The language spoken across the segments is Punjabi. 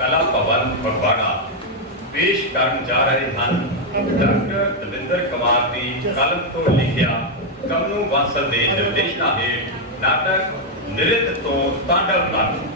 कला भवन फगवाड़ा पेश करन जा रहे हैं डॉक्टर दविंदर कुमार की कलम तो लिखिया कमनू बांसल के निर्देशना हेठ नाटक नृत्य तो तांडव लागू।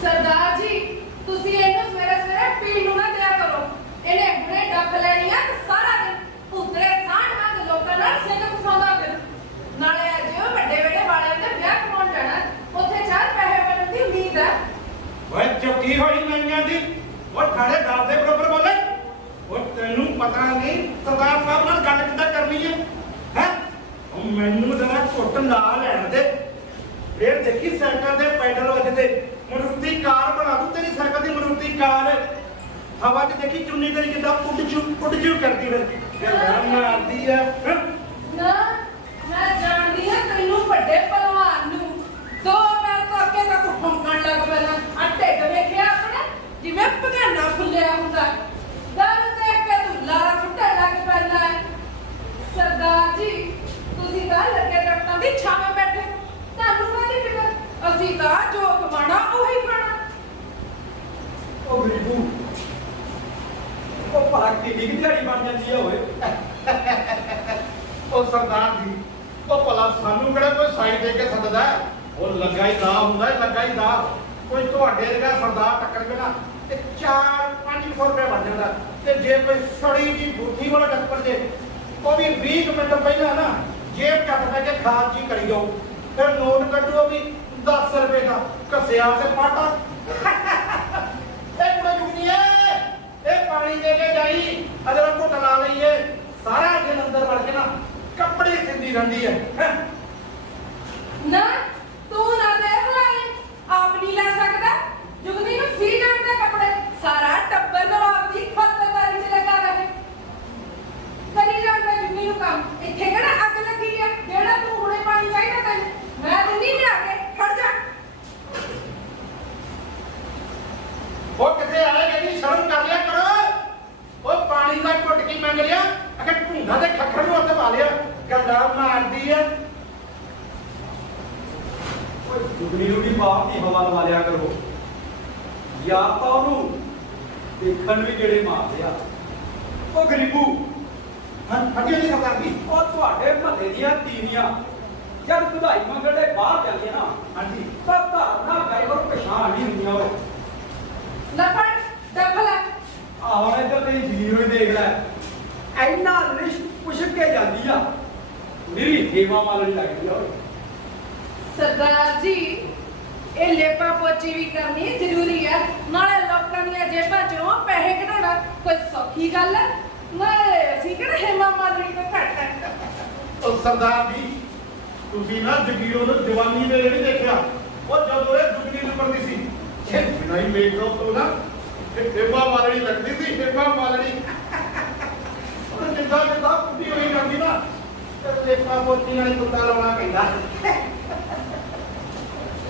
सरदार जी तुसी इन्हें सवेरे सवेरे पीण नूं ना दिया करो। इन्हें हुणे डक लैनी है ते सारा दिन पुत्रे सांड वांग लोकां नाल सिंग फसाउंदा फिर। नाले अज वड्डे वड्डे वालियां दे विआह करवाउण जाना, उत्थे चार पैसे बनन दी उम्मीद है। ओए चुकी होई नैयां दी ओ ठाड़े दाल दे बराबर बोले। ओ तैनूं पता नहीं सरदार साहब नाल गल किद्दां करनी है हैं? ओ मैनूं जरा घुੱਟ ला लैण दे, फिर देखी साइकिल दे पैडल वजदे मरुती कार बना दूं तेरी साइकिल दी मरुती कार। हवा च देखी चुन्नी तेरी किद्दां पुट जू करदी फिर मारदी है। ना मैं जानदी हां तैनूं वड्डे पहलवान नूं दो पैर करके तक फंकण लग पैना। आ ढिੱਡ ਵੇਖਿਆ अपना जिवें भगाना फुੱਲਿਆ ਹੁੰਦਾ। दारू देख के तू लारा फुੱਟਣ ਲੱਗ ਪੈਂਦਾ है। सरदार जी ਤੁਸੀਂ ਤਾਂ ਲੱਗੇ ਦਰਖਤਾਂ ਦੀ ਛਾਵੇਂ ਬੈਠੇ, ਤੁਹਾਨੂੰ ਕਾਹਦੀ ਫਿਕਰ? ਅਸੀਂ ਤਾਂ ਜੋ ਕਮਾਣਾ ਉਹੀ ਖਾਣਾ। ਉਹ ਗਰੀਬੂ ਉਹ ਭਲਾ ਕਿੰਨੀ ਕੁ ਦਿਹਾੜੀ ਬਣ ਜਾਂਦੀ ਆ ਓਏ। ਉਹ ਸਰਦਾਰ ਜੀ ਉਹ ਭਲਾ ਸਾਨੂੰ ਕਿਹੜਾ ਕੋਈ ਸਾਈ ਦੇ ਕੇ ਸੱਦਦਾ? ਉਹ ਲੱਗਾ ਹੀ ਦਾ ਹੁੰਦਾ ਹੈ, ਲੱਗਾ ਹੀ ਦਾ। ਕੋਈ ਤੁਹਾਡੇ ਵਰਗਾ ਸਰਦਾਰ ਟੱਕਰ ਕੇ ਨਾ ਤੇ 4-500 ਰੁਪਏ ਬਣ ਜਾਂਦਾ। ਤੇ ਜੇ ਕੋਈ ਸੜੀ ਜੀ ਬੂਥੀ ਵਾਲਾ ਟੱਕਰ ਜੇ ਉਹ ਵੀ 20 ਮਿੰਟ ਪਹਿਲਾਂ ਨਾ ਜੇਬ ਚੱਕ ਪੈ ਕੇ ਖਾਦ ਜੀ ਕਰੀ ਜਾਓ, ਫਿਰ ਨੋਟ ਕੱਢੋ ਵੀ 10 ਰੁਪਏ ਦਾ ਘਸਿਆ ਤੇ ਪਾਟਾ। ਇਹ ਕੁੜੇ ਜੁਗਨੀ ਹੈ, ਇਹ ਪਾਣੀ ਦੇ ਕੇ ਜਾਈ ਅਜਰ ਘੁੱਟ ਲਾ ਲਈਏ ਸਾਰਾ ਦਿਨ ਅੰਦਰ ਵੜ ਕੇ ਨਾ ਕੱਪੜੇ ਸਿੰਦੀ ਰਹਿੰਦੀ ਹੈ। ਨਾ ਤੂੰ ਨਾ ਦੇਖ ਲੈ, ਆਪ ਨਹੀਂ ਲੈ ਸਕਦਾ। ਜੁਗਨੀ ਨੂੰ ਸੀ ਜਾਣਦੇ ਕੱਪੜੇ, ਸਾਰਾ ਟੱਬਰ ਨਾਲ ਆਪਦੀ ਖਾਤਰਦਾਰੀ ਚ ਲੱਗਾ ਰਹੇ। ਕਰੀ ਜਾਂਦਾ ਜੁਗਨੀ ਨੂੰ ਕੰਮ, ਇੱਥੇ ਕਿਹੜਾ ਅੱਗ ਲੱਗੀ ਹੈ ਜਿਹੜਾ ਤੂੰ ਹੁਣੇ ਪਾਣੀ ਚਾਹੀਦਾ ਤੈਨੂੰ? ਮੈਂ ਦਿੰਦੀ ਲਿਆ ਕੇ, ਖੜ ਜਾ। ਉਹ ਕਿੱਥੇ ਆਏ ਕਹਿੰਦੀ ਸ਼ਰਮ ਕਰ ਲਿਆ ਕਰੋ। ਉਹ ਪਾਣੀ ਦਾ ਘੁੱਟ ਕੀ ਮੰਗ ਲਿਆ, ਅਗਰ ਢੂੰਗਾ ਦੇ ਖੱਖਰ ਨੂੰ ਹੱਥ ਪਾ ਲਿਆ ਗੰਡਾ ਮਾਰਦੀ ਹੈ। ਓਏ ਜੁਗਨੀ ਨੂੰ ਵੀ ਬਾਹਰ ਦੀ ਹਵਾ ਲਵਾ ਲਿਆ ਕਰੋ, ਜਾਂ ਤਾਂ ਉਹਨੂੰ ਦੇਖਣ ਵੀ ਜਿਹੜੇ ਮਾਰਦੇ ਆ। ਉਹ ਗਰੀਬੂ ਹਾਂਜੀ ਹਾਂਜੀ ਸਰਦਾਰ ਜੀ। ਉਹ ਤੁਹਾਡੇ ਮਹੱਲੇ ਦੀਆਂ ਤੀਵੀਆਂ ਜਦ ਵਧਾਈ ਮੰਗਣ ਦੇ ਬਾਹਰ ਜਾਂਦੀਆਂ ਨਾ, ਹਾਂਜੀ ਤਾਂ ਧਾਰਨਾ ਕਈ ਵਾਰ ਪਛਾਣ ਨਹੀਂ ਹੁੰਦੀਆਂ ਉਹ। ਲਫੜ ਡਬਲ ਆ ਹੁਣ ਇੱਧਰ ਤੇਰੀ ਵੀਡੀਓ ਹੀ ਦੇਖ ਲੈ, ਇੰਨਾ ਲਿਸ਼ਕ ਪੁਸ਼ਕ ਕੇ ਜਾਂਦੀ ਆ, ਮੇਰੀ ਹੇਵਾ ਮਾਲਣੀ ਲੱਗਦੀ ਆ ਓਏ। ਸਰਦਾਰ ਜੀ ਇਹ ਲੇਪਾ ਪੋਚੀ ਵੀ ਕਰਨੀ ਜ਼ਰੂਰੀ ਹੈ, ਨਾਲੇ ਲੋਕਾਂ ਦੀਆਂ ਜੇਬਾਂ ਚੋਂ ਪੈਸੇ ਕਢਾਉਣਾ ਕੋਈ ਸੌਖੀ ਗੱਲ ਹੈ। ਨਾਲੇ ਅਸੀਂ ਕਿਹੜਾ ਹੇਮਾ ਮਾਲਣੀ ਤੋਂ ਘੱਟ ਹੈ। ਉਹ ਸਰਦਾਰ ਜੀ, ਤੁਸੀਂ ਨਾ ਜਗੀਰੋ ਨੂੰ ਜਵਾਨੀ ਵੇਲੇ ਨਹੀਂ ਦੇਖਿਆ। ਉਹ ਜਦੋਂ ਇਹ ਦੁਗਣੀ ਉਮਰਦੀ ਸੀ, ਇਹ ਬਿਨਾਈ ਮੇਕਅਪ ਤੋਂ ਨਾ ਇਹ ਟੇਬਾ ਵਾਲਣੀ ਲੱਗਦੀ ਸੀ, ਟੇਬਾ ਵਾਲਣੀ। ਉਹ ਜਿੱਦਾਂ ਜਿੱਦਾਂ ਕੁੱਤੀ ਹੋਈ ਜਾਂਦੀ ਨਾ, ਤੇ ਲੇਪਾ ਮੋਤੀ ਨਾਲ ਹੀ ਕੁੱਤਾ ਲਾਉਣਾ ਪੈਂਦਾ।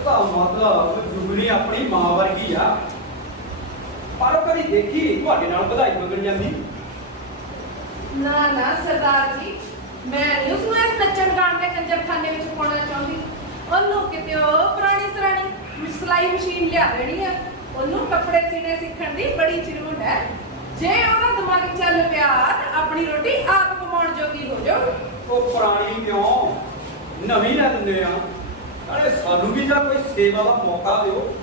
ਤਾਂ ਮਤਲਬ ਜੁਗਨੀ ਆਪਣੀ ਮਾਂ ਵਰਗੀ ਆ, ਪਰ ਉਹ ਕਦੀ ਦੇਖੀ ਤੁਹਾਡੇ ਨਾਲ ਵਧਾਈ ਮੰਗਣ ਜਾਂਦੀ? ਨਾ ਨਾ ਸਰਦਾਰ ਜੀ, ਮੈਂ ਨਹੀਂ ਉਸਨੂੰ ਇਸ ਨੱਚਣ ਗਾਣ ਦੇ ਕੰਜਰਖਾਨੇ ਵਿੱਚ ਪਾਉਣਾ ਚਾਹੁੰਦੀ। ਉਹਨੂੰ ਕਿਤੇ ਉਹ ਪੁਰਾਣੀ ਸਰਾਣੀ ਸਿਲਾਈ ਮਸ਼ੀਨ ਲਿਆ ਦੇਣੀ ਆ। ਉਹਨੂੰ ਕੱਪੜੇ ਸੀਨੇ ਸਿੱਖਣ ਦੀ ਬੜੀ ਜ਼ਰੂਰਤ ਹੈ। ਜੇ ਉਹਦਾ ਦਿਮਾਗ ਚੱਲ ਪਿਆ ਤਾਂ ਆਪਣੀ ਰੋਟੀ ਆਪ ਕਮਾਉਣ ਜੋਗੀ ਹੋ ਜਾਊ। ਉਹ ਪੁਰਾਣੀ ਕਿਉਂ, ਨਵੀਂ ਲੈ ਦਿੰਦੇ ਆ। ਨਾਲੇ ਸਾਨੂੰ ਵੀ ਜਾਂ ਕੋਈ ਸੇਵਾ ਦਾ ਮੌਕਾ ਦਿਓ।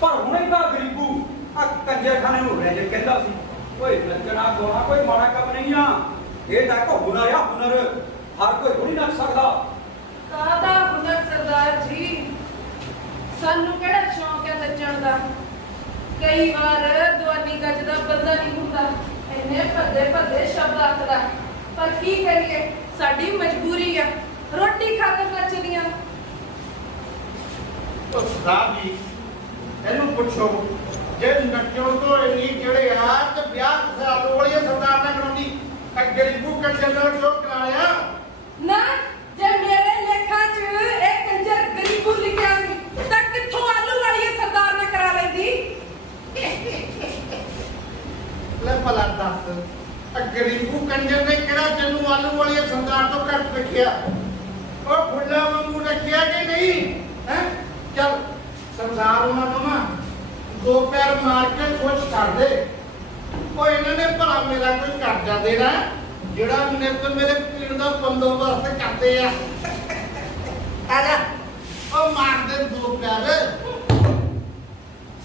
ਪਰ ਹੁਣੇ ਤਾਂ ਗਰੀਬੂ ਆ ਕੰਜਰਖਾਨੇ ਨੂੰ ਰਹਿ ਜੇ ਕਹਿੰਦਾ ਸੀ, ਓਏ ਨੱਚਣਾ ਗਾਉਣਾ ਕੋਈ ਮਾੜਾ ਕੰਮ ਨਹੀਂ ਆ, ਇਹ ਤਾਂ ਇੱਕ ਹੁਨਰ ਆ, ਹੁਨਰ ਹਰ ਕੋਈ ਥੋੜੀ ਨੱਚ ਸਕਦਾ। ਕਾਹਦਾ ਹੁਨਰ ਸਰਦਾਰ ਜੀ, ਸਾਨੂੰ ਕਿਹੜਾ ਸ਼ੌਂਕ ਹੈ ਨੱਚਣ ਦਾ। ਕਈ ਵਾਰ ਦੁਆਨੀ ਗੱਜ ਦਾ ਬੰਦਾ ਨਹੀਂ ਹੁੰਦਾ, ਇੰਨੇ ਭੱਦੇ ਭੱਦੇ ਸ਼ਬਦ ਆਖਦਾ। ਪਰ ਕੀ ਕਰੀਏ, ਸਾਡੀ ਮਜਬੂਰੀ ਆ, ਰੋਟੀ ਖਾਤਰ ਨੱਚਦੀਆਂ। ਉਹ ਸਰਦਾਰ ਜੀ, ਇਹਨੂੰ ਪੁੱਛੋ, ਜੇ ਨੱਚਣ ਤੋਂ ਇੰਨੀ ਜਿਹੜੇ ਆ ਤੇ ਵਿਆਹ ਕਿਸੇ ਆਲੂ ਵਾਲੀ ਸਰਦਾਰ ਨੇ ਕਰਾਉਂਦੀ, ਗਰੀਬੂ ਕੰਜਰ ਨਾਲ ਕਿਉਂ ਕਰਾਇਆ? ਨਾ, ਜੇ ਮੇਰੇ ਲੇਖਾਂ 'ਚ ਇਹ ਕੰਜਰ ਗਰੀਬੂ ਲਿਖਿਆ ਸੀ ਤਾਂ ਕਿੱਥੋਂ ਆਲੂ ਵਾਲੀ ਸਰਦਾਰ ਨੇ ਕਰਾ ਲੈਂਦੀ। ਲੈ ਭਲਾ ਦੱਸ, ਗਰੀਬੂ ਕੰਜਰ ਨੇ ਕਿਹੜਾ ਤੈਨੂੰ ਆਲੂ ਵਾਲੀ ਸਰਦਾਰ ਤੋਂ ਘੱਟ ਰੱਖਿਆ? ਉਹ ਫੁੱਲਾਂ ਵਾਂਗੂ ਰੱਖਿਆ ਕਿ ਨਹੀਂ ਹੈ? ਚੱਲ ਸਰਦਾਰ ਉਹਨਾਂ ਨੂੰ ਨਾ ਦੋ ਪੈਰ ਮਾਰ ਕੇ ਖੁਸ਼ ਕਰ ਦੇ। ਉਹ ਇਹਨਾਂ ਨੇ ਭਲਾ ਮੇਰਾ ਕੋਈ ਕਰਜ਼ਾ ਦੇਣਾ ਜਿਹੜਾ ਨਿਤ ਮੇਰੇ ਪੀਣ ਦਾ ਬੰਦੋਬਸਤ ਕਰਦੇ ਆ। ਆ ਜਾ, ਉਹ ਮਾਰ ਦੇ ਦੋ ਪੈਰ,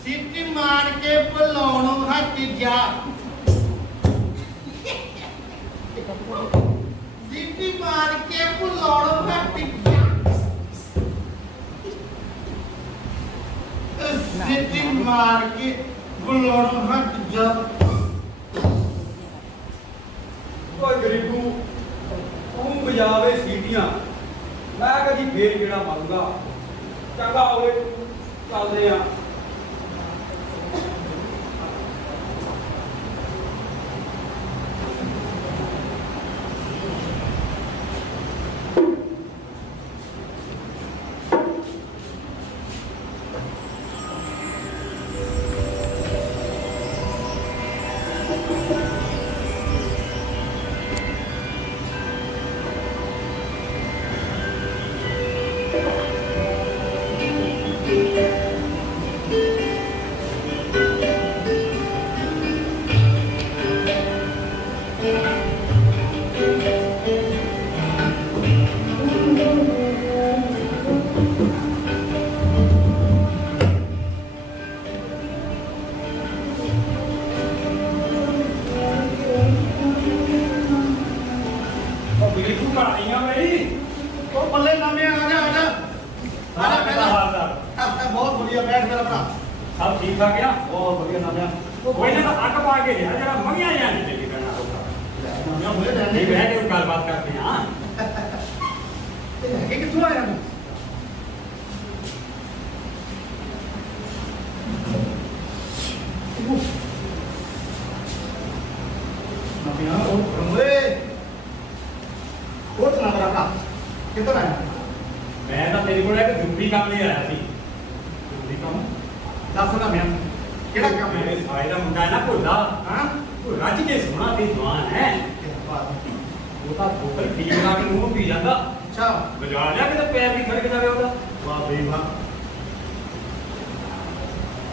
ਸੀਟੀ ਮਾਰ ਕੇ ਬੁਲਾਉਣ ਹੱਥ ਜਾ। ਸੀਟੀ ਮਾਰ ਕੇ ਬੁਲਾਉਣ ਹੱਥ ਜਾ। ਸੀਟੀ ਮਾਰ ਕੇ ਬੁਲਾਉਣ ਹੱਥ ਜਾ। ਓਏ ਗਰੀਬੂ, ਤੂੰ ਵਜਾਵੇ ਸੀਟੀਆਂ, ਮੈਂ ਕਦੀ ਫੇਰ ਕਿਹੜਾ ਮਾਰੂੰਗਾ। ਚੰਗਾ ਹੋਵੇ, ਚੱਲਦੇ ਆ। ਉਹ ਬੱਲੇ ਲਾਵੇਂ ਆ ਜਾ ਆ ਜਾ। ਸਾਰਾ ਕਿਹਦਾ ਹਾਲ ਚਾਲ? ਬਹੁਤ ਵਧੀਆ, ਬੈਠ ਮੇਰਾ ਭਰਾ। ਸਭ ਠੀਕ ਠਾਕ ਆ? ਬਹੁਤ ਵਧੀਆ ਨਾਮਿਆ। ਕੋਈ ਨਾ ਤਾਂ ਅੱਗ ਪਾ ਕੇ ਰਿਹਾ ਜਿਹੜਾ ਮੰਗਿਆ ਜਾਂ ਨਹੀਂ ਤੇ ਕਰਨਾ ਹੋਊਗਾ। ਨਾਮਿਆ ਹੋਏ ਰਹਿੰਦੇ ਨਹੀਂ ਬਹਿ ਕੇ ਗੱਲਬਾਤ ਕਰਦੇ ਆ। ਇਹ ਕਿੱਥੋਂ ਆਇਆ ਤੂੰ? ਨਾਮਿਆ ਉਹ ਓਏ ਨਾ ਮੇਰਾ ਭਰਾ, ਕਿੱਧਰ ਆਇਆ? ਮੈਂ ਤਾਂ ਤੇਰੇ ਕੋਲ ਇੱਕ ਜ਼ਰੂਰੀ ਕੰਮ ਲਈ ਆਇਆ ਸੀ। ਜ਼ਰੂਰੀ ਕੰਮ? ਦੱਸ ਨਾ ਮੈਂ ਕਿਹੜਾ ਕੰਮ ਹੈ? ਮੇਰੇ ਸਾਲੇ ਦਾ ਮੁੰਡਾ ਹੈ ਨਾ ਭੋਲਾ, ਹਾਂ ਉਹ ਰੱਜ ਕੇ ਸੋਹਣਾ ਤੇ ਜਵਾਨ ਹੈ। ਉਹ ਤਾਂ ਬੋਤਲ ਠੀਕ ਲਾ ਕੇ ਮੂੰਹ ਪੀ ਜਾਂਦਾ। ਅੱਛਾ, ਬਜਾ ਲਿਆ ਕਿਤੇ ਪੈਰ ਵੀ ਖੜਕ ਜਾਵੇ ਉਹਦਾ। ਵਾਹ ਬਈ ਵਾਹ।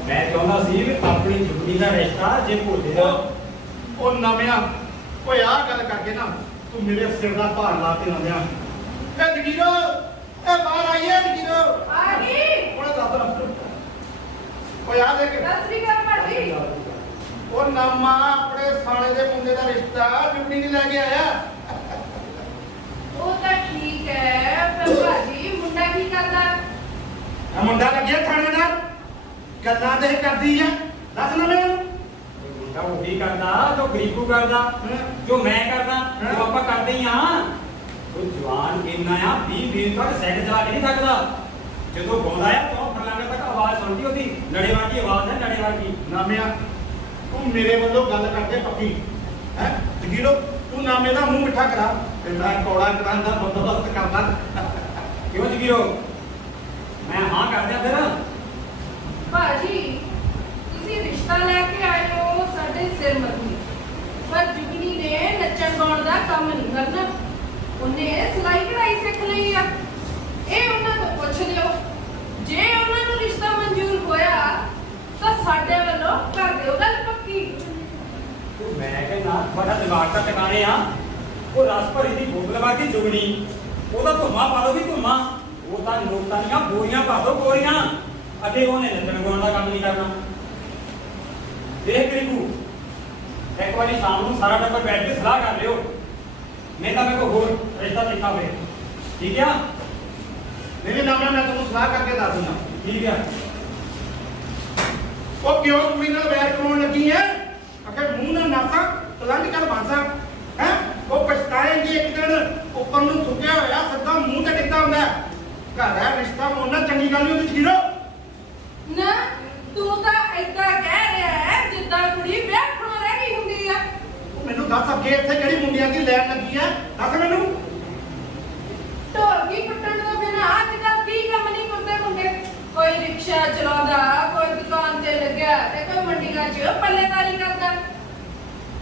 ਮੈਂ ਚਾਹੁੰਦਾ ਸੀ ਵੀ ਆਪਣੀ ਜ਼ਰੂਰੀ ਦਾ ਰਿਸ਼ਤਾ ਜੇ ਭੋਲੇ ਦਾ। ਉਹ ਨਵਿਆਂ ਓਏ ਆਹ ਗੱਲ ਕਰਕੇ ਨਾ ਤੂੰ ਮੇਰੇ ਸਿਰ ਦਾ ਭਾਰ ਲਾ ਕੇ ਨਾ ਦਿਆਂ ਇਹ ਜਗੀਰੋ ਇਹ ਬਾਹਰ ਆਈ ਹੈ ਜਗੀਰੋ ਆ ਗਈ ਉਹਨੇ ਦੱਸ ਓਏ ਆ ਦੇਖ ਸਤਿ ਸ੍ਰੀ ਅਕਾਲ ਭਾਜੀ। ਉਹ ਨਾਮਾ ਆਪਣੇ ਸਾਲੇ ਦੇ ਮੁੰਡੇ ਦਾ ਰਿਸ਼ਤਾ ਚੁੰਨੀ ਨਹੀਂ ਲੈ ਕੇ ਆਇਆ ਉਹ ਤਾਂ ਠੀਕ ਹੈ ਪਰ ਭਾਜੀ ਮੁੰਡਾ ਕੀ ਕਰਦਾ? ਆ ਮੁੰਡਾ ਲੱਗਿਆ ਥਾਣੇਦਾਰ ਗੱਲਾਂ ਤੇ ਕਰਦੀ ਆ ਦੱਸ ਨਾ ਮੈਨੂੰ ਮੁੰਡਾ ਉਹ ਕੀ ਕਰਦਾ ਜੋ ਗਰੀਬੂ ਕਰਦਾ ਜੋ ਮੈਂ ਕਰਦਾ ਜੋ ਆਪਾਂ ਕਰਦੇ ਹੀ ਆ। ਉਹ ਜਵਾਨ ਕਿੰਨਾ ਆ 20 ਤੱਕ ਸਾਈਕਲ ਚਲਾ ਕੇ ਨਹੀਂ ਥੱਕਦਾ। ਜਦੋਂ ਗਾਉਂਦਾ ਆ ਤੋਂ ਫਰਲਾਂਗੇ ਤੱਕ ਆਵਾਜ਼ ਸੁਣਦੀ ਉਹਦੀ ਨੜੇਵਾਲ ਦੀ ਆਵਾਜ਼ ਹੈ ਨੜੇਵਾਲ ਦੀ। ਨਾਮਿਆ ਤੂੰ ਮੇਰੇ ਵੱਲੋਂ ਗੱਲ ਕਰਦੇ ਪੱਕੀ ਹੈ ਜਗੀਰੋ ਤੂੰ ਨਾਮੇ ਦਾ ਮੂੰਹ ਮਿੱਠਾ ਕਰਾ ਤੇ ਮੈਂ ਕੌੜਾ ਕਰਾਂ ਦਾ ਬੰਦੋਬਸਤ ਕਰਦਾ ਕਿਉਂ ਜਗੀਰੋ ਮੈਂ ਹਾਂ ਕਰ ਦਿਆਂ ਫਿਰ। ਭਾਜੀ ਤੁਸੀਂ ਰਿਸ਼ਤਾ ਲੈ ਕੇ ਆਏ ਹੋ ਸਾਡੇ ਸਿਰ ਮੱਥੇ ਪਰ ਜੁਗਨੀ ਨੇ ਨੱਚਣ ਗਾਉਣ ਦਾ ਕੰਮ ਨਹੀਂ ਕਰਨਾ। ਉਹਨੇ ਸਿਲਾਈ ਕਢਾਈ ਸਿੱਖ ਲਈ ਆ। ਇਹ ਉਹਨਾਂ ਤੋਂ ਪੁੱਛ ਲਿਓ ਜੇ ਉਹਨਾਂ ਨੂੰ ਰਿਸ਼ਤਾ ਮਨਜ਼ੂਰ ਹੋਇਆ ਤਾਂ ਸਾਡੇ ਵੱਲੋਂ ਕਰ ਦਿਓ ਗੱਲ ਪੱਕੀ। ਉਹ ਮੈਂ ਕਹਿੰਦਾ ਤੁਹਾਡਾ ਦਿਮਾਗ ਤਾਂ ਟਿਕਾਣੇ ਆ। ਉਹ ਰਸ ਭਰੀ ਦੀ ਭੁੱਖ ਲਵਾ ਕੇ ਜੁਗਣੀ ਉਹਦਾ ਧੁੰਮਾ ਪਾ ਲਓ ਵੀ ਧੁੰਮਾ। ਉਹ ਤਾਂ ਨੋਟਾਂ ਦੀਆਂ ਬੋਰੀਆਂ ਭਰ ਦੋ ਬੋਰੀਆਂ। ਅੱਗੇ ਉਹਨੇ ਨੱਚਣ ਗਾਉਣ ਦਾ ਕੰਮ ਨਹੀਂ ਕਰਨਾ। ਦੇਖ ਗਰੀਬੂ ਇੱਕ ਵਾਰੀ ਸ਼ਾਮ ਨੂੰ ਸਾਰਾ ਟੱਬਰ ਬੈਠ ਕੇ ਸਲਾਹ ਕਰ ਲਿਓ ਨਹੀਂ ਤਾਂ ਮੇਰੇ ਕੋਲ ਹੋਰ ਰਿਸ਼ਤਾ ਦੇਖਾ ਹੋਵੇ। ਠੀਕ ਆ? ਨਹੀਂ ਨਾਮਿਆ ਮੈਂ ਤੈਨੂੰ ਸਲਾਹ ਕਰਕੇ ਦੱਸ ਦਿੰਦਾ ਠੀਕ ਆ। ਉਹ ਕਿਉਂ ਕੁੜੀ ਨਾਲ ਵੈਰ ਕਰਾਉਣ ਲੱਗੀ ਹੈ ਆਖੇ ਮੂੰਹ ਨਾਲ ਨਾਸਾ ਪਲੰਗ ਕਰ ਬਾਂਸਾ ਹੈ ਉਹ ਪਛਤਾਏਗੀ ਇੱਕ ਦਿਨ ਉੱਪਰ ਨੂੰ ਥੁੱਕਿਆ ਹੋਇਆ ਸਿੱਧਾ ਮੂੰਹ ਤੇ ਟਿਕਦਾ ਹੁੰਦਾ ਘਰ ਹੈ ਰਿਸ਼ਤਾ ਹੋਣਾ ਚੰਗੀ ਗੱਲ ਨਹੀਂ ਹੁੰਦੀ ਜੀਰੋ ਨਾ ਤੂੰ ਤਾਂ ਏਦਾਂ ਕਹਿ ਰਿਹਾ ਹੈ ਜਿੱਦਾਂ ਕੁੜੀ ਵਿਆਹ ਖੋਂ ਰਹਿ ਗਈ ਹੁੰਦੀ ਆ। ਮੈਨੂੰ ਦੱਸ ਅੱਗੇ ਇੱਥੇ ਕਿਹੜੀ ਮੁੰਡਿਆਂ ਦੀ ਲੈਣ ਲੱਗੀ ਹੈ ਦੱਸ ਮੈਨੂੰ ਢੋਲਕੀ ਕੁੱਟਣ ਤੋਂ ਬਿਨਾਂ ਅੱਜ ਕੱਲ੍ਹ ਕੀ ਕੰਮ ਨਹੀਂ ਕਰਦੇ ਮੁੰਡੇ। ਕੋਈ ਰਿਕਸ਼ਾ ਚਲਾਉਂਦਾ ਕੋਈ ਦੁਕਾਨ ਤੇ ਲੱਗਿਆ ਤੇ ਕੋਈ ਮੰਡੀਆਂ 'ਚ ਪੱਲੇਦਾਰੀ ਕਰਦਾ।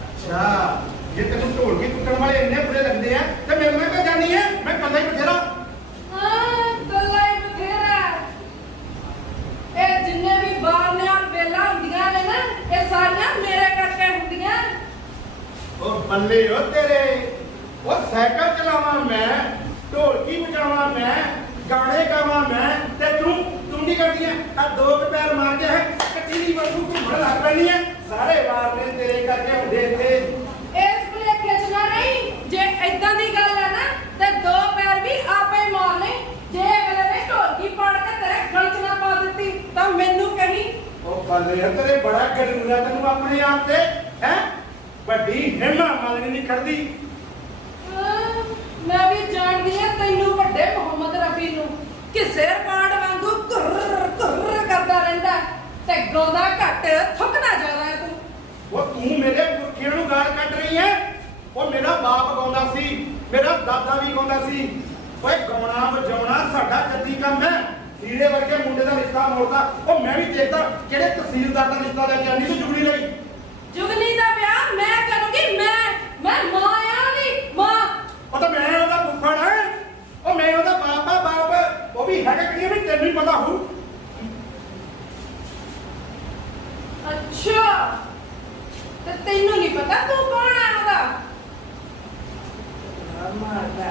ਅੱਛਾ ਜੇ ਤੈਨੂੰ ਢੋਲਕੀ ਕੁੱਟਣ ਵਾਲੇ ਇੰਨੇ ਬੁਰੇ ਲੱਗਦੇ ਆ ਤੇ ਮੇਰੇ ਨਾਲ ਕਿਉਂ ਜਾਣੀ ਹੈ ਮੈਂ ਇਕੱਲਾ ਹੀ ਬਥੇਰਾ ਹਾਂ ਗੱਲਾਂ ਹੀ ਬਥੇਰਾ। ਇਹ ਜਿੰਨੇ ਵੀ ਬਾਰਨਿਆਂ ਵੇਲਾ ਹੁੰਦੀਆਂ ਨੇ ਨਾ ਇਹ ਸਾਰੀਆਂ ਮੇਰੇ ਕਰਕੇ ਹੁੰਦੀਆਂ। ਉਹ ਬੱਲੇ ਹੋ ਤੇਰੇ ਉਹ ਸਾਈਕਲ ਚਲਾਵਾਂ ਮੈਂ ਢੋਲਕੀ ਵਜਾਵਾਂ ਮੈਂ ਗਾਣੇ ਗਾਵਾਂ ਮੈਂ ਤੇ ਤੂੰ ਕੀ ਕਰਦੀ ਹੈ ਆ ਦੋ ਕੁ ਪੈਰ ਮਾਰ ਕੇ ਕੱਟੀ ਦੀ ਵਾਂਗੂ ਘੁੰਮਣ ਲੱਗ ਪੈਣੀ ਹੈ ਸਾਰੇ ਵਾਰ ਨੇ ਤੇਰੇ ਕਰਕੇ ਹੁੰਦੇ ਇੱਥੇ ਇਸ ਭੁਲੇਖੇ 'ਚ ਨਾ ਰਹੀ ਜੇ ਏਦਾਂ ਦੀ ਗੱਲ ਹੈ ਨਾ ਤੇ ਦੋ ਪੈਰ ਵੀ ਆਪੇ ਹੀ ਮਾਰਨੇ। ਜੇ ਅਗਲੇ ਨੇ ਢੋਲਕੀ ਪਾੜ ਕੇ ਤੇਰੇ ਗਲ 'ਚ ਨਾ ਪਾ ਦਿੱਤੀ ਤਾਂ ਮੈਨੂੰ ਕਹੀਂ। ਉਹ ਬੱਲੇ ਹੋ ਤੇਰੇ ਬੜਾ ਗੜੂਰਾ ਤੈਨੂੰ ਆਪਣੇ ਆਪ ਤੇ ਹੈ ਵੱਡੀ ਹਿੰਮਾ ਮਾਲਣੀ ਨਹੀਂ ਕਰਦੀ ਮੈਂ ਵੀ ਜਾਣਦੀ ਹਾਂ ਤੈਨੂੰ ਵੱਡੇ ਮੁਹੰਮਦ ਰਫੀ ਨੂੰ ਕਿਸੇ ਪਾੜ ਵਾਂਗੂ ਘੁਰ ਕਰਦਾ ਰਹਿੰਦਾ ਤੇ ਗਾਉਂਦਾ ਘੱਟ ਥੁੱਕਦਾ ਜ਼ਿਆਦਾ ਹੈ ਤੂੰ। ਉਹ ਤੂੰ ਮੇਰੇ ਪੁਰਖਿਆਂ ਨੂੰ ਗਾਲ ਕੱਢ ਰਹੀ ਹੈ ਉਹ ਮੇਰਾ ਬਾਪ ਗਾਉਂਦਾ ਸੀ ਮੇਰਾ ਦਾਦਾ ਵੀ ਗਾਉਂਦਾ ਸੀ ਓਏ ਗਾਉਣਾ ਵਜਾਉਣਾ ਸਾਡਾ ਜੱਦੀ ਕੰਮ ਹੈ। ਹੀਰੇ ਵਰਗੇ ਮੁੰਡੇ ਦਾ ਰਿਸ਼ਤਾ ਮੋੜਦਾ ਉਹ ਮੈਂ ਵੀ ਦੇਖਦਾ ਜਿਹੜੇ ਤਹਿਸੀਲਦਾਰ ਦਾ ਰਿਸ਼ਤਾ ਲੈ ਕੇ ਆਂਦੀ ਸੀ ਜੁਗਨੀ ਲਈ ਜੁਗਨੀ ਦਾ ਵਿਆਹ ਮੈਂ ਕਰੂੰਗੀ। ਮੈਂ ਮਾਂ ਆ ਨਹੀਂ ਮਾਂ। ਉਹ ਤਾਂ ਮੈਂ ਉਹਦਾ ਫੁੱਫੜ ਹੈ ਉਹ ਮੈਂ ਉਹਦਾ ਬਾਪ ਉਹ ਵੀ ਹੈਗਾ ਕਿ ਵੀ ਤੈਨੂੰ ਹੀ ਪਤਾ ਹੋਊ ਅੱਛਾ ਤੇ ਤੈਨੂੰ ਨਹੀਂ ਪਤਾ ਤੂੰ ਕੌਣ ਹੈ ਉਹਦਾ? ਮਾਰਦਾ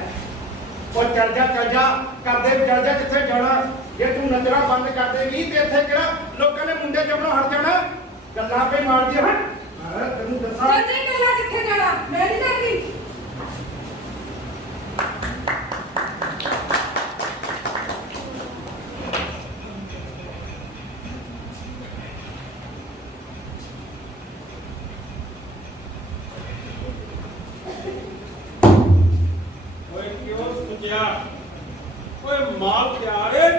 ਉਹ ਚੱਲ ਜਾ ਚੱਲ ਜਾ ਕਿੱਥੇ ਜਾਣਾ ਜੇ ਤੂੰ ਨਜ਼ਰਾਂ ਬੰਦ ਕਰ ਦੇਗੀ ਤੇ ਇੱਥੇ ਕਿਹੜਾ ਲੋਕਾਂ ਨੇ ਮੁੰਡੇ ਜੰਮਣੋਂ ਹਟ ਜਾਣਾ ਗੱਲਾਂ ਪੇ ਮਾਰਦੀ ਹਾਂ ਤੈਨੂੰ ਦੱਸਾਂ ਚੱਲ ਜੇ ਕੱਲਾ ਕਿੱਥੇ ਜਾਣਾ ਮੈਂ ਨਹੀਂ ਜਾਂਦੀ। ਓਏ ਕਿਉਂ ਸੁਝਿਆ ਓਏ ਮਾਲ ਤਿਆਰ ਏ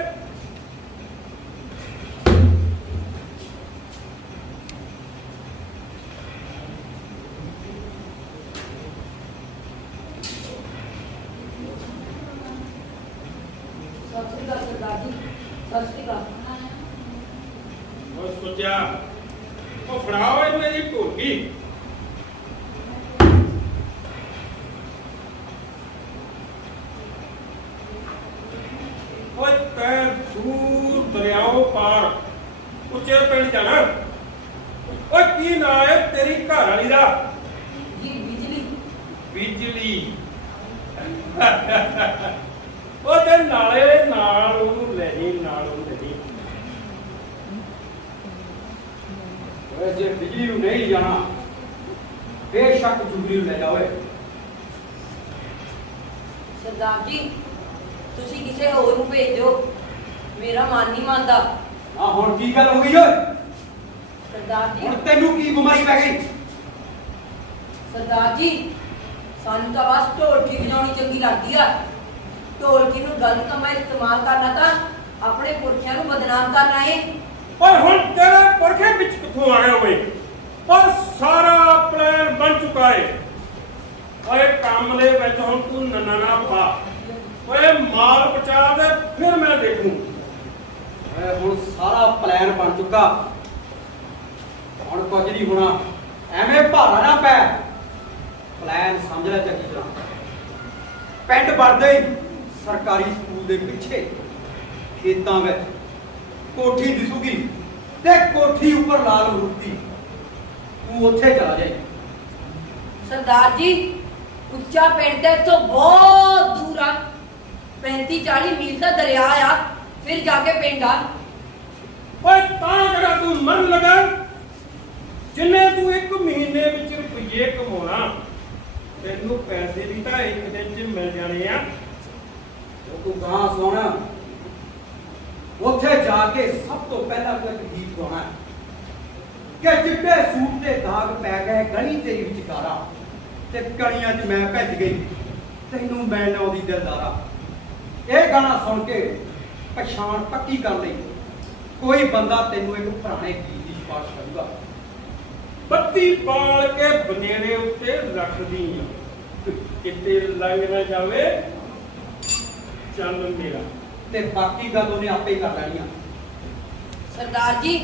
ਓਏ ਸੁਝਿਆ ਉਹ ਫੜਾਓ ਇਹਨੂੰ ਇਹਦੀ ਢੋਲਕੀ ਓਏ ਤੈਂ ਦੂਰ ਦਰਿਆਓ ਪਾਰ ਉੱਚੇ ਪਿੰਡ ਜਾਣਾ ਓਏ ਕੀ ਨਾਂ ਹੈ ਤੇਰੀ ਘਰ ਵਾਲੀ ਦਾ ਜੀ ਬਿਜਲੀ ਬਿਜਲੀ ਉਹ ਤੇ ਨਾਲੇ ਨਾਲ ਉਹਨੂੰ ਲੈ ਜੀ, ਨਾਲ ਉਹਨੂੰ ਲੈ ਜੀ। ਓਏ ਜੇ ਬਿਜਲੀ ਨੂੰ ਨਹੀਂ ਜਾਣਾ ਬੇਸ਼ੱਕ ਜੁਗਰੀ ਨੂੰ ਲੈ ਜਾ ਓਏ। ਸਰਦਾਰ ਜੀ ਤੁਸੀਂ ਕਿਸੇ ਹੋਰ ਨੂੰ ਭੇਜ ਦਿਓ, ਮੇਰਾ ਮਨ ਨਹੀਂ ਮੰਨਦਾ। ਆ ਹੁਣ ਕੀ ਗੱਲ ਹੋ ਗਈ ਓਏ? ਸਰਦਾਰ ਜੀ, ਹੁਣ ਤੈਨੂੰ ਕੀ ਬਿਮਾਰੀ ਪੈ ਗਈ? ਸਰਦਾਰ ਜੀ ਸਾਨੂੰ ਤਾਂ ਬਸ ਢੋਲਕੀ ਵਜਾਉਣੀ ਚੰਗੀ ਲੱਗਦੀ ਆ। ਢੋਲਕੀ ਨੂੰ ਗਲਤ ਕੰਮਾਂ 'ਚ ਇਸਤੇਮਾਲ ਕਰਨਾ ਤਾਂ ਆਪਣੇ ਪੁਰਖਿਆਂ ਨੂੰ ਬਦਨਾਮ ਕਰਨਾ ਏ। ਓਏ ਹੁਣ ਤੇਰੇ ਪੁਰਖੇ ਵਿੱਚ ਕਿੱਥੋਂ ਆ ਗਏ ਓਏ? ਪਰ ਸਾਰਾ ਪਲਾਨ ਬਣ ਚੁੱਕਾ ਏ। ਓਏ ਕੰਮ ਦੇ ਵਿੱਚ ਹੁਣ ਤੂੰ ਨੰਨਾ ਨਾ ਪਾ। ਓਏ ਮਾਲ ਬਚਾ ਦੇ ਫਿਰ ਮੈਂ ਦੇਖੂ। ਓਏ ਹੁਣ ਸਾਰਾ ਪਲਾਨ ਬਣ ਚੁੱਕਾ, ਹੁਣ ਕੁਝ ਨਹੀਂ ਹੋਣਾ। ਐਵੇਂ ਭਾਰਾ ਨਾ ਪੈ, ਪਲਾਨ ਸਮਝ ਲੈ ਚੰਗੀ ਤਰ੍ਹਾਂ। ਪਿੰਡ ਵੜਦੇ ਹੀ ਸਰਕਾਰੀ ਸਕੂਲ ਦੇ ਪਿੱਛੇ ਖੇਤਾਂ ਵਿੱਚ ਕੋਠੀ ਦਿਸੂਗੀ ਤੇ ਕੋਠੀ ਉੱਪਰ ਲਾਲ ਮਰੂਤੀ। ਤੂੰ ਉੱਥੇ ਚਲਾ ਜਾਈਂ। ਸਰਦਾਰ ਜੀ ਉੱਚਾ ਪਿੰਡ ਦੇ ਤੋਂ ਬਹੁਤ ਦੂਰ ਆ, 35-40 ਮੀਲ ਦਾ ਦਰਿਆ ਆ, ਫਿਰ ਜਾ ਕੇ ਪਿੰਡ ਆ। ਓਏ ਤਾਂ ਜਿਹੜਾ ਤੂੰ ਮਨ ਲਗਾ, ਜਿੰਨੇ ਤੂੰ ਇੱਕ ਮਹੀਨੇ ਵਿੱਚ ਰੁਪਏ ਕਮਾਉਣਾ, ਤੈਨੂੰ ਪੈਸੇ ਵੀ ਤਾਂ ਇੱਕ ਦਿਨ 'ਚ ਮਿਲ ਜਾਣੇ ਆ। ਉਹ ਤੂੰ ਗਾਂ ਸੁਣ, ਉੱਥੇ ਜਾ ਕੇ ਸਭ ਤੋਂ ਪਹਿਲਾਂ ਤੂੰ ਇੱਕ ਗੀਤ ਗਾਉਣਾ ਕਿ ਚਿੱਟੇ ਸੂਟ ਤੇ ਦਾਗ ਪੈ ਗਏ ਗਲੀ ਤੇਰੀ ਵਿਚਕਾਰਾ, ਤੇ ਕਣੀਆਂ 'ਚ ਮੈਂ ਭੱਜ ਗਈ ਤੈਨੂੰ ਮਿਲਣ ਆਉਂਦੀ ਦਿਲਦਾਰਾ। ਇਹ ਗਾਣਾ ਸੁਣ ਕੇ ਪਛਾਣ ਪੱਕੀ ਕਰ ਲਈ, ਕੋਈ ਬੰਦਾ ਤੈਨੂੰ ਇੱਕ ਪੁਰਾਣੇ ਗੀਤ ਦੀ ਸਿਫਾਰਿਸ਼ ਕਰੂਗਾ। ਬੱਤੀ ਬਾਲ ਕੇ ਬਨੇਰੇ ਉੱਤੇ ਰੱਖਦੀ ਆ, ਕਿਤੇ ਲੰਘ ਨਾ ਜਾਵੇ ਚੰਨ ਮੇਰਾ। ਤੇ ਬਾਕੀ ਗੱਲ ਉਹਨੇ ਆਪੇ ਹੀ ਕਰ ਲੈਣੀ ਆ। ਸਰਦਾਰ ਜੀ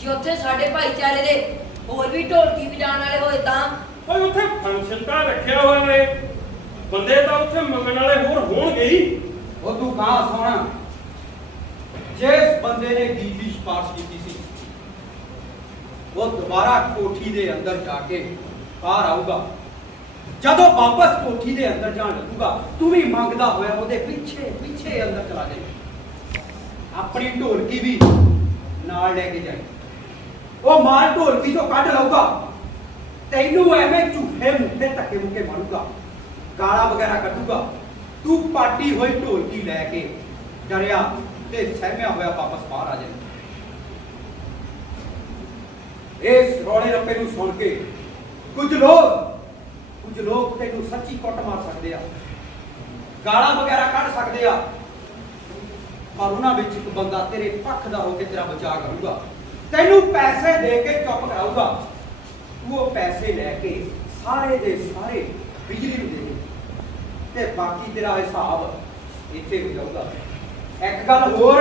ਜੇ ਉੱਥੇ ਸਾਡੇ ਭਾਈਚਾਰੇ ਦੇ ਹੋਰ ਵੀ ਢੋਲਕੀ ਵਜਾਉਣ ਵਾਲੇ ਹੋਏ ਤਾਂ? ਓਏ ਉੱਥੇ ਫੰਕਸ਼ਨ ਤਾਂ ਰੱਖਿਆ ਹੋਇਆ ਏ, ਬੰਦੇ ਤਾਂ ਉੱਥੇ ਮੰਗਣ ਵਾਲੇ ਹੋਰ ਹੋਣਗੇ ਹੀ। ਉਹ ਤੂੰ ਗਾਂ ਸੁਣ, ਜਿਸ ਬੰਦੇ ਨੇ ਗੀਤ ਦੀ ਸਿਫਾਰਿਸ਼ ਕੀਤੀ ਸੀ ਉਹ ਦੁਬਾਰਾ ਕੋਠੀ ਦੇ ਅੰਦਰ ਜਾ ਕੇ ਬਾਹਰ ਆਊਗਾ। ਜਦੋਂ ਵਾਪਸ ਕੋਠੀ ਦੇ ਅੰਦਰ ਜਾਣ ਲੱਗੂਗਾ, ਤੂੰ ਵੀ ਮੰਗਦਾ ਹੋਇਆ ਉਹਦੇ ਪਿੱਛੇ ਪਿੱਛੇ ਅੰਦਰ ਚਲਾ ਜਾਈਂ। ਆਪਣੀ ਢੋਲਕੀ ਵੀ ਨਾਲ ਲੈ ਕੇ ਜਾਈਂ। ਉਹ ਮਾਲ ਢੋਲਕੀ ਤੋਂ ਕੱਢ ਲਊਗਾ, ਤੈਨੂੰ ਐਵੇਂ ਝੂਠੇ ਮੁੱਠੇ ਧੱਕੇ ਮੁੱਕੇ ਮਾਰੂਗਾ, ਗਾਲਾਂ ਵਗੈਰਾ ਕੱਢੂਗਾ। ਤੂੰ ਪਾਟੀ ਹੋਈ ਢੋਲਕੀ ਲੈ ਕੇ ਡਰਿਆ ਤੇ ਸਹਿਮਿਆ ਹੋਇਆ ਵਾਪਸ ਬਾਹਰ ਆ ਜਾਈਂ। ਇਸ ਰੌਲੇ ਰੱਪੇ ਨੂੰ ਸੁਣ ਕੇ ਕੁਝ ਲੋਕ ਤੈਨੂੰ ਸੱਚੀ ਕੁੱਟ ਮਾਰ ਸਕਦੇ ਆ, ਗਾਲਾਂ ਵਗੈਰਾ ਕੱਢ ਸਕਦੇ ਆ, ਪਰ ਉਹਨਾਂ ਵਿੱਚ ਇੱਕ ਬੰਦਾ ਤੇਰੇ ਪੱਖ ਦਾ ਹੋ ਕੇ ਤੇਰਾ ਬਚਾਅ ਕਰੂਗਾ, ਤੈਨੂੰ ਪੈਸੇ ਦੇ ਕੇ ਚੁੱਪ ਕਰਾਊਗਾ। ਤੂੰ ਉਹ ਪੈਸੇ ਲੈ ਕੇ ਸਾਰੇ ਦੇ ਸਾਰੇ ਬਿਜਲੀ ਨੂੰ ਦੇ ਦੇ ਤੇ ਬਾਕੀ ਤੇਰਾ ਹਿਸਾਬ ਇੱਥੇ ਹੋ ਜਾਊਗਾ। ਇੱਕ ਗੱਲ ਹੋਰ,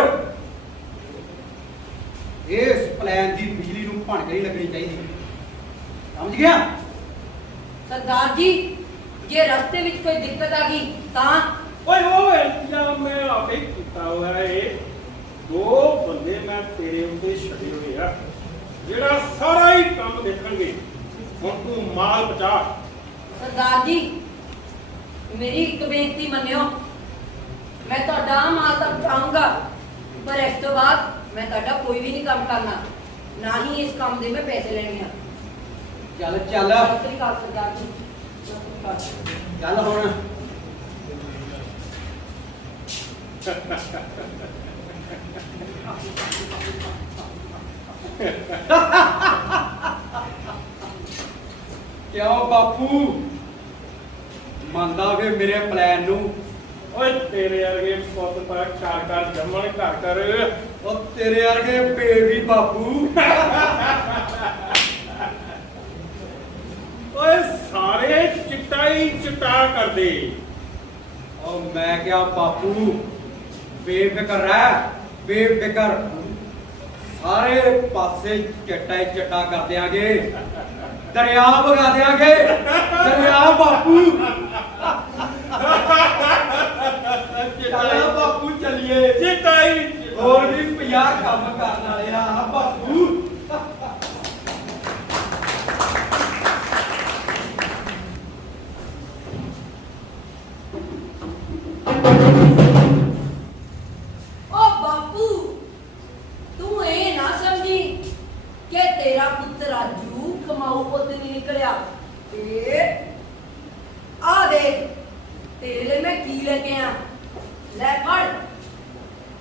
ਇਸ ਪਲਾਨ ਦੀ ਬਿਜਲੀ ਨੂੰ ਭਣਕ ਨਹੀਂ ਲੱਗਣੀ ਚਾਹੀਦੀ, ਸਮਝ ਗਿਆ? ਸਰਦਾਰ ਜੀ ਜੇ ਰਸਤੇ ਵਿੱਚ ਕੋਈ ਦਿੱਕਤ ਆ ਗਈ ਤਾਂ? ਓਏ ਉਹ ਇੰਤਜ਼ਾਮ ਮੈਂ ਆਪੇ ਹੀ ਕੀਤਾ ਹੋਇਆ ਏ। 2 ਬੰਦੇ ਮੈਂ ਤੇਰੇ ਉੱਤੇ ਛੱਡੇ ਹੋਏ ਆ, ਜਿਹੜਾ ਸਾਰਾ ਹੀ ਕੰਮ ਦੇਖਣਗੇ। ਹੁਣ ਤੂੰ ਮਾਲ ਬਚਾ। ਸਰਦਾਰ ਜੀ ਮੇਰੀ ਇੱਕ ਬੇਨਤੀ ਮੰਨਿਓ, ਮੈਂ ਤੁਹਾਡਾ ਮਾਲ ਤਾਂ ਬਚਾਊਂਗਾ, ਪਰ ਇਸ ਤੋਂ ਬਾਅਦ ਮੈਂ ਤੁਹਾਡਾ ਕੋਈ ਵੀ ਨਹੀਂ ਕੰਮ ਕਰਨਾ, ਨਾ ਹੀ ਇਸ ਕੰਮ ਦੇ ਮੈਂ ਪੈਸੇ ਲੈਣੇ ਆ। ਚੱਲ ਸਤਿ ਸ੍ਰੀ ਅਕਾਲ ਸਰਦਾਰ ਜੀ, ਸਤਿ ਸ੍ਰੀ ਅਕਾਲ। ਚੱਲ ਹੁਣ ਕਿਉਂ ਬਾਪੂ ਮੰਨਦਾ ਵੇ ਮੇਰੇ ਪਲਾਨ ਨੂੰ? ਓਏ ਤੇਰੇ ਵਰਗੇ ਪੁੱਤ ਤਾਂ ਘਰ ਜੰਮਣ ਘਰ ਉਹ ਤੇਰੇ ਵਰਗੇ ਬੇਬੀ ਬਾਪੂ। ਓਏ ਸਾਰੇ ਚਿੱਟਾ ਹੀ ਚਿੱਟਾ ਕਰਦੇ। ਉਹ ਮੈਂ ਕਿਹਾ ਬਾਪੂ ਬੇਫਿਕਰ ਰਹਿ, ਬੇਫਿਕਰ, ਸਾਰੇ ਪਾਸੇ ਚਟਾ ਹੀ ਚਟਾ ਕਰ ਦਿਆਂਗੇ, ਦਰਿਆ ਵਗਾ ਦਿਆਂਗੇ, ਦਰਿਆ ਬਾਪੂ। ਚੱਲ ਬਾਪੂ ਚੱਲੀਏ, ਚਿੱਟਾ ਹੀ ਹੋਰ ਵੀ 50 ਕੰਮ ਕਰਨ ਵਾਲੇ ਆ ਬਾਪੂ। तेरा पुत्र राजू कमाऊ पुत नहीं निकलिया ते आ देख तेरे लिए मैं की लेके आया ले फड़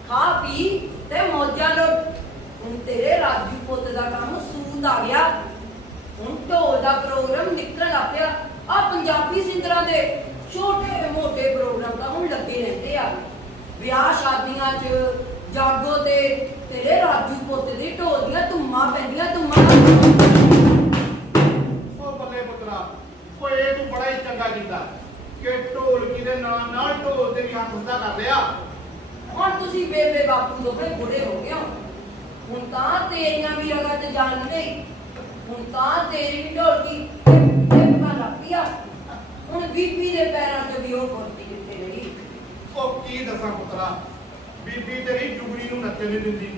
खा पी ते मौजा लुट हुण तेरे राजू पुत दा काम सूत आ गया हुण ढोल दा प्रोग्राम निकल आ पिया आ पंजाबी सिंगरां दे छोटे मोटे प्रोग्राम दा हुण लगे रहंदे आ विआह शादियां च जागो ते तेरे राजू पुत दे ढोल दियां धुम्मां पैंदियां धुम्मां ਉਹ ਬੱਲੇ ਪੁੱਤਰਾ ਓਏ ਇਹ ਤੂੰ ਬੜਾ ਹੀ ਚੰਗਾ ਕੀਤਾ ਕਿ ਢੋਲਕੀ ਦੇ ਨਾਲ ਢੋਲ ਦੇ ਵੀ ਹੱਥ ਉੱਤਾ ਕਰ ਲਿਆ ਹੁਣ ਤੁਸੀਂ ਬੇਬੇ ਬਾਪੂ ਦੋਵੇਂ ਬੁੜੇ ਹੋ ਗਏ ਹੋ ਹੁਣ ਤਾਂ ਤੇਰੀਆਂ ਵੀ ਰਗਾਂ 'ਚ ਜਾਨ ਨਹੀਂ ਹੁਣ ਤਾਂ ਤੇਰੀ ਵੀ ਢੋਲਕੀ ਟਿਪਕਾਂ ਲੱਗ ਪਿਆ ਹੁਣ ਬੀਬੀ ਦੇ ਪੈਰਾਂ 'ਚ ਵੀ ਉਹ ਫੁਰਤੀ ਕਿੱਥੇ ਰਹੀ ਉਹ ਕੀ ਦੱਸਾਂ ਪੁੱਤਰਾ ਬੀਬੀ ਤੇਰੀ ਜੁਗੜੀ ਨੂੰ ਨੱਚਣ ਨਹੀਂ ਦਿੰਦੀ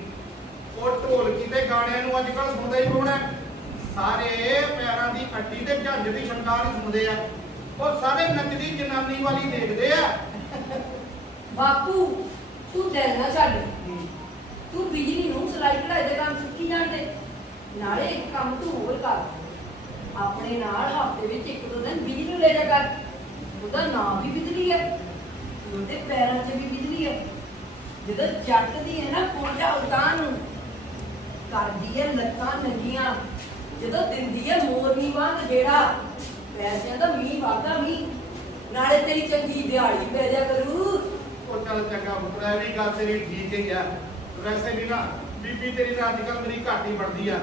ਉਹ ਢੋਲਕੀ ਤੇ ਗਾਣਿਆਂ ਨੂੰ ਅੱਜ ਕੱਲ ਸੁਣਦਾ ਹੀ ਕੌਣ ਹੈ ਸਾਰੇ ਪੈਰਾਂ ਦੀ ਅੱਡੀ ਤੇ ਝੰਜ ਦੀ ਸ਼ੰਕਾਰ ਹੀ ਸੁਣਦੇ ਆ ਉਹ ਸਾਰੇ ਨੱਚਦੀ ਜਨਾਨੀ ਵਾਲੀ ਦੇਖਦੇ ਆ ਬਾਪੂ ਤੂੰ ਦਿਲ ਨਾ ਛੱਡ ਤੂੰ ਬਿਜਲੀ ਨੂੰ ਸਿਲਾਈ ਕਢਾਈ ਦੇ ਕੰਮ ਸਿੱਖੀ ਜਾਂਦੇ ਨਾਲੇ ਇੱਕ ਕੰਮ ਤੂੰ ਹੋਰ ਕਰ ਆਪਣੇ ਨਾਲ ਹਫ਼ਤੇ ਵਿੱਚ ਇੱਕ ਦੋ ਦਿਨ ਬਿਜਲੀ ਲੈ ਜਾ ਕਰ ਉਹਦਾ ਨਾਮ ਵੀ ਬਿਜਲੀ ਹੈ ਉਹਦੇ ਪੈਰਾਂ 'ਚ ਵੀ ਬਿਜਲੀ ਹੈ ਜਦੋਂ ਚੱਕਦੀ ਹੈ ਨਾ ਪੋਂਟਾ ਉਤਾਂ ਨੂੰ ਕਰਦੀ ਹੈ ਲੱਤਾਂ ਨੰਗੀਆਂ ਜਦੋਂ ਦਿੰਦੀ ਹੈ ਮੋਰਨੀ ਵਾਂਗ ਜਿਹੜਾ ਪੈਸਿਆਂ ਦਾ ਮੀਂਹ ਵਾਗਾ ਮੀਂਹ ਨਾਲੇ ਤੇਰੀ ਚੰਗੀ ਦਿਹਾੜੀ ਪੈ ਜਾ ਕਰੂ ਉਹ ਚੱਲ ਚੰਗਾ ਪੁੱਤਰਾ ਇਹ ਵੀ ਗੱਲ ਤੇਰੀ ਠੀਕ ਹੀ ਆ ਵੈਸੇ ਵੀ ਨਾ ਬੀਬੀ ਤੇਰੀ ਤਾਂ ਅੱਜ ਕੱਲ ਮੇਰੀ ਘੱਟ ਹੀ ਬਣਦੀ ਆ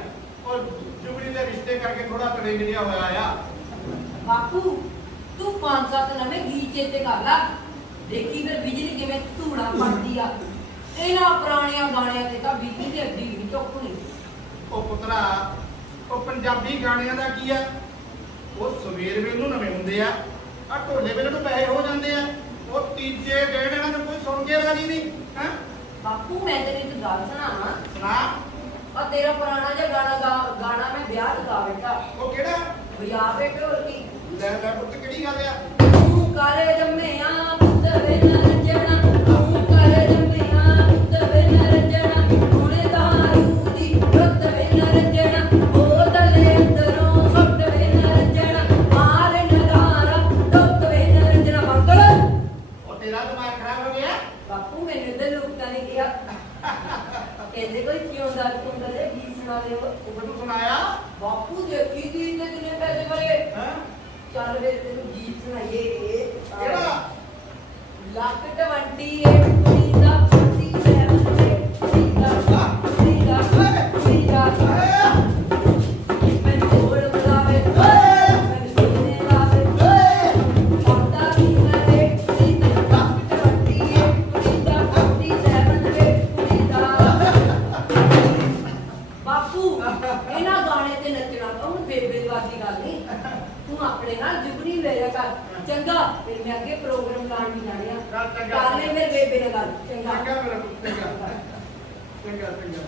ਔਰ ਜੁਗੜੀ ਦੇ ਰਿਸ਼ਤੇ ਕਰਕੇ ਥੋੜਾ ਤੜੇ ਮਿਲਿਆ ਹੋਇਆ ਆ ਬਾਪੂ ਤੂੰ 5-7 ਨਵੇਂ ਗੀਤ ਚੇਤੇ ਕਰ ਲੈ ਦੇਖੀ ਫਿਰ ਬਿਜਲੀ ਕਿਵੇਂ ਧੂੜਾ ਪੜਦੀ ਆ ਇਹਨਾਂ ਪੁਰਾਣਿਆਂ ਗਾਣਿਆਂ ਤੇ ਤਾਂ ਬੀਬੀ ਦੀ ਅੱਡੀ ਵੀ ਚੁੱਕ ਨਹੀਂ ਉਹ ਪੁੱਤਰਾ ਉਹ ਪੰਜਾਬੀ ਗਾਣਿਆਂ ਦਾ ਕੀ ਆ ਉਹ ਸਵੇਰ ਵੇਲੇ ਨੂੰ ਨਵੇਂ ਹੁੰਦੇ ਆ ਆ ਢੋਲੇ ਵੇਲੇ ਨੂੰ ਪੈਸੇ ਹੋ ਜਾਂਦੇ ਆ ਉਹ ਤੀਜੇ ਦਿਨ ਇਹਨਾਂ ਨੂੰ ਕੋਈ ਸੁਣ ਕੇ ਰਾਜੀ ਨਹੀਂ ਹੈ ਬਾਪੂ ਮੈਂ ਤੇਰੀ ਇੱਕ ਗੱਲ ਸੁਣਾਵਾਂ ਸੁਣਾ ਆ ਤੇਰਾ ਪੁਰਾਣਾ ਜਿਹਾ ਗਾਣਾ ਮੈਂ ਵਿਆਹ ਲਗਾ ਬੈਠਾ ਉਹ ਕਿਹੜਾ ਵਿਆਹ ਬੈਠੇ ਹੋਰ ਕੀ ਲੈ ਲੈ ਪੁੱਤ ਕਿਹੜੀ ਗੱਲ ਆ ਤੂੰ ਕਾਲੇ ਜੰਮਿਆ ਪੁੱਤ ਵੇ ਨਾ ਰੰਜਣਾ ਤੂੰ ਕਾਲੇ ਜੰਮਿਆ ਪੁੱਤ ਵੇ ਨਾ ਰੰਜਣਾ ਹੁਣੇ ਦਾਰੂ ਦੀ ਰੁੱਤ ਵੇ ਨਾ ਰੰਜਣਾ ਬੋਤਲੇ ਅੰਦਰੋਂ ਸੁੱਟ ਵੇ ਨਾ ਰੰਜਣਾ ਮਾਰ ਨਗਾਰਾ ਟੁੱਟ ਵੇ ਨਾ ਰੰਜਣਾ ਬੰਗਲ ਉਹ ਤੇਰਾ ਦਿਮਾਗ ਖਰਾਬ ਹੋ ਗਿਆ ਬਾਪੂ ਮੈਨੂੰ ਤੇ ਲੋਕਾਂ ਨੇ ਕਿਹਾ ਕਹਿੰਦੇ ਕੋਈ ਕਿਉਂ ਦਾ ਜੇ ਗੀਤ ਸੁਣਾ ਦੇ ਉਹ ਮੈਨੂੰ ਸੁਣਾਇਆ ਬਾਪੂ ਦੇਖੀ ਗੀਤ ਤੇ ਕਿੰਨੇ ਪੈਸੇ ਭਰੇ ਹੈ ਚੱਲ ਵੇ ਤੈਨੂੰ ਗੀਤ ਸੁਣਾਈਏ ਕਿਹੜਾ ਲੱਕ 28 ਕੁੜੀ ਦਾ 47 ਕੁੜੀ ਦਾ ਮੈਂ ਢੋਲ ਬਜਾਵੇ ਮੈਂ ਸੁਣਨੇ ਲਾਵੇ ਪਤਾ ਵੀ ਮੇਰੇ ਕੁੜੀ ਦਾ ਲੱਕ 28 ਕੁੜੀ ਦਾ 47 ਕੁੜੀ ਦਾ ਬਾਪੂ ਇਹਨਾਂ ਗਾਣੇ ਤੇ ਨੱਚਣਾ ਤਾਂ ਹੁਣ ਬੇਬੇ ਵਾਦੀ ਗੱਲ ਨਹੀਂ ਤੂੰ ਆਪਣੇ ਨਾਲ ਜੁਗਨੀ ਲੈ ਜਾ ਕਰ ਚੰਗਾ ਫਿਰ ਮੈਂ ਅੱਗੇ ਪ੍ਰੋਗਰਾਮ ਲਾਣ ਵੀ ਜਾਣਿਆ ਕਰ ਲੈ ਮੇਰੇ ਬੇਬੇ ਨਾਲ ਗੱਲ ਚੰਗਾ ਚੰਗਾ ਮੇਰਾ ਪੁੱਤ ਚੰਗਾ ਚੰਗਾ ਚੰਗਾ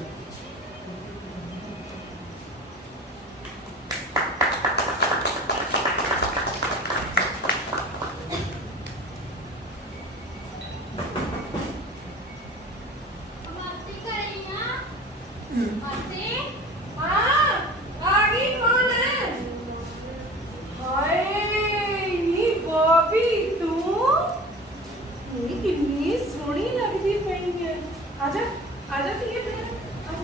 ਮਾਸੀ ਕਰੀਆਂ ਮਾਸੀ ਹਾਂ ਆ ਗਈ ਕੌਣ ਹੈ ਹਾਏ ਨੀ ਬੋਬੀ ਤੂੰ ਨੀ ਕਿੰਨੀ ਸੋਹਣੀ ਲੱਗਦੀ ਪਈ ਹੈ ਆਜਾ ਆਜਾ ਧੀਏ ਫਿਰ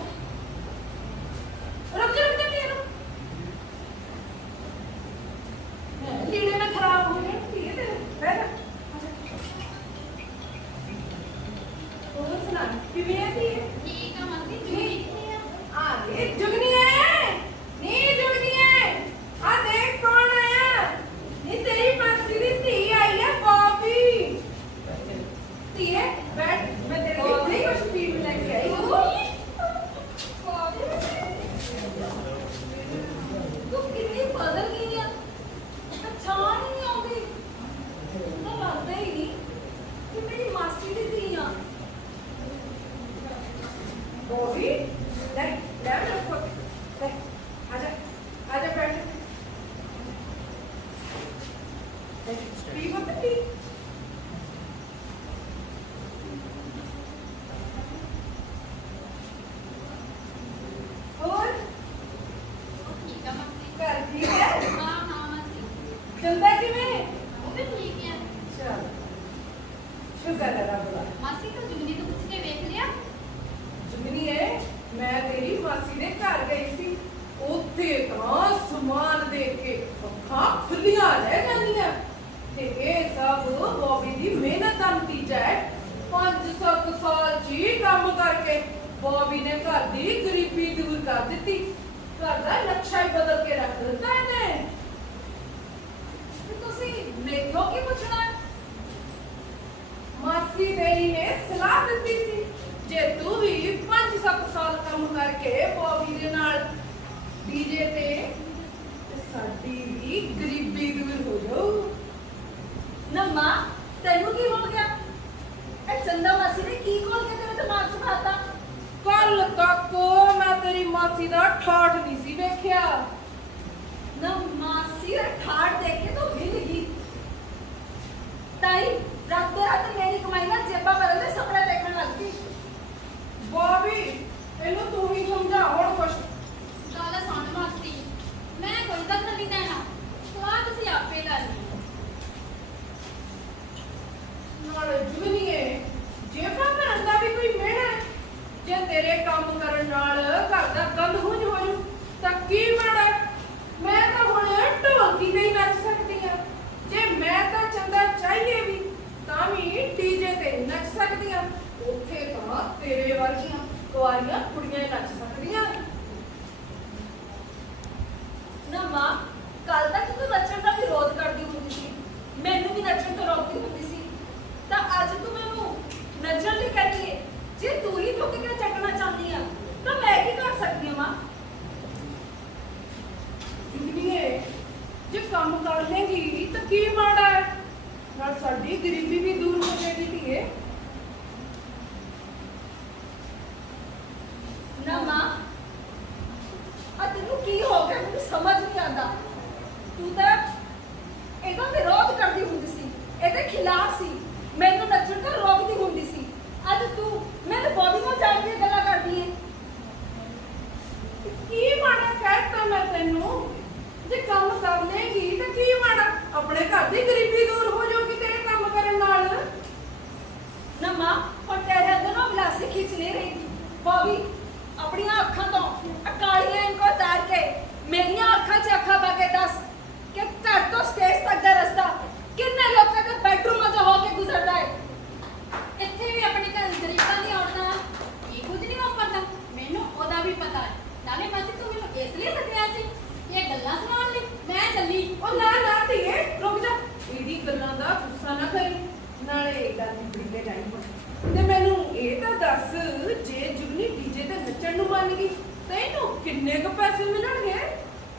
ਦੇਖ ਕੇ ਅੱਖਾਂ ਖੁੱਲੀਆਂ ਰਹਿ ਜਾਂਦੀਆਂ। ਤੇ ਇਹ ਸਭ ਬੌਬੀ ਦੀ ਮਿਹਨਤ ਦਾ ਨਤੀਜਾ ਹੈ। 5-7 ਸਾਲ 'ਚ ਹੀ ਕੰਮ ਕਰਕੇ ਬੌਬੀ ਨੇ ਘਰ ਦੀ ਗਰੀਬੀ ਦੂਰ ਕਰ ਦਿੱਤੀ। ਘਰ ਦਾ ਨਕਸ਼ਾ ਹੀ ਬਦਲ ਕੇ ਰੱਖ ਦਿੱਤਾ ਇਹਨੇ। ਤੇ ਤੁਸੀਂ ਮੈਥੋਂ ਕੀ ਪੁੱਛਣਾ ਹੈ? ਮਾਸੀ ਤੇਰੀ ਨੇ ਸਲਾਹ ਦਿੱਤੀ ਸੀ ਜੇ ਤੂੰ ਵੀ 5-7 ਸਾਲ ਕੰਮ ਕਰਕੇ ਬੌਬੀ ਦੇ ਨਾਲ ਡੀਜੇ ਤੇ ਸਾਡੀ ਵੀ ਗਰੀਬੀ ਦੂਰ ਹੋ ਜਾਊ। ਨਾ ਮਾਂ, ਤੈਨੂੰ ਕੀ ਹੋ ਗਿਆ? ਇਹ ਚੰਦਾ ਮਾਸੀ ਨੇ ਕੀ ਖੋਲ ਕੇ ਤੇਰੇ ਦਿਮਾਗ 'ਚ ਪਾਤਾ? ਕੱਲ ਤੱਕ ਮੈਂ ਤੇਰੀ ਮਾਸੀ ਦਾ ਠਾਠ ਨਹੀਂ ਸੀ ਵੇਖਿਆ। ਨਾ ਮਾਸੀ ਦਾ ਠਾੜ ਦੇਖ ਕੇ ਤਾਂ ਹਿੱਲ ਗਈ। ਤਾਈ ਰਾਤ ਦੇ ਰਾਤ ਮੇਰੀ ਕਮਾਈ ਨਾਲ ਜੇਬਾਂ ਭਰਨ ਦੇ ਸੁਪਨੇ ਦੇਖਣ ਲੱਗ ਗਈ। ਬੌਬੀ ਇਹਨੂੰ ਤੂੰ ਹੀ ਸਮਝਾ ਹੁਣ ਕੁਛ। ਗੱਲ ਸੁਣ ਮਾਸੀ, ਮੈਂ ਕੋਈ ਦਖਲ ਨਹੀਂ ਦੇਣਾ, ਸਵਾਦ ਤੁਸੀਂ ਆਪੇ ਲੈ ਲਈ। ਨਾਲੇ ਜੁਗਨੀਏ ਜੇਬਾਂ ਭਰਨ ਦਾ ਵੀ ਕੋਈ ਮਿਹਣਾ ਹੈ? ਜੇ ਤੇਰੇ ਕੰਮ ਕਰਨ ਨਾਲ ਘਰ ਦਾ ਗੰਦ ਹੁੰਝ ਹੋ ਜੂ ਤਾਂ ਕੀ ਮਾੜਾ ਹੈ? ਮੈਂ ਤਾਂ ਹੁਣ ਢੋਲਕੀ ਤੇ ਹੀ ਨੱਚ ਸਕਦੀ ਹਾਂ। ਜੇ ਮੈਂ ਤਾਂ ਚੰਦਾ ਚਾਹੀਏ ਵੀ ਤਾਂ ਵੀ ਡੀਜੇ ਤੇ ਨਹੀਂ ਨੱਚ ਸਕਦੀ ਹਾਂ। ਉੱਥੇ ਤਾਂ ਤੇਰੇ ਵਰਗੀਆਂ ਕੁਆਰੀਆਂ ਕੁੜੀਆਂ ਹੀ ਨੱਚ ਸਕਦੀਆਂ। ਨਾ ਮਾਂ, ਕੱਲ ਤੱਕ ਤੂੰ ਨੱਚਣ ਦਾ ਵਿਰੋਧ ਕਰਦੀ ਹੁੰਦੀ ਸੀ, ਮੈਨੂੰ ਵੀ ਨੱਚਣ ਤੋਂ ਰੋਕਦੀ ਹੁੰਦੀ ਸੀ, ਤਾਂ ਅੱਜ ਤੂੰ ਮੈਨੂੰ ਨੱਚਣ ਲਈ ਕਹਿੰਦੀ ਹੈ। ਜੇ ਤੂੰ ਹੀ ਝੁਕ ਕੇ ਚੱਕਣਾ ਚਾਹੁੰਦੀ ਆ ਤਾਂ ਮੈਂ ਕੀ ਕਰ ਸਕਦੀ ਹਾਂ ਮਾਂ? ਜੁਗਨੀਏ ਜੇ ਕੰਮ ਕਰ ਲੇਗੀ ਤਾਂ ਕੀ ਮਾੜਾ ਹੈ? ਨਾਲ ਸਾਡੀ ਗਰੀਬੀ ਵੀ ਦੂਰ ਹੋ ਜਾਏਗੀ ਧੀਏ। ਨਾ ਮਾਂ, ਆ ਤੈਨੂੰ ਕੀ ਹੋ ਗਿਆ? ਮੈਨੂੰ ਸਮਝ ਨਹੀਂ ਆਉਂਦਾ। ਤੂੰ ਤਾਂ ਇਹਦਾ ਵਿਰੋਧ ਕਰਦੀ ਹੁੰਦੀ ਸੀ, ਇਹਦੇ ਖਿਲਾਫ ਸੀ, ਮੈਨੂੰ ਨੱਚਣ ਤੋਂ ਰੋਕਦੀ ਹੁੰਦੀ ਸੀ। ਅੱਜ ਤੂੰ ਮੈਨੂੰ ਬੌਬੀ ਨਾਲ ਜਾ ਕੇ ਗੱਲਾਂ ਕਰਦੀ ਹੈ। ਕੀ ਮਾੜਾ ਕਹਿਤਾ ਮੈਂ ਤੈਨੂੰ? ਜੇ ਕੰਮ ਕਰ ਲੇਗੀ ਤਾਂ ਕੀ ਮਾੜਾ? ਆਪਣੇ ਘਰ ਦੀ ਗਰੀਬੀ ਦੂਰ ਹੋ ਜਾਊਗੀ ਤੇਰੇ ਕੰਮ ਕਰਨ ਨਾਲ। ਨਾ ਮਾਂ, ਹੁਣ ਤੇਰੇ ਅੰਦਰ ਨਾ ਵਿਲਾਸੀ ਖਿੱਚ ਨਹੀਂ ਰਹੀ। ਬੌਬੀ ਆਪਣੀਆਂ ਅੱਖਾਂ ਤੋਂ ਅਕਾਲੀਆਂ ਇਨਕੋ ਉਤਾਰ ਕੇ ਮੇਰੀਆਂ ਅੱਖਾਂ 'ਚ ਅੱਖਾਂ ਪਾ ਕੇ ਦੱਸ ਕਿ ਘਰ ਤੋਂ ਸਟੇਜ ਤੱਕ ਦਾ ਰਸਤਾ ਕਿੰਨੇ ਲੋਕਾਂ ਦੇ ਬੈਡਰੂਮਾਂ 'ਚ ਹੋ ਕੇ ਗੁਜ਼ਰਦਾ ਹੈ। ਇੱਥੇ ਵੀ ਆਪਣੀ ਘਰ ਗਰੀਬਾਂ ਦੀ ਔਰਤਾਂ ਕੀ ਕੁਝ ਨਹੀਂ ਵਾਪਰਦਾ, ਮੈਨੂੰ ਉਹਦਾ ਵੀ ਪਤਾ ਹੈ। ਨਾਲੇ ਮਾਸੀ ਤੂੰ ਮੈਨੂੰ ਇਸ ਲਈ ਸੱਦਿਆ ਸੀ ਕਿ ਇਹ ਗੱਲਾਂ ਸੁਣਾਉਣ ਲਈ? ਮੈਂ ਚੱਲੀ। ਉਹ ਨਾ ਧੀਏ ਰੁਕ ਜਾ। ਇਹਦੀ ਗੱਲਾਂ ਦਾ ਗੁੱਸਾ ਨਾ ਕਰੀ, ਨਾਲੇ ਗੱਲ ਨਿਬੜੀ ਕੇ ਜਾਈ। ਤੇ ਮੈਨੂੰ ਇਹ ਤਾਂ ਦੱਸ, ਜੇ ਜੁਗਨੀ ਡੀਜੇ ਤੇ ਨੱਚਣ ਨੂੰ ਮੰਨ ਗਈ ਤਾਂ ਇਹਨੂੰ ਕਿੰਨੇ ਕੁ ਪੈਸੇ ਮਿਲਣਗੇ?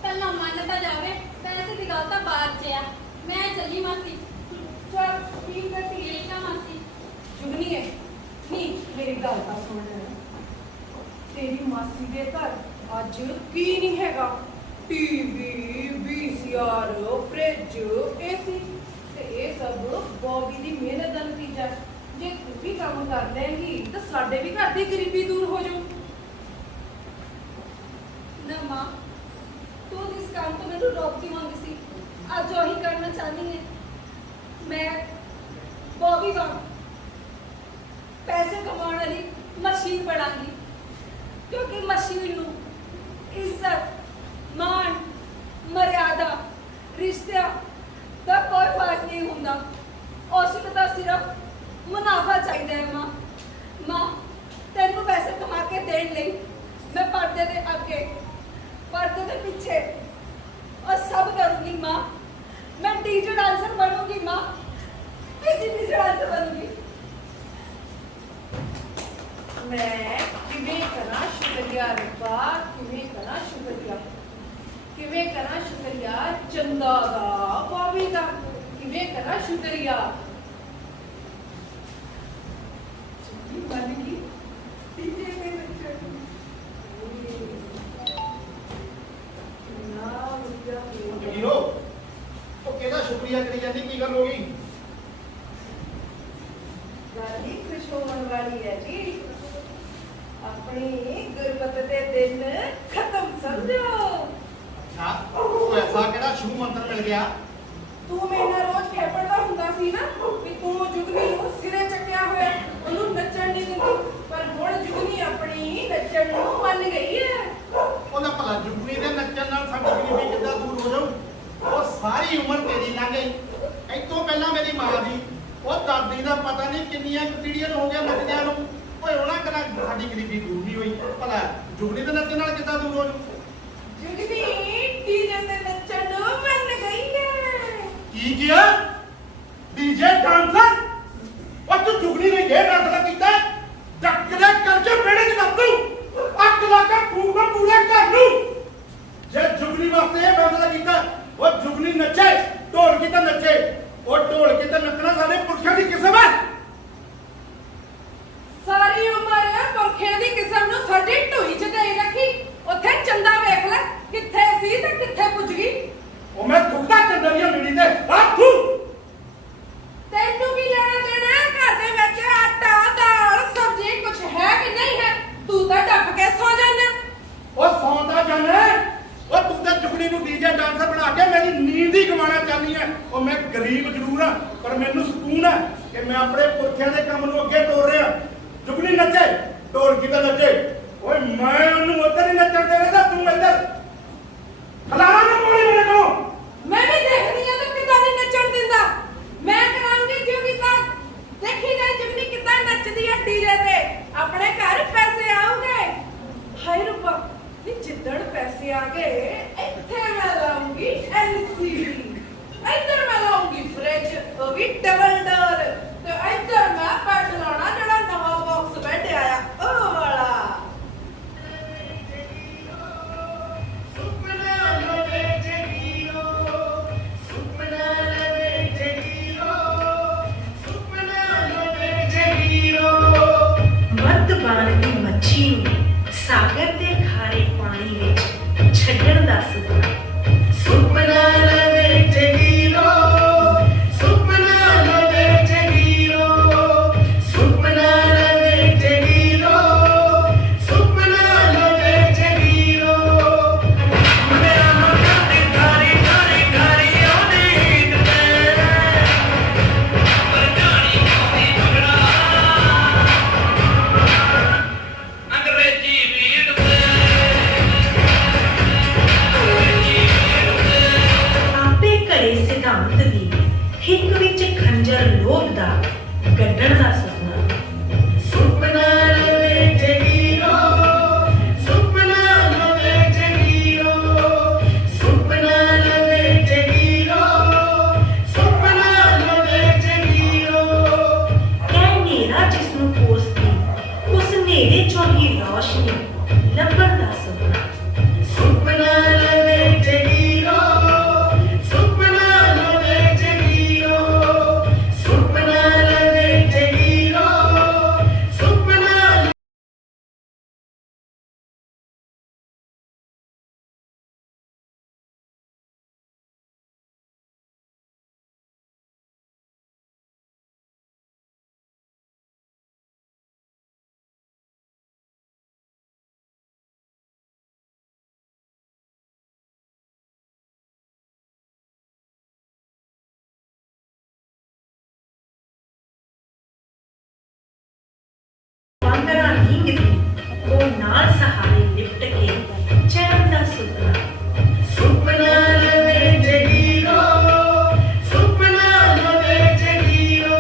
ਪਹਿਲਾਂ ਮੰਨ ਤਾਂ ਜਾਵੇ, ਪੈਸੇ ਦੀ ਗੱਲ ਤਾਂ ਬਾਅਦ 'ਚ ਆ। ਮੈਂ ਚੱਲੀ ਮਾਸੀ। ਚੱਲ ਠੀਕ ਹੈ ਧੀਏ। ਠੀਕ ਆ ਮਾਸੀ। ਜੁਗਨੀ ਹੈ ਨਹੀਂ, ਮੇਰੀ ਗੱਲ ਤਾਂ ਸੁਣ। ਤੇਰੀ ਮਾਸੀ ਦੇ ਘਰ ਅੱਜ ਕੀ ਨਹੀਂ ਹੈਗਾ? ਟੀਵੀ, ਵੀਸੀਆਰ, ਫ੍ਰਿਜ, ਏਸੀ ਤੇ ਇਹ ਸਭ ਬੌਬੀ ਦੀ ਮਿਹਨਤ ਦਾ ਨਤੀਜਾ ਹੈ। ਜੇ ਤੂੰ ਵੀ ਕੰਮ ਕਰ ਲੈਂਗੀ ਤਾਂ ਸਾਡੇ ਵੀ ਘਰ ਦੀ ਗਰੀਬੀ ਦੂਰ ਹੋ ਜਾਊ। ਨਾ ਮਾਂ, ਤੂੰ ਇਸ ਕੰਮ ਤੋਂ ਮੈਨੂੰ ਰੋਕਦੀ ਹੁੰਦੀ ਸੀ, ਅੱਜ ਉਹੀ ਕਰਨਾ ਚਾਹਨੀ ਹੈ। ਮੈਂ ਬੌਬੀ ਵਾਂਗ ਪੈਸੇ ਕਮਾਉਣ ਵਾਲੀ ਮਸ਼ੀਨ ਬਣਾਂਗੀ, ਕਿਉਂਕਿ ਮਸ਼ੀਨ ਨੂੰ ਇੱਜ਼ਤ, ਮਾਣ, ਮਰਿਆਦਾ, ਰਿਸ਼ਤਿਆਂ ਦਾ ਕੋਈ ਫਰਕ ਨਹੀਂ ਹੁੰਦਾ। ਉਸ ਨੂੰ ਤਾਂ ਸਿਰਫ ਮੁਨਾਫਾ ਚਾਹੀਦਾ ਹੈ। ਮਾਂ, ਤੈਨੂੰ ਪੈਸੇ ਕਮਾ ਕੇ ਦੇਣ ਲਈ ਮੈਂ ਪਰਦੇ ਦੇ ਅੱਗੇ, ਪਰਦੇ ਦੇ ਪਿੱਛੇ ਉਹ ਸਭ ਕਰੂੰਗੀ ਮਾਂ। ਮੈਂ ਡੀਜੇ ਡਾਂਸਰ ਬਣੂੰਗੀ ਮਾਂ, ਮੈਂ ਡੀਜੇ ਡਾਂਸਰ ਬਣੂੰਗੀ। ਮੈਂ ਕਿਵੇਂ ਕਰਾਂ ਸ਼ੁਕਰੀਆ ਰੱਬਾ, ਕਿਵੇਂ ਕਰਾਂ ਸ਼ੁਕਰੀਆ, ਕਿਵੇਂ ਕਰਾਂ ਸ਼ੁਕਰੀਆ ਚੰਦਾ ਦਾ, ਬੌਬੀ ਦਾ, ਕਿਵੇਂ ਕਰਾਂ ਸ਼ੁਕਰੀਆ। ਬਣ ਗਈ ਡੀਜੇ ਤੇ ਨੱਚਣ। ਨਾ ਮੁੱਦਾ ਜਗੀਰੋ, ਉਹ ਕਿਹਦਾ ਸ਼ੁਕਰੀਆ ਕਰੀ ਜਾਂਦੀ? ਕੀ ਗੱਲ ਹੋ ਗਈ? ਗੱਲ ਹੀ ਖੁਸ਼ ਹੋਣ ਵਾਲੀ ਹੈ ਜੀ। ਆਪਣੀ ਗੁਰਬਤ ਦੇ ਦਿਨ ਖਤਮ ਸਮਝੋ। ਅੱਛਾ, ਉਹ ਐਸਾ ਕਿਹੜਾ ਸ਼ੁਭ ਮੰਤਰ ਮਿਲ ਗਿਆ? ਤੂੰ ਮੇਰੇ ਨਾਲ ਰੋਜ਼ ਖੇਪੜਦਾ ਹੁੰਦਾ ਸੀ ਨਾ ਵੀ ਤੂੰ ਜੁਗਨੀ ਨੂੰ ਸਿਰੇ ਚੱਕਿਆ ਹੋਇਆ, ਉਹਨੂੰ ਨੱਚਣ ਨਹੀਂ ਦਿੰਦੀ। ਪਰ ਹੁਣ ਜੁਗਨੀ ਆਪਣੀ ਨੱਚਣ ਨੂੰ ਮੰਨ ਗਈ ਹੈ। ਉਹਦਾ ਭਲਾ ਜੁਗਨੀ ਦੇ ਨੱਚਣ ਨਾਲ ਸਾਡੀ ਗਰੀਬੀ ਕਿੱਦਾਂ ਦੂਰ ਹੋ ਜਾਊ। ਉਹ ਸਾਰੀ ਉਮਰ ਤੇਰੀ ਲੰਘ ਗਈ। ਇੱਥੋਂ ਪਹਿਲਾਂ ਮੇਰੀ ਮਾਂ ਦੀ, ਉਹ ਦਾਦੀ ਦਾ ਪਤਾ ਨਹੀਂ ਕਿੰਨੀਆਂ ਪੀੜ੍ਹੀਆਂ ਹੋ ਗਿਆ ਨੱਚਦਿਆਂ ਨੂੰ। ਓਏ ਉਹਨਾਂ ਕਰਾ ਸਾਡੀ ਗਰੀਬੀ ਦੂਰ ਨਹੀਂ ਹੋਈ। ਭਲਾ ਜੁਗਨੀ ਦੇ ਨੱਚਣ ਨਾਲ ਕਿੱਦਾਂ ਦੂਰ ਹੋ ਜਾਊ? ਜੁਗਨੀ ਡੀਜੇ ਤੇ ਨੱਚਣ ਨੂੰ ਮੰਨ ਗਈ ਹੈ। ਕੀ ਕਿਹਾ? DJ dancer? ਉਹ ਤੂੰ ਜੁਗਨੀ ਨੇ ਇਹ ਫੈਸਲਾ ਕੀਤਾ ਡੱਕਰੇ ਕਰਕੇ ਬੇੜੇ ਚ ਲੱਗ ਦੂੰ। ਅੱਗ ਲਾ ਕੇ ਫੂਕਦਾ ਪੂਰੇ ਘਰ ਨੂੰ। ਜੇ ਜੁਗਨੀ ਵਾਸਤੇ ਇਹ ਫੈਸਲਾ ਕੀਤਾ, ਉਹ ਜੁਗਨੀ ਨੱਚੇ, ਢੋਲਕੀ ਤਾਂ ਨੱਚੇ। ਉਹ ਢੋਲਕੀ ਤਾਂ ਨੱਚਣਾ ਸਾਡੇ ਪੁਰਖਾਂ ਦੀ ਕਿਸਮ ਹੈ। ਸਾਰੀ ਉਮਰ ਪੁਰਖਿਆਂ ਦੀ ਕਿਸਮ ਨੂੰ ਸਾਡੀ ਢੂਈ 'ਚ ਦੇ ਰੱਖੀ। ਉੱਥੇ ਚੰਦਾ ਵੇਖ ਲੈ ਕਿੱਥੇ ਸੀ ਤੇ ਕਿੱਥੇ ਪੁੱਜ ਗਈ। ਉਹ ਮੈਂ ਦੁੱਖਦਾ ਚੰਦਰੀਆ ਮਿਲੀ ਤੇ ਰਾਥੂ। ਤੈਨੂੰ ਕੀ ਲੈਣਾ ਦੇਣਾ ਘਰ ਦੇ ਵਿੱਚ ਆਟਾ ਦਾਲ ਸਬਜ਼ੀ ਕੁਝ ਹੈ ਕਿ ਨਹੀਂ ਹੈ? ਤੂੰ ਤਾਂ ਡੱਬ ਕੇ ਸੌ ਜਾਣਾ। ਉਹ ਸੌਂਦਾ ਜਾਣਾ। ਉਹ ਤੂੰ ਤਾਂ ਜੁਗਨੀ ਨੂੰ ਡੀਜੇ ਡਾਂਸਰ ਬਣਾ ਕੇ ਮੇਰੀ ਨੀਂਦ ਹੀ ਗਵਾਉਣਾ ਚਾਹਨੀ ਹੈ। ਉਹ ਮੈਂ ਗਰੀਬ ਜ਼ਰੂਰ ਹਾਂ, ਪਰ ਮੈਨੂੰ ਸਕੂਨ ਹੈ ਕਿ ਮੈਂ ਆਪਣੇ ਪੁਰਖਿਆਂ ਦੇ ਕੰਮ ਨੂੰ ਅੱਗੇ ਤੋਰ ਰਿਹਾ। ਜੁਗਨੀ ਨੱਚੇ, ਢੋਲਕੀ ਤਾਂ ਨੱਚੇ। ਓਏ ਮੈਂ ਉਹਨੂੰ ਉੱਧਰ ਹੀ ਨੱਚਣ ਦੇ ਰਿਹਾ, ਤੂੰ ਇੱਧਰ ਖਲਾਰਾ ਨਾ ਪਾਉਣੀ ਮੇਰੇ ਕੋਲ। ਮੈਂ ਵੀ ਦੇਖਦੀ ਆ ਤੂੰ ਕਿੱਦਾਂ ਨਹੀਂ ਨੱਚਣ ਦਿੰਦਾ। ਮੈਂ ਕਰਾਂਗੀ ਜੁਗਨੀ ਤਾਂ ਦੇਖੀ ਜਾਏ ਜੁਗਨੀ ਕਿੱਦਾਂ ਨੱਚਦੀ ਹੈ ਡੀਜੇ ਤੇ। ਆਪਣੇ ਘਰ ਪੈਸੇ ਆਉਗੇ। ਹਾਏ ਰੱਬਾ ਨੀ ਜਿੱਦਣ ਪੈਸੇ ਆ ਗਏ ਇੱਥੇ ਮੈਂ ਲਾਉਂਗੀ LCD, ਇੱਧਰ ਮੈਂ ਲਾਉਂਗੀ ਫ੍ਰਿਜ, ਉਹ ਵੀ ਡਬਲ ਡੋਰ, ਤੇ ਇੱਧਰ ਮੈਂ ਬੈੱਡ ਲਾਉਣਾ ਜਿਹੜਾ ਨਵਾਂ ਬਾਕਸ ਬੈੱਡ ਆਇਆ ਉਹ ਵਾਲਾ। ਮੱਧ ਬਾਣ ਦੀ ਮੱਛੀ ਨੂੰ ਸਾਗਰ ਦੇ ਖਾਰੇ ਪਾਣੀ ਵਿੱਚ ਛੱਡਣ ਦਾ ਸੁਪਨਾ। ਸੁਪਨਾ ਲਵੇ ਜਗੀਰੋ, ਸੁਪਨਾ ਲਵੇ ਜਗੀਰੋ, ਸੁਪਨਾ ਲਵੇ ਜਗੀਰੋ, ਸੁਪਨਾ ਲਵੇ ਜਗੀਰੋ। ਮੇਰਾ ਮਨ ਦੀ ਧਾਰੀ ਧਾਰੀ ਧਾਰੀ ਆਉਂਦੀ ਤੇ ਪਰ ਜਾਣੀ ਆਉਂਦੀ ਮਗੜਾ ਅੰਗਰੇਜ਼ੀ ਰੀਡ ਆਪੇ ਘੜੇ ਸਿਧਾਂਤ ਦੀ ਹਿੱਕ ਵਿੱਚ ਖੰਜਰ ਲੋਭ ਦਾ ਗੱਡਣ ਦਾ ਸੁਪਨਾ। ਸੁਪਨਾ ਲਵੇ ਜਗੀਰੋ, ਸੁਪਨਾ ਲਵੇ ਜਗੀਰੋ, ਸੁਪਨਾ ਲਵੇ ਜਗੀਰੋ, ਸੁਪਨਾ ਲਵੇ ਜਗੀਰੋ। ਇਹ ਹਨੇਰਾ ਜਿਸ ਨੂੰ ਕੋਸਦੀ, ਉਸ ਹਨੇਰੇ ਚੋਂ ਹੀ ਰੌਸ਼ਨੀ ਲੱਭਣ ਦਾ ਸੁਪਨਾ। ਸੁਪਨਾ ਲਵੇ ਜਗੀਰੋ, ਸੁਪਨਾ ਲਵੇ ਜਗੀਰੋ, ਸੁਪਨਾ ਲਵੇ ਜਗੀਰੋ, ਸੁਪਨਾ। ਵਾਂਗਰਾਂ ਨੀਂਗਦੀ ਉਹ ਨਾਲ ਸਹਾਰੇ ਲਿਪਟ ਕੇ ਚੜ੍ਹਨ ਦਾ ਸੁਪਨਾ। ਸੁਪਨਾ ਲਵੇ ਜਗੀਰੋ, ਸੁਪਨਾ ਲਵੇ ਜਗੀਰੋ,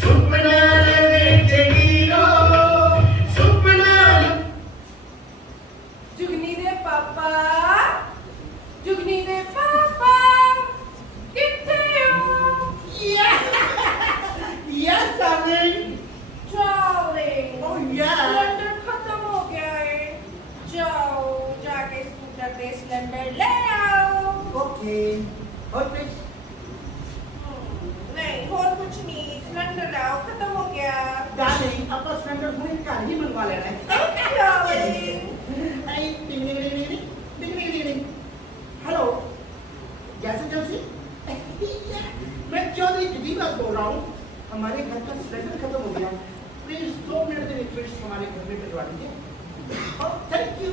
ਸੁਪਨਾ ਲਵੇ ਜਗੀਰੋ, ਸੁਪਨਾ। ਜੁਗਨੀ ਦੇ ਪਾਪਾ, ਜੁਗਨੀ ਦੇ ਪਾਪਾ ਕਿੱਥੇ ਹੋ? Yes darling. Darling, Oh yeah. Cylinder खत्म हो गया है। जाओ जाके स्कूटर पे सिलेंडर ले आओ। ओके। और प्लीज नहीं और कुछ नहीं, सिलेंडर लाओ खत्म हो गया। डार्लिंग अपना सिलेंडर पूरे घर ही मंगवा लेना है। Darling, I ding ding ding ding ding ding ding ding. Hello gas agency. मैं चौधरी जगीरदास बोल रहा हूँ। हमारे घर का सिलेंडर खत्म हो गया, प्लीज 2 मिनट के लिए हमारे घर में भिजवा दीजिए। Thank you.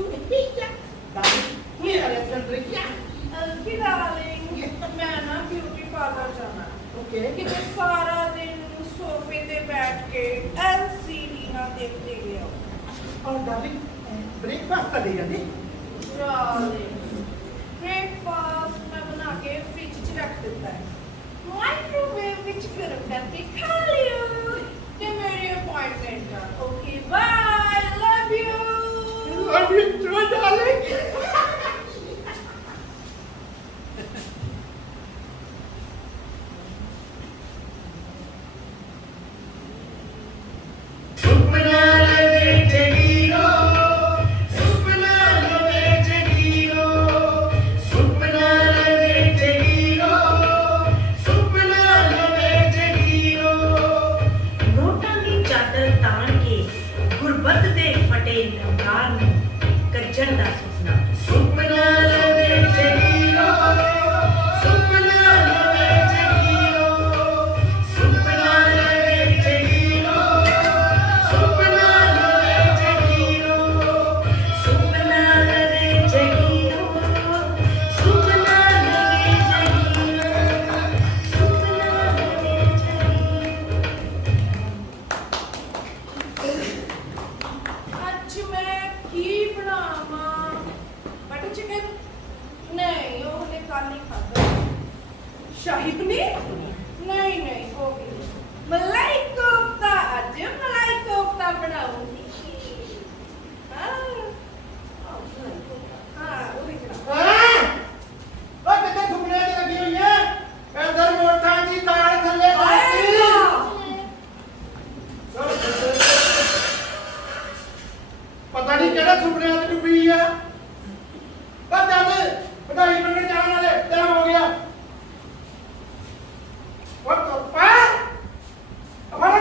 मेरा सिलेंडर क्या? darling, मैं ना ब्यूटी पार्लर जाना है। ओके। कि मैं सारा दिन सोफे पे बैठ के LCD ना देखते गया। और डार्लिंग ब्रेकफास्ट का देगा नहीं? Darling, ਸੁਪਨਾ ਲਵੇ ਜਗੀਰੋ ਸੁਪਨਾ ਲਵੇ ਜਗੀਰੋ ਸੁਪਨਾ ਲਵੇ ਜਗੀਰੋ ਸੁਪਨਾ ਲਵੇ ਜਗੀਰੋ ਨੋਟਾਂ ਦੀ ਚਾਦਰ ਤਾਣ ਕੇ ਗੁਰਬਤ ਦੇ ਫਟੇ ਅੰਗਾਰ ਨੂੰ ਕੱਜਣ ਦਾ ਸੁਪਨਾ ਸੁਪਨਾ ਲਵੇ ਜਗੀਰੋ ਸੁਪਨਾ ਲਵੇ ਜਗੀਰੋ ਸੁਪਨਾ ਲਵੇ ਜਗੀਰੋ ਸੁਪਨਾ ਲਵੇ ਜਗੀਰੋ ਸੁਪਨਾ ਲਵੇ ਜਗੀਰੋ ਸੁਪਨਾ ਲਵੇ ਜਗੀਰੋ ਸੁਪਨਾ ਲਵੇ ਜਗੀਰੋ ਅੱਜ ਮੈਂ ਕੀ ਬਣਾਵਾਂ? Butter chicken? ਨਹੀਂ, ਉਹ ਨੇ ਕੱਲ ਹੀ ਖਾਧਾ। ਸ਼ਾਹੀ ਪਨੀਰ? ਨਹੀਂ ਨਹੀਂ, ਉਹ ਵੀ ਨਹੀਂ। ਮਲਾਈ ਕੋਫਤਾ? ਅੱਜ ਮਲਾਈ ਕੋਫਤਾ ਬਣਾਉਂਗੀ। ਹਾਂ ਉਹ ਵੀ ਬਣਾ। ਉਹ ਕਿੱਥੇ ਸੁਪਨੇ ਚ ਲੱਗੀ ਹੋਈ ਹੈ ਇਧਰ ਮੋਟਾਂ ਦੀ ਤਾੜ ਥੱਲੇ ਲਾਤੀ ਪਤਾ ਨਹੀਂ ਕਿਹੜੇ ਸੁਪਨਿਆਂ ਚ ਡੁੱਬੀ ਹੈ ਪਰ ਚੱਲ ਵਧਾਈ ਮੰਗਣ ਜਾਣ ਵਾਲੇ ਟਾਈਮ ਹੋ ਗਿਆ ਉਹ ਪਾ ਅਮਰ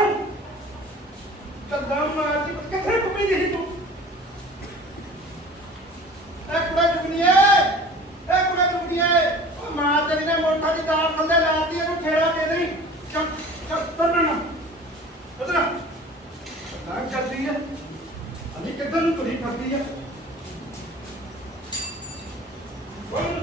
ਚੱਲਦਾ ਮਾਰਦੀ ਕਿੱਥੇ ਘੁੰਮੀ ਦੀ ਤੂੰ ਇਹ ਕੁੜਾ ਚੁਗਨੀਏ ਉਹ ਮਾਂ ਤੇਰੀ ਨੇ ਮੋਟਾ ਦੀ ਦਾਲ ਥੱਲੇ ਲਾਤੀ ਇਹਨੂੰ ਠੇੜਾ ਦੇ ਨਹੀਂ ਚੱਲ ਚੱਲ ਤਰਨਾ ਉਧਰ ਨਾ ਕਰਦੀ ਹੈ ਅਨੀ ਕਿੱਧਰ ਨੂੰ ਤੁਰੀ ਫਿਰਦੀ ਹੈ ਬੋਲ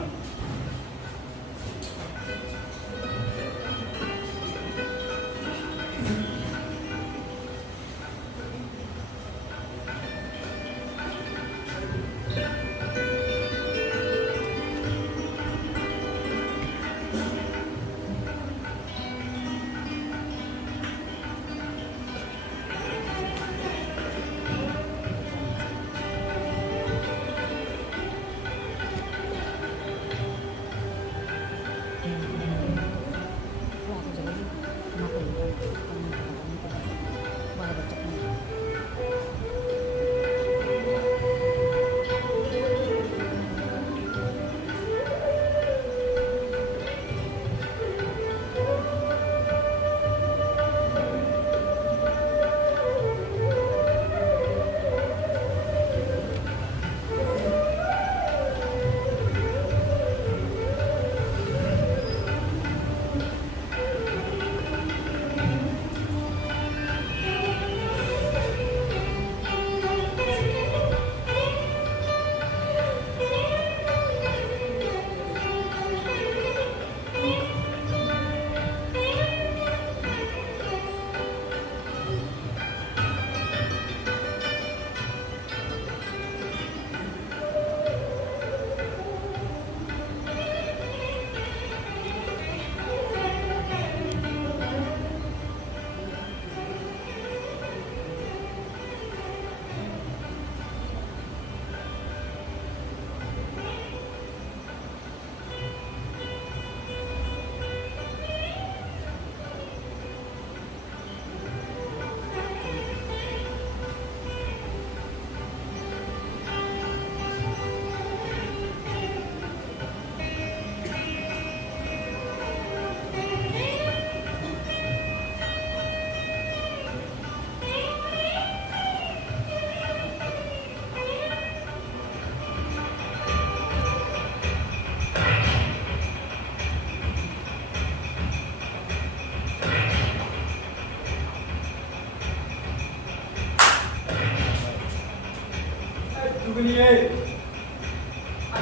ਚੁਗਲੀਏ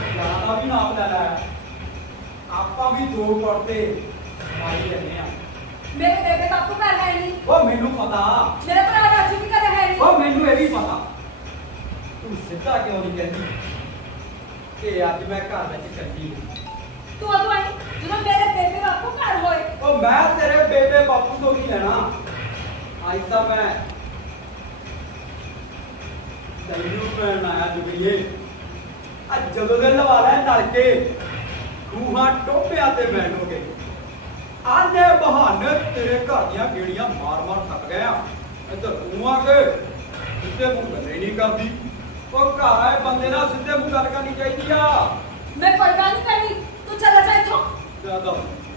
ਜਿਆਦਾ ਵੀ ਨਾਪ ਲੈ ਲੈ ਆਪਾਂ ਵੀ ਦੋ ਕੁੜਤੇ ਮਾਰੀ ਲੈਨੇ ਆ ਮੇਰੇ ਬੇਬੇ ਕਾਕੂ ਘਰ ਹੈ ਨਹੀਂ। ਉਹ ਮੈਨੂੰ ਪਤਾ ਮੇਰੇ ਭਰਾ ਦਾ ਅੱਜ ਵੀ ਘਰ ਹੈ ਨਹੀਂ। ਉਹ ਮੈਨੂੰ ਇਹ ਵੀ ਪਤਾ ਤੂੰ ਸਿੱਧਾ ਕਿਉਂ ਨਹੀਂ ਕਹਿੰਦੀ ਕਿ ਅੱਜ ਮੈਂ ਘਰ ਵਿੱਚ ਕੱਢੀ ਤੂੰ ਉਦੋਂ ਆਈ ਜਦੋਂ ਮੇਰੇ ਬੇਬੇ ਬਾਪੂ ਘਰ ਹੋਏ। ਉਹ ਮੈਂ ਤੇਰੇ ਬੇਬੇ ਬਾਪੂ ਤੋਂ ਕੀ ਲੈਣਾ ਅੱਜ ਤਾਂ ਮੈਂ ਤੈਨੂੰ ਪੈਣ ਆਇਆ ਜੁਗੀਏ ਅੱਜ ਜਦੋਂ ਦੇ ਲਵਾ ਲੈ ਨਲਕੇ ਖੂਹਾਂ ਟੋਪਿਆਂ ਤੇ ਬੈਠੋਗੇ ਆਂਦੇ ਬਹਾਨੇ ਤੇਰੇ ਘਰ ਦੀਆਂ ਗੇੜੀਆਂ ਮਾਰ ਮਾਰ ਥੱਕ ਗਏ ਆ ਇੱਧਰ ਤੂੰ ਆ ਕੇ ਸਿੱਧੇ ਮੂੰਹ ਗੱਲ ਹੀ ਨਹੀਂ ਕਰਦੀ। ਉਹ ਘਰ ਆਏ ਬੰਦੇ ਨਾਲ ਸਿੱਧੇ ਮੂੰਹ ਗੱਲ ਕਰਨੀ ਚਾਹੀਦੀ ਆ। ਮੈਂ ਕੋਈ ਗੱਲ ਨਹੀਂ ਕਰਨੀ, ਤੂੰ ਚਲਾ ਜਾ ਇੱਥੋਂ। ਜਿਆਦਾ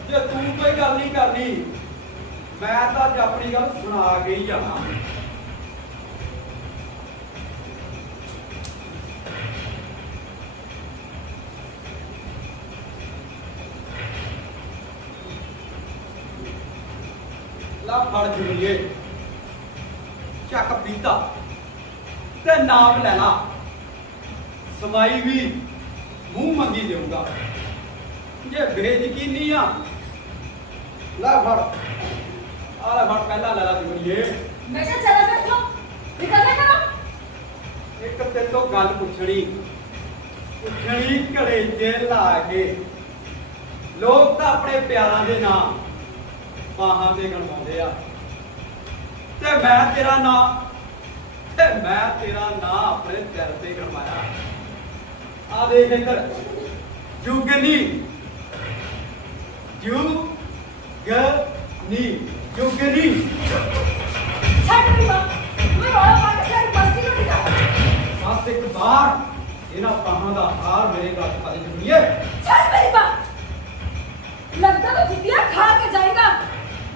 ਜੇ ਤੂੰ ਕੋਈ ਗੱਲ ਨਹੀਂ ਕਰਨੀ, ਮੈਂ ਤਾਂ ਅੱਜ ਆਪਣੀ ਗੱਲ ਸੁਣਾ ਕੇ ਹੀ ਜਾਣਾ। ਲਾ ਫੜ ਜੁੜੀਏ, ਚੱਕ ਪੀਤਾ ਤੇ ਨਾਮ ਲੈ ਲਾ, ਸਮਾਈ ਵੀ ਮੂੰਹ ਮੰਗੀ ਦੇਊਗਾ। ਜੇ ਬੇਯਕੀਨੀ ਆ ਲੈ ਫੜ, ਆ ਲੈ ਫੜ, ਪਹਿਲਾਂ ਲੈ ਲਾ ਜੁੜੀਏ। ਮੈਂ ਕਿਹਾ ਚਲਾ ਜਾ ਇੱਥੋਂ, ਨਿਕਲ ਜਾ ਕਰੋ। ਇੱਕ ਤੇ ਤੋਂ ਗੱਲ ਪੁੱਛਣੀ ਘੜੇ 'ਚ ਲਾ ਕੇ। ਲੋਕ ਤਾਂ ਆਪਣੇ ਪਿਆਰਾਂ ਦੇ ਨਾਂ ਬਾਹਾਂ ਤੇ ਗਣਵਾਉਂਦੇ ਆ, ਤੇ ਮੈਂ ਤੇਰਾ ਨਾਂ ਆਪਣੇ ਦਿਲ ਤੇ ਗਣਵਾਇਆ। ਆ ਦੇਖ ਇੱਧਰ, ਜੁਗਨੀ ਛੱਡ ਮੇਰੀ ਮਾਂ, ਮੈਂ ਰੌਲਾ ਪਾ ਕੇ ਸਾਰੀ ਬਸਤੀ ਨੂੰ ਨਿਕਾਲ। ਬਸ ਇੱਕ ਵਾਰ ਇਹਨਾਂ ਬਾਹਾਂ ਦਾ ਹਾਰ ਮੇਰੇ ਗੱਲ ਪਾ ਦੇ ਜੁੜੀਏ। ਛੱਡ ਮੇਰੀ ਮਾਂ, ਲੱਗਦਾ ਤੂੰ ਜਿੱਦਿਆ ਖਾ ਕੇ ਜਾਏਗਾ।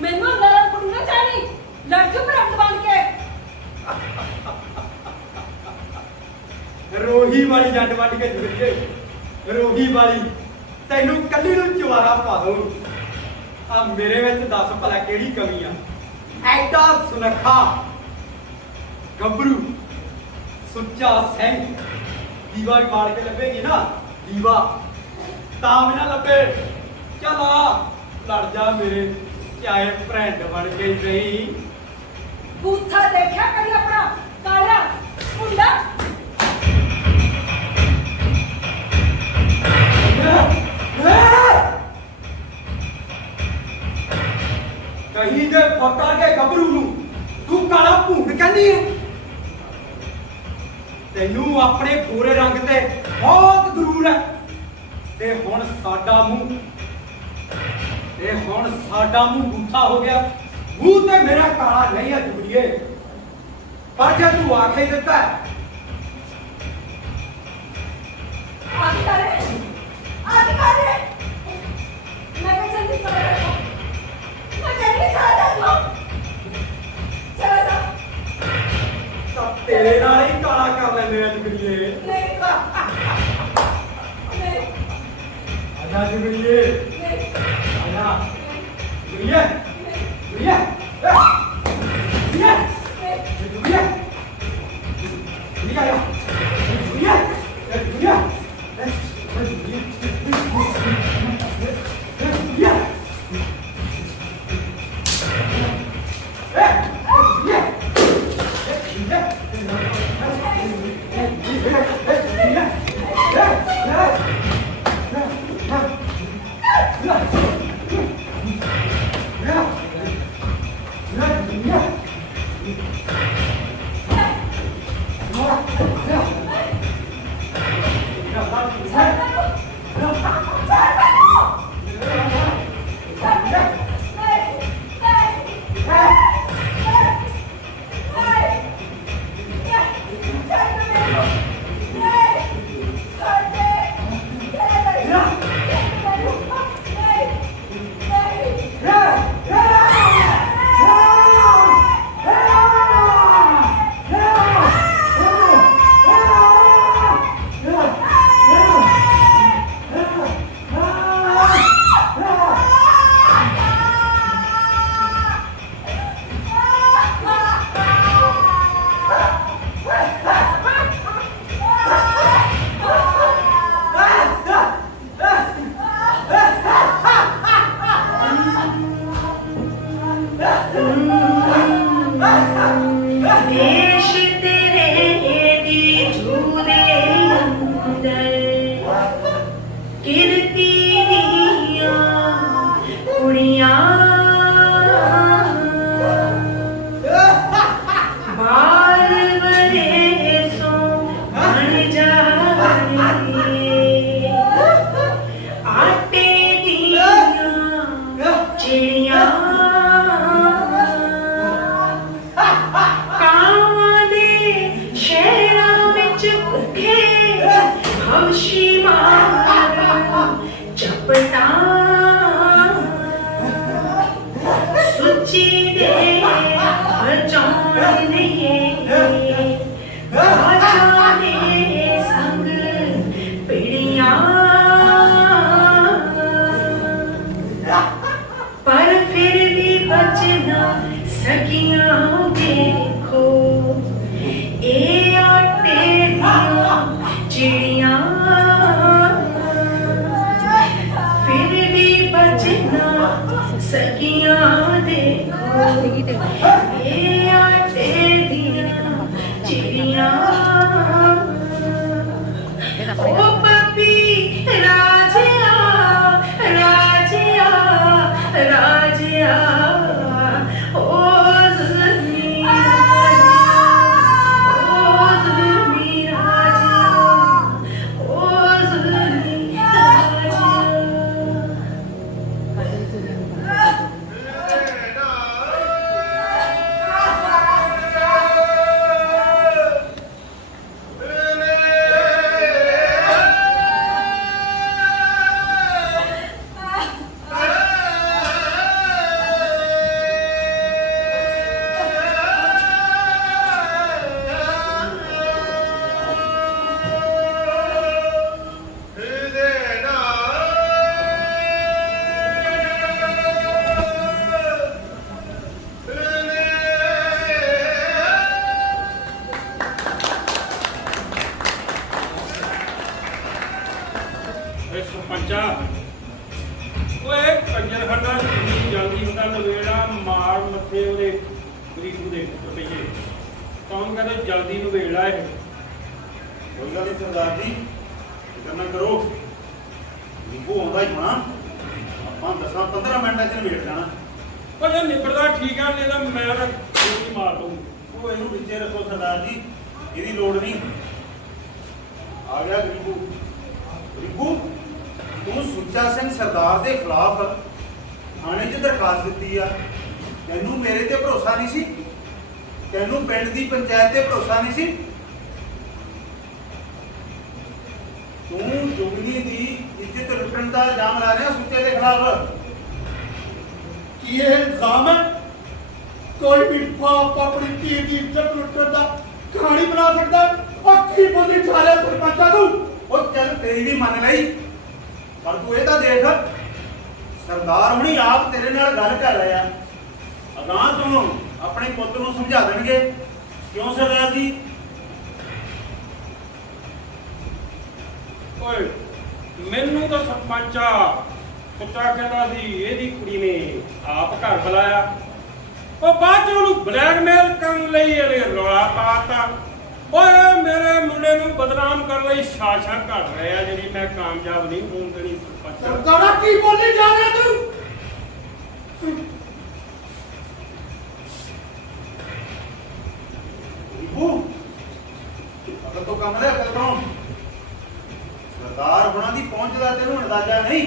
ਮੈਨੂੰ ਨਰਮ ਕੁੜੀ ਨਾ ਚਾਹਨੀ, ਲੜ ਜੂ ਭਰਤ ਬਣ ਕੇ। ਰੋਹੀ ਵਾਲੀ ਜੱਟ ਵੱਢ ਕੇ ਜੁੜੀਏ, ਰੋਹੀ ਵਾਲੀ ਤੈਨੂੰ ਕੱਲੀ ਨੂੰ ਚਵਾਰਾ ਪਾ ਦਊ। ਆ ਮੇਰੇ ਵਿੱਚ ਦੱਸ ਭਲਾ ਕਿਹੜੀ ਕਮੀ ਆ? ਐਡਾ ਸੁਨੱਖਾ ਗੱਭਰੂ ਸੁੱਚਾ ਸਿੰਘ ਦੀਵਾ ਵੀ ਬਾਲ ਕੇ ਲੱਭੇਗੀ ਨਾ, ਦੀਵਾ ਤਾਂ ਵੀ ਨਾ ਲੱਭੇ। ਚੱਲ ਆ ਲੜ ਜਾ ਮੇਰੇ ਚਾਹੇ ਫਰੈਂਡ ਬਣ ਕੇ ਸਹੀ। ਬੂਥਾ ਦੇਖਿਆ ਕਦੀ ਆਪਣਾ ਕਾਲਾ ਮੁੰਡਾ? ਕਹੀਂ ਦੇ ਫੱਟਾ ਕੇ ਗੱਭਰੂ ਨੂੰ ਤੂੰ ਕਾਲਾ ਭੂਤ ਕਹਿੰਦੀ ਹੈ? ਤੈਨੂੰ ਆਪਣੇ ਗੋਰੇ ਰੰਗ ਤੇ ਬਹੁਤ ਗਰੂਰ ਹੈ। ਤੇ ਹੁਣ ਸਾਡਾ ਮੂੰਹ ਬੂਥਾ ਹੋ ਗਿਆ। ਮੂੰਹ ਤੇ ਮੇਰਾ ਕਾਲਾ ਨਹੀਂ ਹੈ ਜੁੜੀਏ, ਪਰ ਜੇ ਤੂੰ ਆਖੇ ਦਿੱਤਾ ਆਦਿ ਕਰੇ ਮੈਂ ਕਿਹਾ ਜਲਦੀ ਚਲਾ ਜਾ, ਮੈਂ ਜਲਦੀ ਚਲਾ ਜਾ ਤਾਂ ਤੇਰੇ ਨਾਲ ਹੀ ਕਾਲਾ ਕਰ ਲੈਂਦੇ ਆ ਜੁੜੀਏ। ਨਹੀਂ ਆਜਾ ਜੁੜੀਏ, ਆਜਾ ਜੁੜੀਏ, ਜੁੜੀਏ, ਦੇਸ਼ ਤੇਰੇ ਦੀ ਝੂਲੇ ਅੰਦਰ ਕਿਰਤੀ ਦੀਆਂ ਕੁੜੀਆਂ ਬਾਲ ਵਰੇ ਸੋ ਬਣ ਜਾਣਗੇ ਆਟੇ ਦੀਆਂ ਚਿੜੀਆਂ ਜਪਨਾ ਸੁੱਚੀ ਦੇ ਬਚਾਉਣ ਨੇ ਰਾਜਾ ਦੇ ਸੰਗ ਪਿੜੀਆਂ ਪਰ ਫਿਰ ਵੀ ਬਚ ਨਾ ਸਕੀਆਂ ਦੇਖੋ ਇਹ ਆਟੇ ਦੀਆਂ ਚਿੜੀਆਂ ਫਿਰ ਵੀ ਬਚ ਨਾ ਸਕੀਆਂ ਦੇਖੋ ਇਹ ਆਟੇ ਦੀਆਂ ਚਿੜੀਆਂ ਓ ਪਪੀ ਰਾਜਿਆ ਰਾਜਿਆ ਰਾਜਿਆ ਓ ਜ਼ੁਲਮੀ ਰਾਜਿਆ ਓ ਜ਼ੁਲਮੀ ਰਾਜਿਆ ਓਏ ਸਰਪੰਚਾ ਓਏ ਕੰਜਰ ਖੱਡਾ ਜਲਦੀ ਹੁੰਦਾ ਨਵੇੜਾ ਮਾਰ ਮੱਥੇ ਉਹਦੇ ਗਰੀਬੂ ਦੇ ਰੁਪਈਏ ਕੌਣ ਕਹਿੰਦਾ ਜਲਦੀ ਨਵੇੜਾ ਇਹ ਕੋਈ ਗੱਲ ਨਹੀਂ ਸਰਦਾਰ ਜੀ ਫਿਕਰ ਨਾ ਕਰੋ ਨਿੰਬੂ ਆਉਂਦਾ ਹੀ ਹੋਣਾ ਆਪਾਂ 10-15 ਮਿੰਟਾਂ ਚ ਨਿਬੇੜ ਜਾਣਾ ਓ ਜੇ ਨਿਬੜਦਾ ਠੀਕ ਆ ਨਹੀਂ ਤਾਂ ਮੈਂ ਤਾਂ ਗੋਲੀ ਮਾਰ ਦੂੰ ਉਹ ਇਹਨੂੰ ਵਿੱਚੇ ਰੱਖੋ ਸਰਦਾਰ ਜੀ ਇਹਦੀ ਲੋੜ ਨਹੀਂ ਆ ਗਿਆ ਗਰੀਬੂ ਗਰੀਬੂ ਤੂੰ ਸੁੱਚਾ ਸਿੰਘ ਸਰਦਾਰ ਦੇ ਖਿਲਾਫ ਥਾਣੇ 'ਚ ਦਰਖਾਸਤ ਦਿੱਤੀ ਆ ਤੈਨੂੰ ਮੇਰੇ ਤੇ ਭਰੋਸਾ ਨਹੀਂ ਸੀ ਤੈਨੂੰ ਪਿੰਡ ਦੀ ਪੰਚਾਇਤ ਤੇ ਭਰੋਸਾ ਨਹੀਂ ਸੀ ਤੂੰ ਜੁਗਨੀ ਦੀ ਇੱਜ਼ਤ ਲੁੱਟਣ ਦਾ ਇਲਜ਼ਾਮ ਲਾ ਰਿਹਾ ਸੁੱਚੇ ਦੇ ਖਿਲਾਫ ਕੀ ਇਹ ਇਲਜ਼ਾਮ ਹੈ ਕੋਈ ਵੀ ਬਾਪ ਆਪਣੀ ਧੀ ਦੀ ਇੱਜ਼ਤ ਲੁੱਟਣ ਦਾ ਕਹਾਣੀ ਬਣਾ ਸਕਦਾ ਹੈ? ਉਹ ਕੀ ਬੋਲੀ ਜਾ ਰਿਹਾ ਸਰਪੰਚਾ ਤੂੰ ਉਹ ਚੱਲ ਤੇਰੀ ਵੀ ਮੰਨ ਲਈ ਪਰ ਤੂੰ ਇਹ ਤਾਂ ਦੇਖ ਸਰਦਾਰ ਹੁਣੀ ਆਪ ਤੇਰੇ ਨਾਲ ਗੱਲ ਕਰ ਰਹੇ ਆ ਅਗਾਂਹ ਤੋਂ ਆਪਣੇ ਪੁੱਤ ਨੂੰ ਸਮਝਾ ਦੇਣਗੇ ਕਿਉਂ ਸਰਦਾਰ ਜੀ ਓਏ ਮੈਨੂੰ ਤਾਂ ਸਰਪੰਚਾ ਸੁੱਚਾ ਕਹਿੰਦਾ ਸੀ ਇਹਦੀ ਕੁੜੀ ਨੇ ਆਪ ਘਰ ਬੁਲਾਇਆ ਉਹ ਬਾਅਦ ਚ ਉਹਨੂੰ ਬਲੈਕਮੇਲ ਕਰਨ ਲਈ ਇਹਨੇ ਰੌਲਾ ਪਾਤਾ ਓਏ ਮੇਰੇ ਮੁੰਡੇ ਨੂੰ ਬਦਨਾਮ ਕਰਨ ਲਈ ਸਾਜ਼ਿਸ਼ਾਂ ਘੜ ਰਹੇ ਆ ਜਿਹੜੀ ਮੈਂ ਕਾਮਯਾਬ ਨਹੀਂ ਹੋਣ ਦੇਣੀ ਸਰਪੰਚਾ ਸਰਦਾਰਾ ਕੀ ਬੋਲੀ ਜਾ ਰਿਹਾ ਤੂੰ ਰਿਪੂ ਅਗਰ ਤੂੰ ਕੰਮ ਲੈ ਕਰ ਤੋਂ ਸਰਦਾਰ ਹੁਣਾਂ ਦੀ ਪਹੁੰਚ ਦਾ ਤੈਨੂੰ ਅੰਦਾਜ਼ਾ ਨਹੀਂ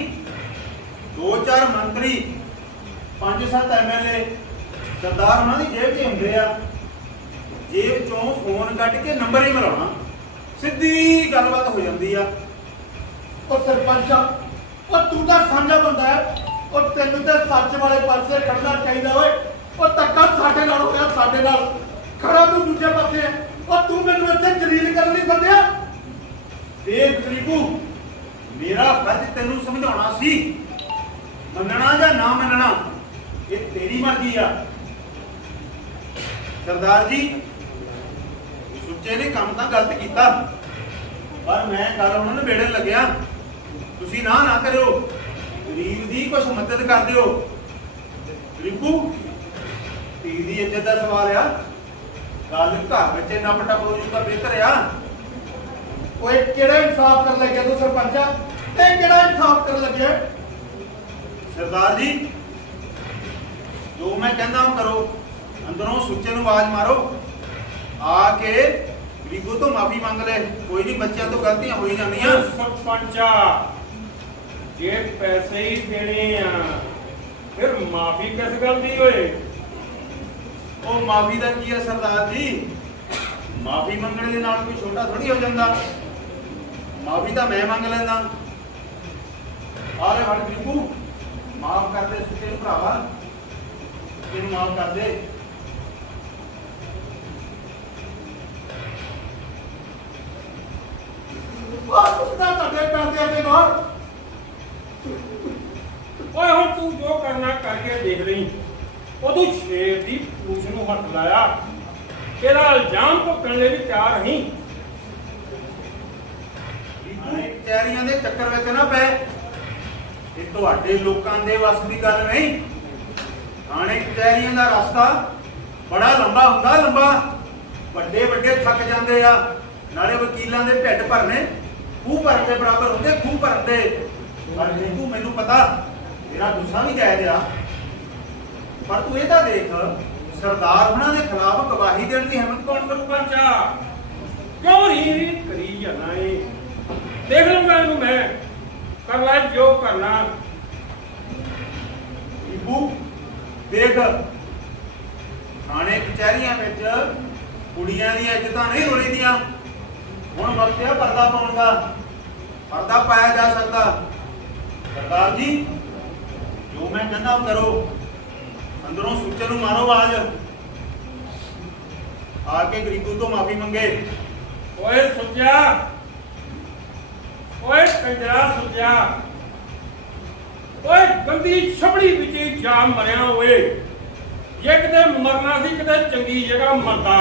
2-4 ਮੰਤਰੀ 5-7 ਐਮਐਲਏ ਸਰਦਾਰ ਹੁਣਾਂ ਦੀ ਜੇਬ 'ਚ ਹੁੰਦੇ ਆ ਜੇਬ ਚੋਂ ਫੋਨ ਕੱਢ ਕੇ ਨੰਬਰ ਹੀ ਮਿਲਾਉਣਾ ਸਿੱਧੀ ਗੱਲਬਾਤ ਹੋ ਜਾਂਦੀ ਆ ਉਹ ਸਰਪੰਚਾ ਉਹ ਤੂੰ ਤਾਂ ਸਾਂਝਾ ਬੰਦਾ ਹੈ ਉਹ ਤੈਨੂੰ ਤਾਂ ਸੱਚ ਵਾਲੇ ਪਾਸੇ ਖੜਨਾ ਚਾਹੀਦਾ ਓਏ ਉਹ ਧੱਕਾ ਸਾਡੇ ਨਾਲ ਹੋਇਆ ਸਾਡੇ ਨਾਲ ਖੜਾ ਤੂੰ ਦੂਜੇ ਪਾਸੇ ਹੈ ਉਹ ਤੂੰ ਮੈਨੂੰ ਇੱਥੇ ਜਲੀਲ ਕਰਨ ਲਈ ਸੱਦਿਆ ਦੇਖ ਗਰੀਬੂ ਮੇਰਾ ਫਰਜ਼ ਤੈਨੂੰ ਸਮਝਾਉਣਾ ਸੀ ਮੰਨਣਾ ਜਾਂ ਨਾ ਮੰਨਣਾ ਇਹ ਤੇਰੀ ਮਰਜ਼ੀ ਆ ਸਰਦਾਰ ਜੀ ਸੁੱਚੇ ਨੇ ਕੰਮ ਤਾਂ ਗਲਤ ਕੀਤਾ ਪਰ ਮੈਂ ਕੱਲ ਉਹਨਾਂ ਨੂੰ ਵੇੜਨ ਲੱਗਿਆ ਤੁਸੀਂ ਨਾ ਕਰਿਓ ਗਰੀਬ ਦੀ ਕੁਛ ਮਦਦ ਕਰ ਦਿਓ ਗਰੀਬੂ ਧੀ ਦੀ ਇੱਜ਼ਤ ਦਾ ਸਵਾਲ ਆ ਗੱਲ ਘਰ ਵਿੱਚ ਨੱਪ ਟੱਪ ਹੋ ਜੂਗਾ ਬਿਹਤਰ ਆ ਓਏ ਕਿਹੜਾ ਇਨਸਾਫ ਕਰਨ ਲੱਗਿਆ ਤੂੰ ਸਰਪੰਚਾ ਇਹ ਕਿਹੜਾ ਇਨਸਾਫ ਕਰਨ ਲੱਗਿਆ ਸਰਦਾਰ ਜੀ ਜੋ ਮੈਂ ਕਹਿੰਦਾ ਉਹ ਕਰੋ ਅੰਦਰੋਂ ਸੁੱਚੇ ਨੂੰ ਆਵਾਜ਼ ਮਾਰੋ ਆ ਕੇ ਗਰੀਬੂ ਤੋਂ ਮਾਫੀ ਮੰਗ ਲੈ ਕੋਈ ਨਹੀਂ ਬੱਚਿਆਂ ਤੋਂ ਗਲਤੀਆਂ ਹੋਈ ਜਾਂਦੀਆਂ ਸਰਪੰਚਾ ਜੇ ਪੈਸੇ ਹੀ ਦੇਣੇ ਆ ਫਿਰ ਮਾਫੀ ਕਿਸ ਗੱਲ ਦੀ ਓਏ ਉਹ ਮਾਫੀ ਦਾ ਕੀ ਹੈ ਸਰਦਾਰ ਜੀ ਮਾਫੀ ਮੰਗਣ ਦੇ ਨਾਲ ਕੋਈ ਛੋਟਾ ਥੋੜੀ ਹੋ ਜਾਂਦਾ ਮਾਫੀ ਤਾਂ ਮੈਂ ਮੰਗ ਲੈਂਦਾ ਆਰੇ ਵੜ ਗਰੀਬੂ ਮਾਫ ਕਰ ਦੇ ਸੁੱਤੇ ਨੂੰ ਭਰਾਵਾ ਇਹਨੂੰ ਮਾਫ ਕਰ ਦੇ ਆ ਤੁਸਦਾ ਤੁਹਾਡੇ ਪੈਸਿਆਂ ਦੇ ਨਾਲ ਓਏ ਹੁਣ ਤੂੰ ਜੋ ਕਰਨਾ ਕਰਕੇ ਦੇਖ ਲਈ ਉਹ ਤੂੰ ਸ਼ੇਰ ਦੀ ਪੂਛ ਨੂੰ ਹੱਥ ਲਾਇਆ ਇਹਦਾ ਇਲਜ਼ਾਮ ਭੁਗਤਣ ਲਈ ਵੀ ਤਿਆਰ ਨਹੀਂ। ਕਚਹਿਰੀਆਂ ਦੇ ਚੱਕਰ ਵਿੱਚ ਨਾ ਪੈ ਇਹ ਤੁਹਾਡੇ ਲੋਕਾਂ ਦੇ ਵੱਸ ਦੀ ਗੱਲ ਨਹੀਂ। ਥਾਣੇ ਕਚਹਿਰੀਆਂ ਦਾ ਰਸਤਾ ਬੜਾ ਲੰਬਾ ਹੁੰਦਾ ਲੰਬਾ ਵੱਡੇ ਵੱਡੇ ਥੱਕ ਜਾਂਦੇ ਆ ਨਾਲੇ ਵਕੀਲਾਂ ਦੇ ਢਿੱਡ ਭਰਨੇ ਖੂਹ ਭਰਨ ਦੇ ਬਰਾਬਰ ਹੁੰਦੇ ਖੂਹ ਭਰਨ ਦੇ। ਪਰ ਤੂੰ ਮੈਨੂੰ ਪਤਾ ਤੇਰਾ ਗੁੱਸਾ ਵੀ ਜਾਇਜ਼ ਆ ਪਰ ਤੂੰ ਇਹ ਤਾਂ ਦੇਖ ਸਰਦਾਰ ਉਹਨਾਂ ਦੇ ਖਿਲਾਫ ਗਵਾਹੀ ਦੇਣ ਦੀ ਹਿੰਮਤ ਕੌਣ ਕਰੂਗਾ? ਸਰਪੰਚਾ ਕਿਉਂ ਰੀ ਕਰੀ ਜਾਣਾ ਏ ਦੇਖ ਲਊਂਗਾ ਇਹਨੂੰ ਮੈਂ ਕਰ ਲੈ ਜੋ ਕਰਨਾ। ਬੀਬੂ ਦੇਖ ਥਾਣੇ ਕਚਹਿਰੀਆਂ ਵਿੱਚ ਕੁੜੀਆਂ ਦੀਆਂ ਇੱਜ਼ਤਾਂ ਨਹੀਂ ਰੋਲੀਦੀਆਂ। ਹੁਣ ਵਕਤ ਹੈ ਪਰਦਾ ਪਾਉਣ ਦਾ ਪਰਦਾ ਪਾਇਆ ਜਾ ਸਕਦਾ। ਸਰਦਾਰ ਜੀ ਜੋ ਮੈਂ ਕਹਿੰਦਾ ਉਹ ਕਰੋ ਅੰਦਰੋਂ ਸੁੱਚੇ ਨੂੰ ਮਾਰੋ ਆਵਾਜ਼ ਆ ਕੇ ਗਰੀਬੂ ਤੋਂ ਮਾਫੀ ਮੰਗੇ। ਓਏ ਸੁੱਜਿਆ ਓਏ ਕੰਜਰਾ ਸੁੱਜਿਆ ਓਏ ਗੰਦੀ ਛਬੜੀ ਵਿੱਚ ਜਾ ਮਰਿਆ ਓਏ ਜੇ ਕਿਤੇ ਮਰਨਾ ਸੀ ਕਿਤੇ ਚੰਗੀ ਜਗ੍ਹਾ ਮਰਦਾ।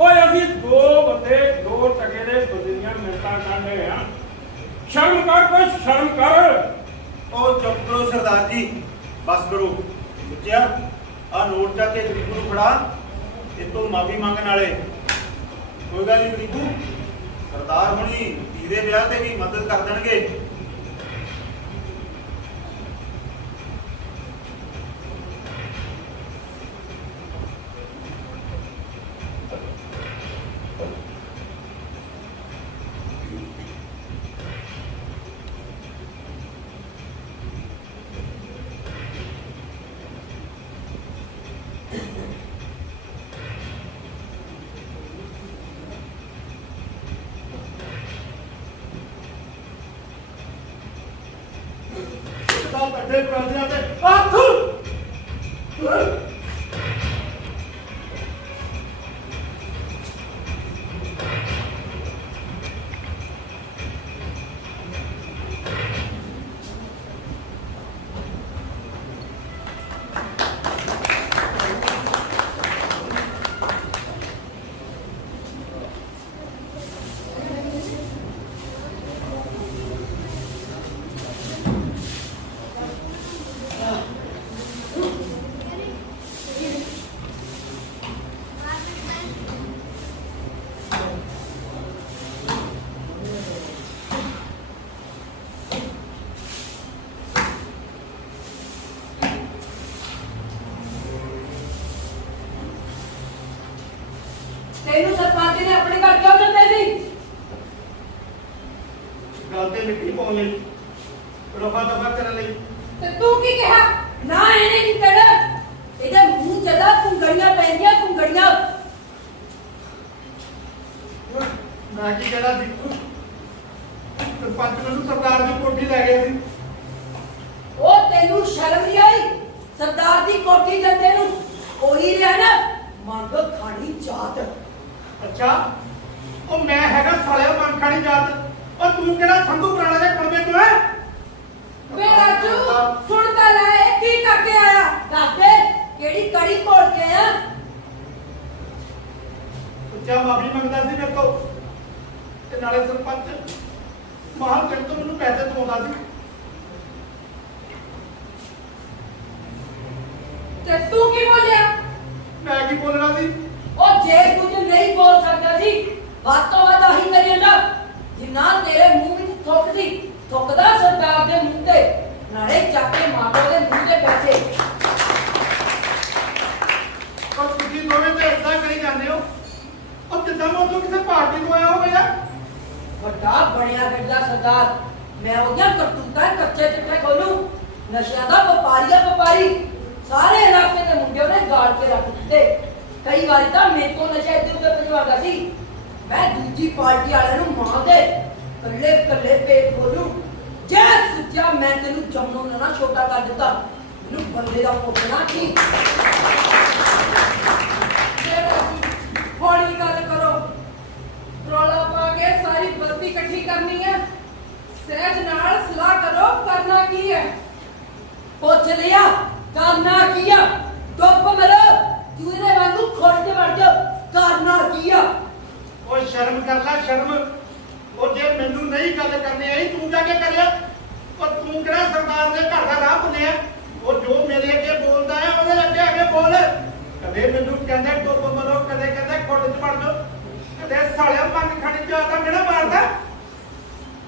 ਓਏ ਅਸੀਂ ਦੋ ਬੰਦੇ ਦੋ ਟਕੇ ਦੇ ਬੰਦੇ ਦੀਆਂ ਮਿੰਟਾਂ ਕਰਦੇ ਆ ਸ਼ਰਮ ਕਰ ਕੋਈ ਸ਼ਰਮ ਕਰ। ਉਹ ਚੁੱਪ ਕਰੋ ਸਰਦਾਰ ਜੀ ਬਸ ਕਰੋ। ਬੱਚਿਆ ਆ ਨੋਟ ਚੱਕ ਕੇ ਗਰੀਬੂ ਨੂੰ ਫੜਾ ਇਹ ਤੋਂ ਮਾਫੀ ਮੰਗਣ ਵਾਲੇ ਕੋਈ ਗੱਲ ਨਹੀਂ। ਗਰੀਬੂ ਸਰਦਾਰ ਹੁਣੀ ਧੀ ਦੇ ਵਿਆਹ ਤੇ ਵੀ ਮਦਦ ਕਰ ਦੇਣਗੇ। ਤੁਹਾਡੇ ਪੈਸਿਆਂ ਦੇ ਹੱਥ ਤੈਨੂੰ ਸਰਪੰਚ ਨੇ ਆਪਣੇ ਘਰ ਕਿਉਂ ਦਿੱਤੇ ਸੀ? ਗੱਲ ਤੇ ਮਿੱਟੀ ਪਾਉਣ ਲਈ ਰਫਾ ਦਫਾ ਕਰਨ ਲਈ। ਤੇ ਤੂੰ ਕੀ ਕਿਹਾ? ਨਾ ਇਹਨੇ ਕੀ ਕਹਿਣਾ ਇਹਦੇ ਮੂੰਹ ਜਦਾ ਕੁੰਗੜੀਆਂ ਪੈਂਦੀਆਂ ਕੁੰਗੜੀਆਂ। ਮੈਂ ਕੀ ਕਹਿਣਾ ਸੀ ਸਰਪੰਚ ਮੈਨੂੰ ਸਰਦਾਰ ਦੀ ਕੋਠੀ ਲੈ ਗਏ ਸੀ। ਉਹ ਤੈਨੂੰ ਸ਼ਰਮ ਨਹੀਂ ਆਈ? ਸਰਦਾਰ ਦੀ ਕੋਠੀ ਜਾਂਦੇ ਨੂੰ ਉਹੀ ਰਿਹਾ ਨਾ ਮੰਗ ਖਾਣੀ ਜਾਤ। ਅੱਛਾ ਉਹ ਮੈਂ ਹੈਗਾ ਸਾਲਿਆ ਮਨਖਾਣੀ ਜਾਤ ਉਹ ਤੂੰ ਕਿਹੜਾ ਸੰਧੂ ਪੁਰਾਣਾ ਦੇ ਕਲਮੇ ਤੋਂ ਹੈ? ਵੇ ਰਾਜੂ ਸੁਣ ਤਾਂ ਲੈ ਇਹ ਕੀ ਕਰਕੇ ਆਇਆ? ਦੱਸ ਦੇ ਕਿਹੜੀ ਕੜੀ ਘੋਲ ਕੇ ਆ? ਉੱਚਾ ਮਾਫੀ ਮੰਗਦਾ ਸੀ ਮੇਰੇ ਤੋਂ ਤੇ ਨਾਲੇ ਸਰਪੰਚ ਮਹਾਨ ਪਿੰਡ ਤੋਂ ਮੈਨੂੰ ਪੈਸੇ ਦਵਾਉਂਦਾ ਸੀ। ਤੇ ਤੂੰ ਕੀ ਬੋਲਿਆ? ਮੈਂ ਕੀ ਬੋਲਣਾ ਸੀ? ਉਹ ਜੇ ਕੁਝ ਨਹੀਂ ਬੋਲ ਸਕਦਾ ਸੀ ਵੱਧ ਤੋਂ ਵੱਧ ਆਹੀ ਕਰੀ ਜਾਂਦਾ ਜਿੰਨਾ ਤੇਰੇ ਮੂੰਹ ਵਿੱਚ ਥੁੱਕਦੀ ਥੁੱਕਦਾ ਸਰਦਾਰ ਦੇ ਮੂੰਹ ਤੇ ਨਾਲੇ ਚੱਕ ਕੇ ਮਾਰੋ ਦੇ ਮੂੰਹ ਤੇ ਪੈਸੇ। ਪਰ ਤੁਸੀਂ ਦੋਵੇਂ ਤੇ ਏਦਾਂ ਕਰੀ ਜਾਂਦੇ ਹੋ ਉਹ ਜਿੱਦਾਂ ਮੈਂ ਉਦੋਂ ਕਿਸੇ ਪਾਰਟੀ ਤੋਂ ਆਇਆ ਹੋਵੇ ਯਾਰ। ਵੱਡਾ ਬਣਿਆ ਫਿਰਦਾ ਸਰਦਾਰ ਮੈਂ ਉਹਦੀਆਂ ਕਰਤੂਤਾਂ ਕੱਚੇ ਚਿੱਟੇ ਖੋਲੂ। ਨਸ਼ਿਆਂ ਦਾ ਵਪਾਰੀ ਸਾਰੇ ਇਲਾਕੇ ਦੇ ਮੁੰਡੇ ਉਹਨੇ ਗਾਲ ਕੇ ਰੱਖ ਦਿੱਤੇ। ਕਈ ਵਾਰੀ ਤਾਂ ਮੇਰੇ ਕੋਲ ਨਸ਼ਾ ਇੱਧਰ ਉੱਧਰ ਭਜਵਾਉਂਦਾ ਸੀ। ਮੈਂ ਦੂਜੀ ਪਾਰਟੀ ਵਾਲਿਆਂ ਨੂੰ ਮਾਰ ਦੇ ਕੱਲੇ ਕੱਲੇ ਪੇਟ ਖੋਲੂ ਜੇ ਸੁੱਚਾ ਮੈਂ ਤੈਨੂੰ ਜੰਮੋਂ ਨਾ ਛੋਟਾ ਕਰ ਦਿੱਤਾ ਮੈਨੂੰ ਬੰਦੇ ਦਾ ਪੁੱਛਣਾ ਕੀ ਹੌਲੀ ਗੱਲ ਕਰੋ ਰੌਲਾ ਪਾ ਕੇ ਸਾਰੀ ਬਸਤੀ ਇਕੱਠੀ ਕਰਨੀ ਹੈ ਸਹਿਜ ਨਾਲ ਸਲਾਹ ਕਰੋ ਕਰਨਾ ਕੀ ਹੈ ਪੁੱਛ ਲਿਆ ਕਰਨਾ ਕੀ ਆ ਟੋਪ ਮਰ ਤੂਰੇ ਵਾਂਗੂ ਖੋੜ ਕੇ ਵੜ ਜਾ ਕਰਨਾ ਕੀ ਆ ਉਹ ਸ਼ਰਮ ਕਰ ਲੈ ਸ਼ਰਮ ਉਹ ਜੇ ਮੈਨੂੰ ਨਹੀਂ ਗੱਲ ਕਰਨੀ ਆਈ ਤੂੰ ਜਾ ਕੇ ਕਰਿਆ ਉਹ ਤੂੰ ਕਿਹੜਾ ਸਰਦਾਰ ਦੇ ਘਰ ਦਾ ਰਾਹ ਭੁੱਲਿਆ ਉਹ ਜੋ ਮੇਰੇ ਅੱਗੇ ਬੋਲਦਾ ਹੈ ਉਹਦੇ ਅੱਗੇ ਬੋਲ ਕਦੇ ਮੈਨੂੰ ਕਹਿੰਦੇ ਟੋਪ ਮਰੋ ਕਦੇ ਕਹਿੰਦੇ ਖੁੱਡ ਚ ਵੜ ਜਾਓ ਕਦੇ ਸਾਲਿਆ ਮੰਗ ਖਾਣੀ ਚ ਆਦਾ ਮੇਰਾ ਮਾਰਦਾ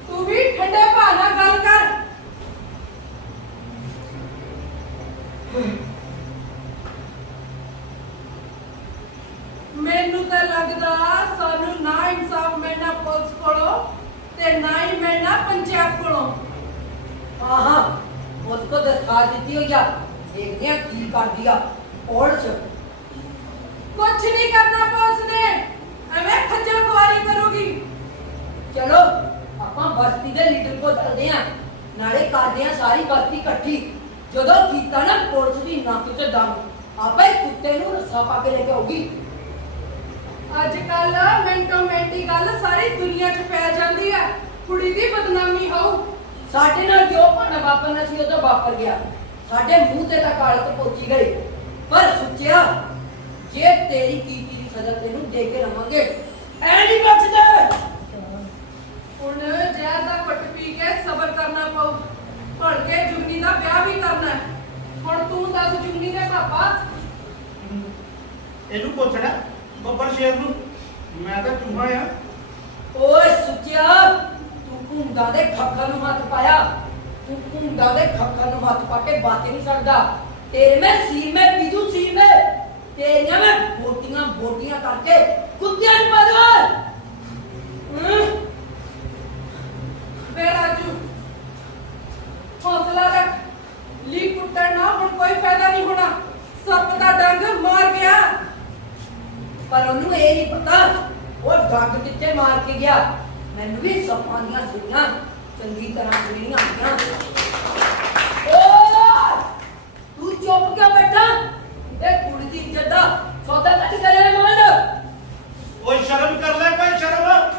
ਤੂੰ ਵੀ ਠੰਡੇ ਭਾਅ ਨਾਲ ਗੱਲ ਕਰ ਮੈਨੂੰ ਤਾਂ ਲੱਗਦਾ ਸਾਨੂੰ ਨਾ ਇਨਸਾਫ ਮਿਲਣਾ ਪੁਲਿਸ ਕੋਲੋਂ ਤੇ ਨਾ ਹੀ ਮਿਲਣਾ ਪੰਚਾਇਤ ਕੋਲੋਂ ਆਹਾਂ ਉਸਕੋ ਦਰਖਾਸਤ ਦਿੱਤੀ ਹੋਈ ਆ ਦੇਖਦੇ ਆ ਕੀ ਕਰਦੀ ਆ ਪੁਲਿਸ ਕੁਛ ਨਹੀਂ ਕਰਨਾ ਪੁਲਿਸ ਨੇ ਐਵੇਂ ਖੱਜਲ ਖੁਆਰੀ ਕਰੂਗੀ ਚਲੋ ਆਪਾਂ ਬਸਤੀ ਦੇ ਲੀਡਰ ਕੋਲ ਚੱਲਦੇ ਆ ਨਾਲੇ ਕਰਦੇ ਆ ਸਾਰੀ ਬਸਤੀ ਇਕੱਠੀ ਜਦੋਂ ਕੀਤਾ ਨਾ ਪੁਲਿਸ ਦੀ ਨੱਕ 'ਚ ਦਮ ਆਪੇ ਕੁੱਤੇ ਨੂੰ ਰੱਸਾ ਪਾ ਕੇ ਲੈ ਕੇ ਆਉਗੀ ਅੱਜ ਕੱਲ ਮਿੰਟੋ ਮਿੰਟੀ ਗੱਲ ਸਾਰੀ ਦੁਨੀਆ 'ਚ ਫੈਲ ਜਾਂਦੀ ਹੈ ਕੁੜੀ ਦੀ ਬਦਨਾਮੀ ਹੋਊ ਸਾਡੇ ਨਾਲ ਜੋ ਭਾਣਾ ਵਾਪਰਨਾ ਸੀ ਉਹ ਤਾਂ ਵਾਪਰ ਗਿਆ ਸਾਡੇ ਮੂੰਹ ਤੇ ਤਾਂ ਕਾਲਕ ਪਹੁੰਚੀ ਗਈ ਪਰ ਸੁੱਚਿਆ ਜੇ ਤੇਰੀ ਕੀਤੀ ਦੀ ਸਜ਼ਾ ਤੈਨੂੰ ਦੇ ਕੇ ਰਵਾਂਗੇ ਐ ਨਹੀਂ ਬਚਦੇ ਹੁਣ ਜ਼ਹਿਰ ਦਾ ਘੁੱਟ ਪੀ ਕੇ ਸਬਰ ਕਰਨਾ ਪਊ ਭੜ ਕੇ ਜੁਗਨੀ ਦਾ ਵਿਆਹ ਵੀ ਕਰਨਾ ਹੈ। ਹੁਣ ਤੂੰ ਦੱਸ ਜੁਗਨੀ ਦੇ ਪਾਪਾ ਇਹਨੂੰ ਪੁੱਛਣਾ ਬੱਬਰ ਸ਼ੇਰ ਨੂੰ ਮੈਂ ਤਾਂ ਚੂਹਾ ਆ ਓਏ ਸੁੱਚਿਆ ਤੂੰ ਕੁੰਡਾ ਦੇ ਖੱਖਰ ਨੂੰ ਹੱਥ ਪਾਇਆ ਤੂੰ ਕੁੰਡਾ ਦੇ ਖੱਖਰ ਨੂੰ ਹੱਥ ਪਾ ਕੇ ਬਾਤ ਨਹੀਂ ਸਕਦਾ ਤੇਰੇ ਮੈਂ ਸੀਰ में बीजू सीर में तेरियां में बोटियां बोटियां करके कुत्तियां नहीं पा दो ਵੇ ਰਾਜੂ ਹੌਸਲਾ ਰੱਖ ਲੀ ਕੁੱਟਣ ਨਾ ਹੁਣ ਕੋਈ ਫਾਇਦਾ ਨਹੀਂ ਹੋਣਾ ਸੱਪ ਦਾ ਡੰਗ ਮਾਰ ਗਿਆ पर ਉਹਨੂੰ ਇਹ ਨਹੀਂ ਪਤਾ ਉਹ ਡੱਗ ਕਿੱਥੇ ਮਾਰ ਕੇ ਗਿਆ ਮੈਨੂੰ ਵੀ ਸੱਪਾਂ ਦੀਆਂ ਸੁਣੀਆਂ ਚੰਗੀ ਤਰ੍ਹਾਂ ਸੁਣੀਆਂ ਆਈਆਂ ਓ ਤੂੰ ਚੁੱਪ ਕਿਉਂ ਬੈਠਾ ਤੇ ਕੁੜੀ ਦੀ ਇੱਜ਼ਤ ਦਾ ਸੌਦਾ ਤਾਂ ਨਹੀਂ ਕਰਿਆ ਮਾਨ ਓਏ ਸ਼ਰਮ ਕਰ ਲੈ ਕੋਈ ਸ਼ਰਮ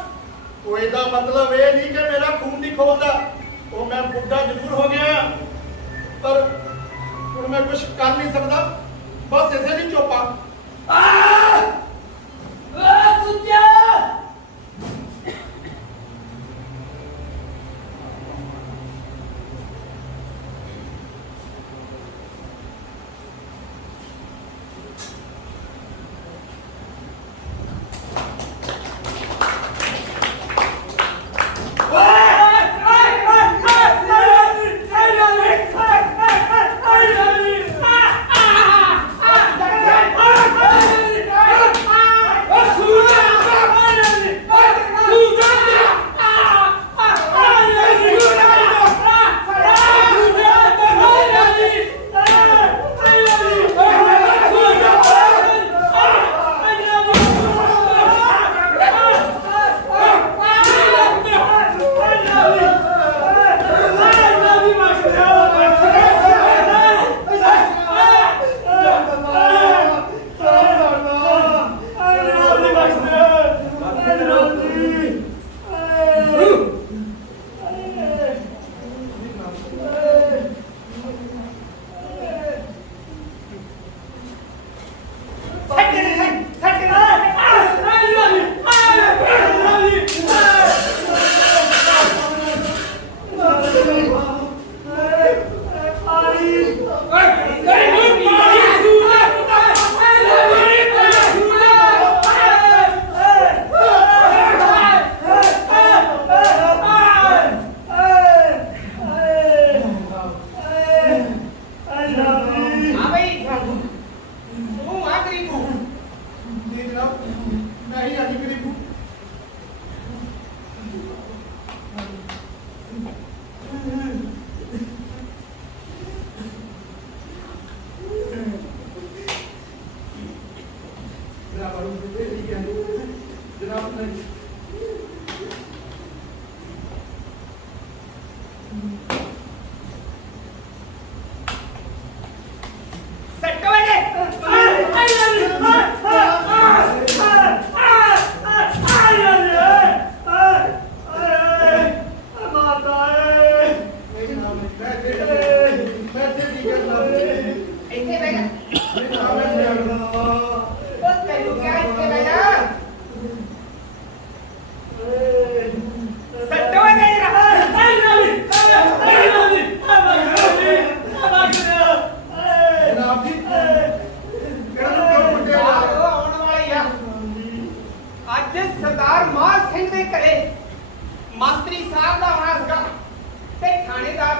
ਉਹ ਇਹਦਾ ਮਤਲਬ ਇਹ ਨਹੀਂ ਕਿ ਮੇਰਾ ਖੂਨ ਨਹੀਂ ਖੋਲਦਾ ਉਹ ਮੈਂ ਬੁੱਢਾ ਜ਼ਰੂਰ ਹੋ ਗਿਆ ਪਰ ਹੁਣ ਮੈਂ ਕੁਝ ਕਰ ਨਹੀਂ ਸਕਦਾ ਬਸ ਇਸੇ ਲਈ ਚੁੱਪ ਆ ਸੁੱਚਾ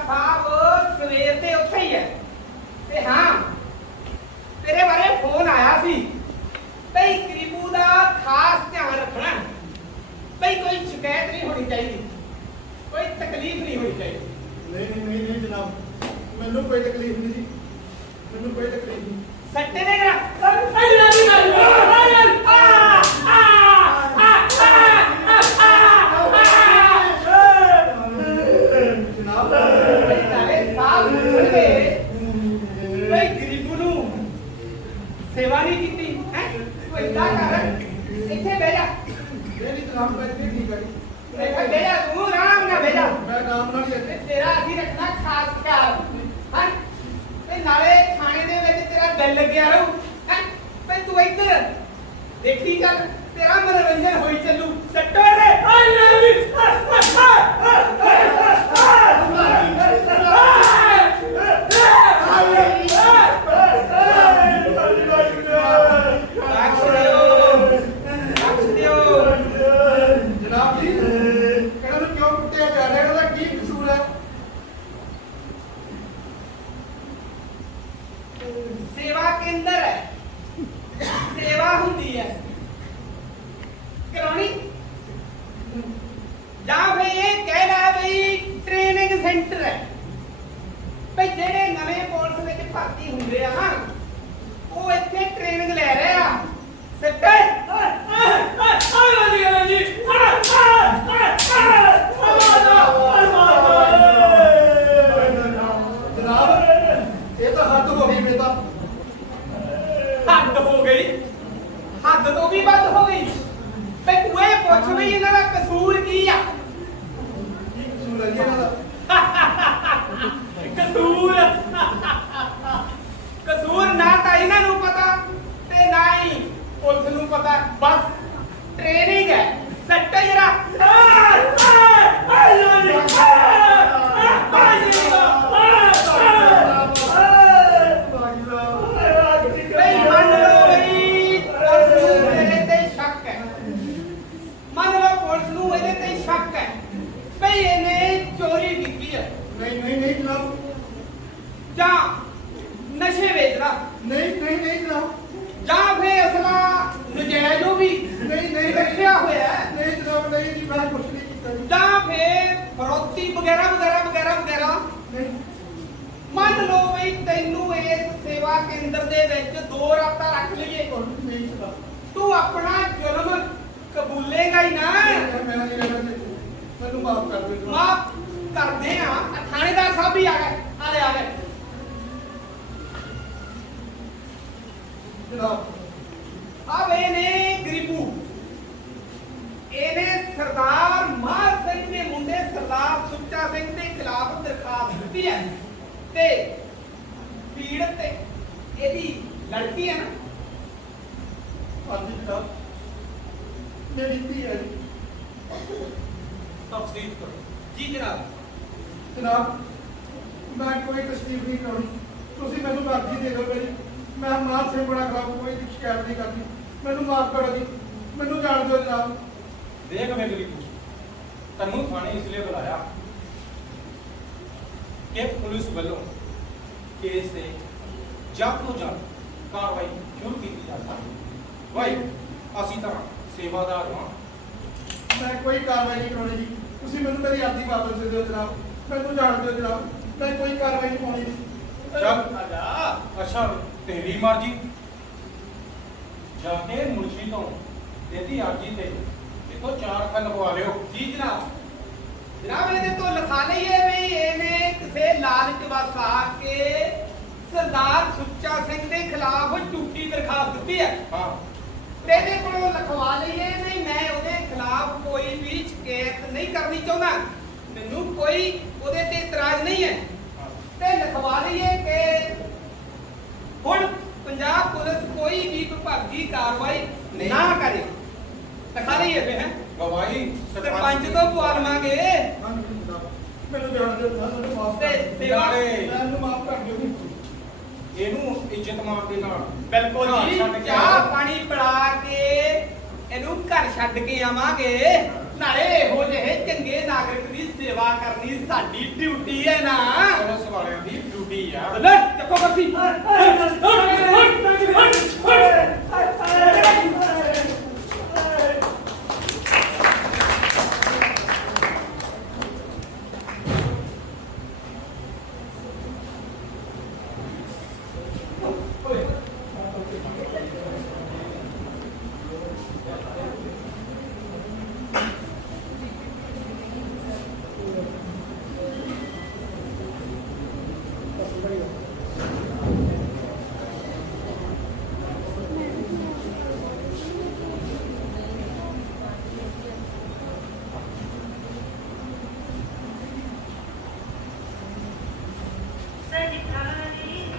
ਸਾਹਿਬ ਸਵੇਰ ਦੇ ਉੱਥੇ ਹੀ ਹੈ ਤੇ ਹਾਂ ਤੇਰੇ ਬਾਰੇ ਫੋਨ ਆਇਆ ਸੀ ਬਈ ਗਰੀਬੂ ਦਾ ਖਾਸ ਧਿਆਨ ਰੱਖਣਾ ਬਈ ਕੋਈ ਸ਼ਿਕਾਇਤ ਨਹੀਂ ਹੋਣੀ ਚਾਹੀਦੀ ਕੋਈ ਤਕਲੀਫ ਨਹੀਂ ਹੋਣੀ ਚਾਹੀਦੀ ਨਹੀਂ ਜਨਾਬ ਮੈਨੂੰ ਕੋਈ ਤਕਲੀਫ ਨਹੀਂ ਜੀ ਮੈਨੂੰ ਕੋਈ ਤਕਲੀਫ ਨਹੀਂ ਸੱਟੇ ਦੇ ਕਰਾ ਜਨਾਬ ਨਾਲੇ ਸਾਹ ਮੁੱਛੇ ਬਈ ਗਰੀਬੂ ਨੂੰ ਸੇਵਾ ਨਹੀਂ ਕੀਤੀ ਹੈ ਤੂੰ ਏਦਾਂ ਕਰ ਇੱਥੇ ਬਹਿ ਜਾ ਮੇਰੀ ਜਨਾਬ ਬੈਠੇ ਠੀਕ ਹੈ ਜੀ ਦੇਖਾ ਬਹਿ ਜਾ ਤੂੰ ਆਰਾਮ ਨਾਲ ਬਹਿ ਜਾ ਮੈਂ ਨਾਮ ਨਾਲ ਹੀ ਇੱਥੇ ਤੇਰਾ ਅਸੀਂ ਰੱਖਣਾ ਖਾਸ ਖਿਆਲ ਹਾਂ ਤੇ ਨਾਲੇ ਖਾਣੇ ਦੇ ਵਿੱਚ ਤੇਰਾ ਦਿਲ ਲੱਗਿਆ ਰਹੂ ਹੈ ਤੇ ਤੂੰ ਇੱਧਰ ਦੇਖੀ ਚੱਲ ਤੇਰਾ ਮਨੋਰੰਜਨ ਹੋਈ ਚੱਲੂ ਸੱਟੋ ਰੇ ਆਈ ਲਵ ਜਨਾਬ ਜੀ ਇਹਨਾਂ ਨੂੰ ਕਿਉਂ ਕੁੱਟਿਆ ਜਾ ਰਿਹਾ ਇਹਨਾਂ ਦਾ ਕੀ ਕਸੂਰ ਹੈ ਸੇਵਾ ਕੇਂਦਰ ਹੈ ਸੇਵਾ ਹੁੰਦੀ ਹੈ ਕਰਾਉਣੀ ਜਾਂ ਫਿਰ ਇਹ ਕਹਿ ਲੈ ਬਈ ਟ੍ਰੇਨਿੰਗ ਸੈਂਟਰ ਹੈ ਬਈ ਜਿਹੜੇ ਨਵੇਂ ਪੁਲਿਸ ਵਿੱਚ ਭਰਤੀ ਹੁੰਦੇ ਆ ਨਾ ਉਹ ਇੱਥੇ ਟ੍ਰੇਨਿੰਗ ਲੈ ਰਹੇ ਆ ਸੱਟੇ ਜਨਾਬ ਇਹ ਤਾਂ ਹੱਦ ਹੋ ਗਈ ਬੇਟਾ ਹੱਦ ਹੋ ਗਈ ਹੱਦ ਤੋਂ ਵੀ ਵੱਧ ਹੋ ਗਈ ਬਈ ਤੂੰ ਇਹ ਪੁੱਛ ਬਈ ਇਹਨਾਂ ਦਾ ਕਸੂਰ ਕੀ ਆ ਕੀ ਕਸੂਰ ਹੈ ਜੀ ਇਹਨਾਂ ਦਾ ਕਸੂਰ ਕਸੂਰ ਨਾ ਤਾਂ ਇਹਨਾਂ ਨੂੰ ਪਤਾ ਤੇ ਨਾ ਹੀ ਪੁਲਿਸ ਨੂੰ ਪਤਾ ਬਸ ਟ੍ਰੇਨਿੰਗ ਹੈ ਸੱਟਾ ਜਰਾ ਬਈ ਮੰਨ ਲਓ ਬਈ ਪੁਲਿਸ ਨੂੰ ਇਹਦੇ ਤੇ ਸ਼ੱਕ ਹੈ ਮੰਨ ਲਓ ਪੁਲਿਸ ਨੂੰ ਇਹਦੇ ਤੇ ਸ਼ੱਕ ਹੈ ਬਈ ਇਹਨੇ ਚੋਰੀ ਕੀਤੀ ਹੈ ਨਹੀਂ ਜਨਾਬ ਜਾਂ ਨਸ਼ੇ ਵੇਚਦਾ ਨਹੀਂ ਜਨਾਬ ਜਾਂ ਫਿਰ ਅਸਲਾ ਨਜਾਇਜ਼ ਉਹ ਵੀ ਨਹੀਂ ਰੱਖਿਆ ਹੋਇਆ ਹੈ ਨਹੀਂ ਜਨਾਬ ਨਹੀਂ ਜੀ ਮੈਂ ਕੁਛ ਨਹੀਂ ਕੀਤਾ ਜੀ ਜਾਂ ਫਿਰ ਫਰੋਤੀ ਵਗੈਰਾ ਨਹੀਂ ਮੰਨ ਲਓ ਬਈ ਤੈਨੂੰ ਇਸ ਸੇਵਾ ਕੇਂਦਰ ਦੇ ਵਿੱਚ 2 ਰਾਤਾਂ ਰੱਖ ਲਈਏ ਨਹੀਂ ਜਨਾਬ ਤੂੰ ਆਪਣਾ ਜੁਰਮ ਕਬੂਲੇਗਾ ਹੀ ਨਾ ਮੈਂ ਨਹੀਂ ਰਹਿਣਾ ਚਾਹੁੰਦਾ ਮੈਨੂੰ ਮਾਫ ਕਰ ਦਿਓ ਜਨਾਬ ਮਾਫ ਕਰਦੇ ਆ ਥਾਣੇਦਾਰ ਸਾਹਿਬ ਵੀ ਆ ਗਏ ਆ ਗਏ ਜਨਾਬ ਆ ਵੇ ਨੇ ਗਰੀਬੂ ਇਹਨੇ ਸਰਦਾਰ ਮਾਨ ਸਿੰਘ ਦੇ ਮੁੰਡੇ ਸਰਦਾਰ ਸੁੱਚਾ ਸਿੰਘ ਦੇ ਖਿਲਾਫ ਦਰਖਾਸਤ ਦਿੱਤੀ ਹੈ ਤੇ ਪੀੜਤ ਤੇ ਇਹਦੀ ਲੜਕੀ ਹੈ ਨਾ ਹਾਂਜੀ ਜਨਾਬ ਮੇਰੀ ਧੀ ਹੈ ਜੀ ਤਫਸੀਲ ਕਰੋ ਜੀ ਜਨਾਬ ਜਨਾਬ ਮੈਂ ਕੋਈ ਤਸਦੀਕ ਨਹੀਂ ਕਰਾਉਣੀ ਤੁਸੀਂ ਮੈਨੂੰ ਅਰਜ਼ੀ ਦੇ ਦਿਓ ਮੇਰੀ ਮੈਂ ਮਾਨ ਸਿੰਘ ਬੜਾ ਖਿਲਾਫ ਕੋਈ ਸ਼ਿਕਾਇਤ ਨਹੀਂ ਕਰਦੀ ਮੈਨੂੰ ਮਾਫ ਕਰੋ ਜੀ ਮੈਨੂੰ ਜਾਣ ਦਿਓ ਜਨਾਬ ਦੇਖ ਮੈਂ ਗਰੀਬੂ ਤੈਨੂੰ ਥਾਣੇ ਇਸ ਲਈ ਬੁਲਾਇਆ ਕਿ ਪੁਲਿਸ ਵੱਲੋਂ ਕੇਸ ਤੇ ਜਲਦ ਤੋਂ ਜਲਦ ਕਾਰਵਾਈ ਸ਼ੁਰੂ ਕੀਤੀ ਜਾਵੇ ਭਾਈ ਅਸੀਂ ਤਾਂ ਸੇਵਾਦਾਰ ਹਾਂ ਮੈਂ ਕੋਈ ਕਾਰਵਾਈ ਨਹੀਂ ਕਰਾਉਣੀ ਜੀ ਤੁਸੀਂ ਮੈਨੂੰ ਮੇਰੀ ਅਰਜ਼ੀ ਵਾਪਸ ਦੇ ਦਿਓ ਜਨਾਬ ਮੈਨੂੰ ਜਾਣ ਦਿਓ ਜਨਾਬ ਮੈਂ ਕੋਈ ਕਾਰਵਾਈ ਨਹੀਂ ਪਾਉਣੀ ਚੱਲ ਆਜਾ ਅੱਛਾ ਤੇਰੀ ਮਰਜ਼ੀ ਜਾ ਕੇ ਮੁਨਸ਼ੀ ਤੋਂ ਇਹਦੀ ਅਰਜ਼ੀ ਤੇ ਇਤੋਂ 4 ਅੱਖਰ ਲਗਵਾ ਲਿਓ ਜੀ ਜਨਾਬ ਇਹਦੇ ਤੋਂ ਲਿਖਾ ਲਈਏ ਵੀ ਇਹਨੇ ਕਿਸੇ ਲਾਲਚ ਵਸ ਆ ਕੇ ਸਰਦਾਰ ਸੁੱਚਾ ਸਿੰਘ ਦੇ ਖਿਲਾਫ ਝੂਠੀ ਦਰਖਾਸਤ ਦਿੱਤੀ ਹੈ ਹਾਂ ਤੇ ਇਹਦੇ ਕੋਲੋਂ ਲਿਖਵਾ ਲਈਏ ਨਹੀਂ ਮੈਂ ਉਹਦੇ ਖਿਲਾਫ ਕੋਈ ਵੀ ਸ਼ਿਕਾਇਤ ਨਹੀਂ ਕਰਨੀ ਚਾਹੁੰਦਾ ਮੈਨੂੰ ਕੋਈ ਉਹਦੇ ਤੇ ਇਤਰਾਜ਼ ਨਹੀਂ ਹੈ ਤੇ ਲਿਖਵਾ ਲਈਏ ਕਿ ਹੁਣ ਪੰਜਾਬ ਪੁਲਿਸ ਕੋਈ ਵੀ ਵਿਭਾਗੀ ਕਾਰਵਾਈ ਨਾ ਕਰੇ ਲਿਖਾ ਲਈਏ ਫੇ ਹੈ ਗਵਾਹੀ ਸਰਪੰਚ ਤੋਂ ਪਵਾ ਲਵਾਂਗੇ ਹਾਂਜੀ ਜਨਾਬ ਮੈਨੂੰ ਜਾਣ ਦਿਓ ਜਨਾਬ ਮੈਨੂੰ ਮਾਫ ਕਰ ਤੇ ਦਿਓ ਸੇਵਾ ਮੈਨੂੰ ਮਾਫ ਕਰ ਦਿਓ ਜੀ ਇਹਨੂੰ ਇੱਜ਼ਤ ਮਾਨ ਦੇ ਨਾਲ ਬਿਲਕੁਲ ਘਰ ਜੀ ਛੱਡ ਕੇ ਚਾਹ ਆਓ। ਪਾਣੀ ਪਿਲਾ ਕੇ ਇਹਨੂੰ ਘਰ ਛੱਡ ਕੇ ਆਵਾਂਗੇ ਨਾਲੇ ਇਹੋ ਜਿਹੇ ਚੰਗੇ ਨਾਗਰਿਕ ਦੀ ਸੇਵਾ ਕਰਨੀ ਸਾਡੀ ਡਿਊਟੀ ਹੈ ਨਾ। ਪੁਲਿਸ ਵਾਲਿਆਂ ਦੀ ਡਿਊਟੀ ਆ। ਲੈ ਚੱਕੋ ਬੱਤੀ।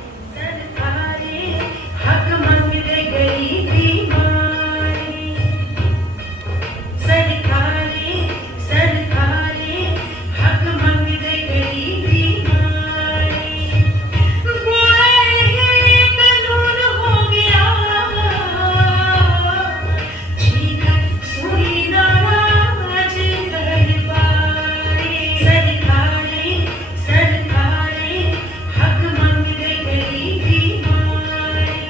सरकारी हक मंगते गरीबी मारी सरकारी हक मंगते गरीबी मारी कानून हो गया ठीक सुनी नाराज दरबारी सरकारी हक मंगते गरीबी मारी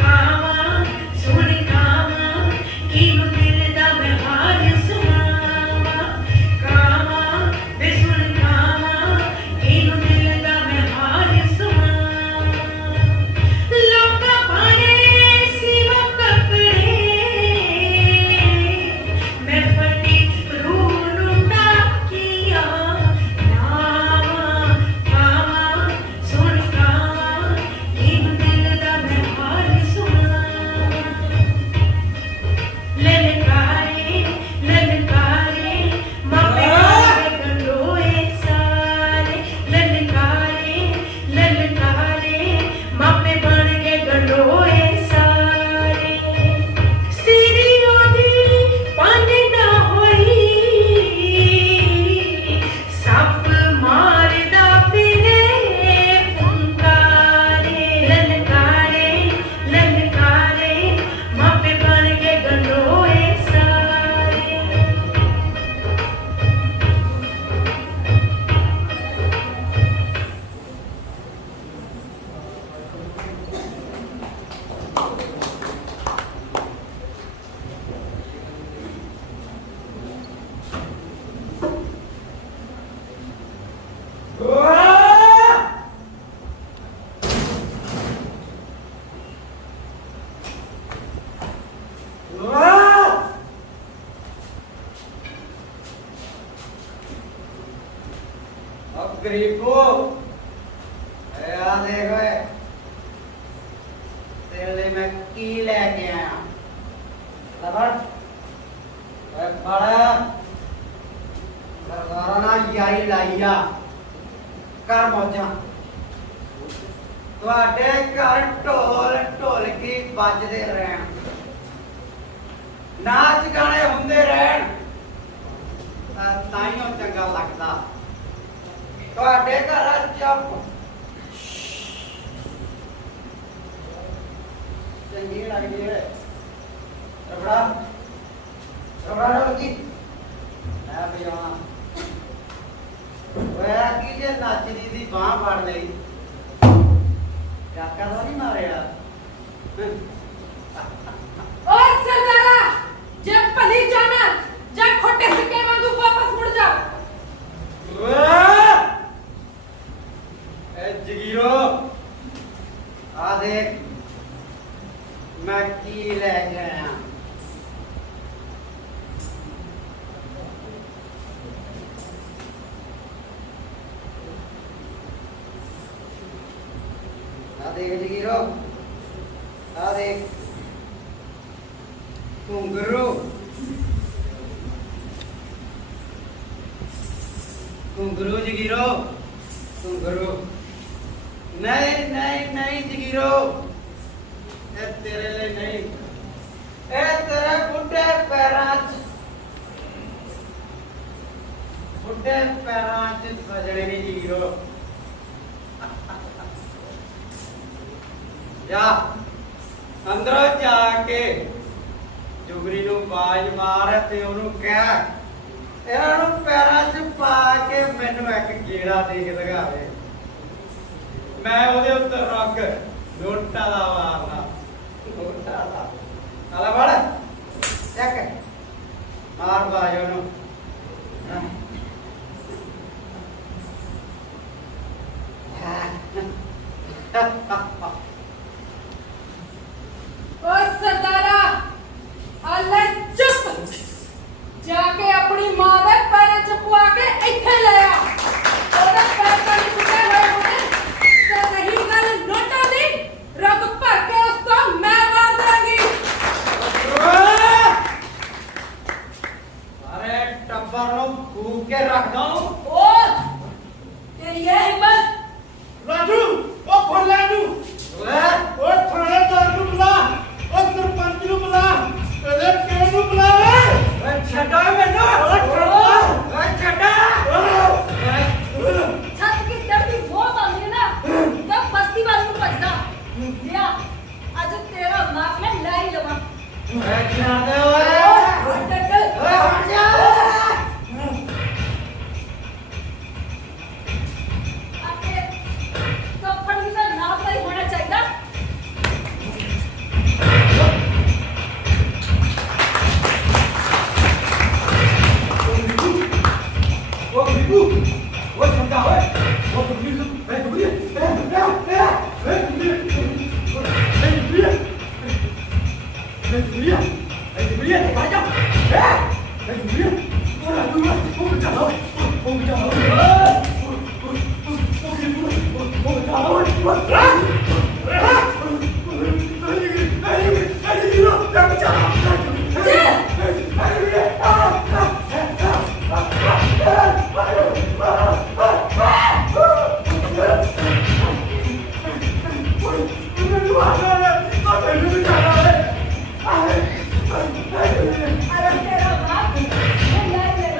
कावा सुन कावा किनु दिल दा मैं हाल सुनावा कावा वे सुन कावा किनु दिल दा मैं हाल सुनावा लोका पाने सिवा कपड़े मैं फटी रूनु टाकिया नावा कावा सुन कावा किनु दिल दा मैं हाल सुनावा ललकारे मापे गलोए सारे ललकारे मापे बन के गलोए सारे सीरियों दी पानी ना होई सप मारदा फिरे फुंकारे ललकारे मापे बन के गलोए सारे अब गरीबो आ देख ਓਏ तेरे लिए मैं की लेके आया लबड़ ਓਏ बड़ा सरदारा ना यारी लाइया कर मौजा ਤੁਹਾਡੇ ਘਰ ਢੋਲ ਢੋਲਕੀ ਵੱਜਦੇ ਰਹਿਣ ਨਾਚ ਗਾਣੇ ਹੁੰਦੇ ਰਹਿਣ ਤਾਂ ਹੀ ਉਹ ਚੰਗਾ ਲੱਗਦਾ ਤੁਹਾਡੇ ਘਰ ਚੁੱਪ ਚੰਗੀ ਲੱਗਦੀ ਹੈ ਰਬੜਾ ਢੋਲਕੀ ਆ ਬਿਆਣਾ ਓਏ ਕੀ ਜੇ ਨੱਚਦੀ ਦੀ ਬਾਹ ਫੜ ਲਈ ਕਾਕਾ ਤਾਂ ਨਹੀਂ ਮਾਰਿਆ ਓ ਸਰਦਾਰਾ ਜੇ ਭਲੀ ਜਾਣਾ ਜਾਂ ਖੋਟੇ ਸਿੱਕੇ ਵਾਂਗੂ ਵਾਪਸ ਮੁੜ ਜਾ ए जगीरो आ देख मैं की लेके आया आ देख जगीरो आ देख घुंघरू घुंघरू जगीरो घुंघरू नहीं नहीं नहीं जगीरो ए तेरे लिए नहीं ए तेरे बुढ़े पैरां च सजने नहीं जगीरो जा अंदर जाके जो डुगरी नु बाज मार ते ओनू कह ਇਹਨਾਂ ਨੂੰ ਪੈਰਾਂ 'ਚ ਪਾ ਕੇ ਮੈਨੂੰ ਇੱਕ ਗੇੜਾ ਦੇ ਕੇ ਲਗਾਵੇ ਮੈਂ ਉਹਦੇ ਉੱਤੇ ਰੱਖ ਨੋਟਾਂ ਦਾ ਮਾਰਨਾ ਨੋਟਾਂ ਦਾ ਆਲਾ ਵੜ ਚੱਕ ਮਾਰ ਬਾਜ ਉਹਨੂੰ ਓ ਸਰਦਾਰਾ ਅੱਲਾ ਚੁੱਪ ਜਾਕੇ ਆਪਣੀ ਮਾਂ ਦੇ ਪੈਰਾਂ 'ਚ ਪਵਾ ਕੇ ਇੱਥੇ ਲੈ ਆ ਉਹਦਾ ਪੈਰ ਤਾਂ ਨਹੀਂ ਟੁੱਟੇ ਹੋਏ ਹੋਣੇ ਤੇ ਨਹੀਂ ਗੱਲ ਨੋਟਾਂ ਦੀ ਰਗ ਭਰ ਕੇ ਉਸ ਤੋਂ ਮੈਂ ਮਾਰ ਦਾਂਗੀ ਅਰੇ ਟੱਬਰ ਨੂੰ ਫੂਕ ਕੇ ਰੱਖ ਦਊਂ ਓ ਤੇਰੀ ਇਹ ਹਿੰਮਤ ਰਾਜੂ ਉਹ ਫੜ ਲੈ ਨੂੰ ਓਏ ਉਹ ਥਾਣੇਦਾਰ ਨੂੰ ਬੁਲਾ ਉਹ ਸਰਪੰਚ ਨੂੰ ਬੁਲਾ ਇਹਦੇ ਪਿਓ ਨੂੰ ਬੁਲਾ ਓਏ ਛੱਡੋ ਮੈਨੂੰ ਓਏ ਛੱਡਾ ਛੱਤ ਕੀ ਡਰਦੀ ਬਹੁਤ ਆਉਂਦੀ ਹੈ ਨਾ ਤਾਂ ਬਸਤੀ ਵੱਲ ਨੂੰ ਭੱਜਦਾ ਲਿਆ ਅੱਜ ਤੇਰਾ ਮਾਪ ਮੈਂ ਲੈ ਹੀ ਲਵਾਂ ਓਏ ਛੱਡ ਓਏ ਓਏ ਹਟ ਜਾ ਆਪੇ ਕੱਪੜ ਵੀ ਤਾਂ ਨਾਪ ਦਾ ਹੀ ਹੋਣਾ ਚਾਹੀਦਾ ओ बिल्लू ओ छंदा ओए ओ बिल्लू ए डुगरी अरे तेरा बाप मैं ले ले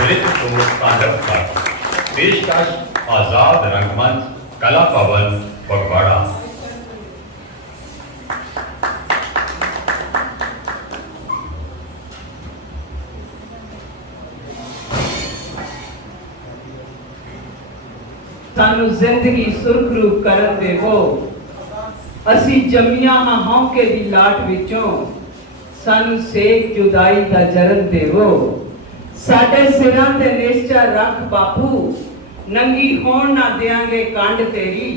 नृत्य को तांडव का पेशकश आजाद रंगमंच कला भवन फगवाड़ा। ਸਾਨੂੰ ਜ਼ਿੰਦਗੀ ਸੁਰਖਰੂ ਕਰਨ ਦੇਵੋ। ਅਸੀਂ ਜੰਮੀਆਂ ਹਾਂ ਹੌਂਕੇ ਦੀ ਲਾਟ ਵਿੱਚੋਂ, ਸਾਨੂੰ ਸੇਕ ਜੁਦਾਈ ਦਾ ਜਰਨ ਦੇਵੋ। ਸਾਡੇ ਸਿਰਾਂ ਤੇ ਨਿਸ਼ਚਾ ਰੱਖ ਬਾਪੂ, ਨੰਗੀ ਹੋਣ ਨਾ ਦਿਆਂਗੇ ਕੰਡ ਤੇਰੀ।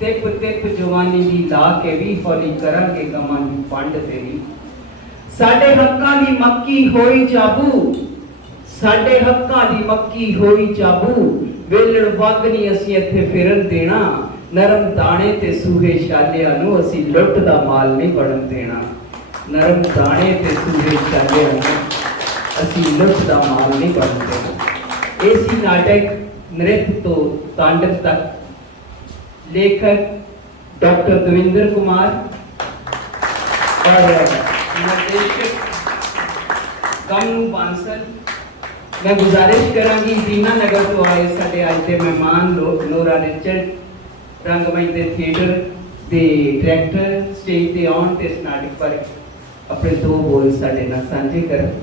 ਤਿਪ ਤਿਪ ਜਵਾਨੀ ਦੀ ਲਾ ਕੇ ਵੀ ਹੌਲੀ ਕਰਾਂਗੇ ਗਮਾਂ ਦੀ ਪੰਡ ਤੇਰੀ। ਸਾਡੇ ਹੱਕਾਂ ਦੀ ਮੱਕੀ ਹੋਈ ਜਾਬੂ, ਸਾਡੇ ਹੱਕਾਂ ਦੀ ਮੱਕੀ ਹੋਈ ਜਾਬੂ। ਵੇਲੜ ਵੱਗ ਨਹੀਂ ਅਸੀਂ ਇੱਥੇ ਫਿਰਨ ਦੇਣਾ, ਨਰਮ ਦਾਣੇ ਤੇ ਸੂਹੇ ਛਾਲਿਆਂ ਨੂੰ ਅਸੀਂ ਲੁੱਟ ਦਾ ਮਾਲ ਨਹੀਂ ਬਣਨ ਦੇਣਾ। ਨਰਮ ਦਾਣੇ ਤੇ ਸੂਹੇ ਛਾਲਿਆਂ ਨੂੰ ਅਸੀਂ ਲੁੱਟ ਦਾ ਮਾਲ ਨਹੀਂ ਬਣਨ ਦੇਣਾ। ਇਹ ਸੀ ਨਾਟਕ ਨ੍ਰਿਤ ਤੋਂ ਤਾਂਡਵ ਤੱਕ। लेखक डॉक्टर दविंदर कुमार और निर्देशक कमनू बांसल। मैं गुजारिश करांगी दीनानगर तो आए साडे अज दे मेहमान नोरा रिचर्ड रंगमंच दे थिएटर दे डायरेक्टर स्टेज ते आउण ते इस नाटक पर अपने दो बोल साडे नाल सांझे करन।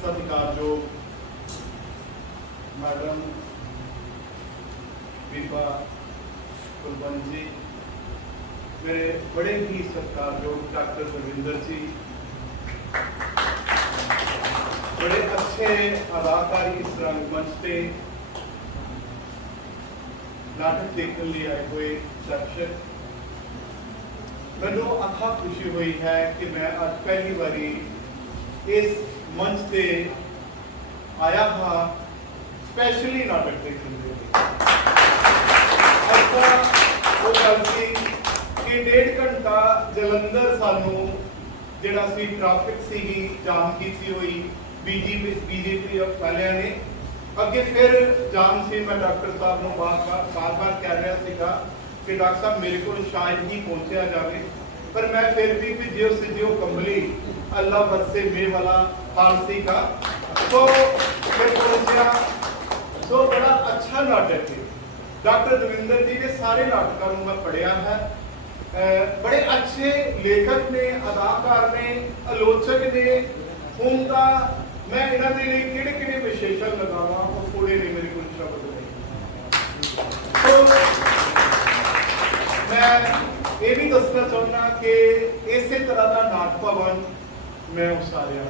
सत्कारयोग मैडम बीबा कुलवंत जी, मेरे बड़े ही सत्कारयोग डॉक्टर दविंदर जी, बड़े अच्छे अदाकार इस रंगमंच पे नाटक देखने लिए आए हुए दर्शक। मैनू अथा खुशी हुई है कि मैं आज पहली बारी इस मंच पे आया हाँ स्पेशली नाटक देखने के लिए। ऐसा वो गल सी कि 1.5 घंटा जलंधर सानू जिहड़ा सी ट्रैफिक सीगी जाम कीती हुई बीजेपी वालियां ने, अगे फिर जाम सी। मैं डॉक्टर साहब नूं बार-बार कह रहा सीगा कि डॉक्टर साहब मेरे को शायद ही पहुंचा जाए, पर मैं फिर भी जियो से जियो कंबली अल्लाह बरसे में वाला फांसी का तो फिर पहुंचा। तो बड़ा अच्छा नाटक है। डॉक्टर दविंदर जी के सारे नाटकों में मैं पढ़िया है। बड़े अच्छे लेखक ने, अदाकार ने, आलोचक ने। हुण तां मैं इन्हां दे लई किहड़े-किहड़े विशेषण लगावां वो थोड़े ने मेरे कोल शब्द नहीं। तो मैं ये भी दसना चाहना कि इसे तरह का नाट भवन मैं उसारिया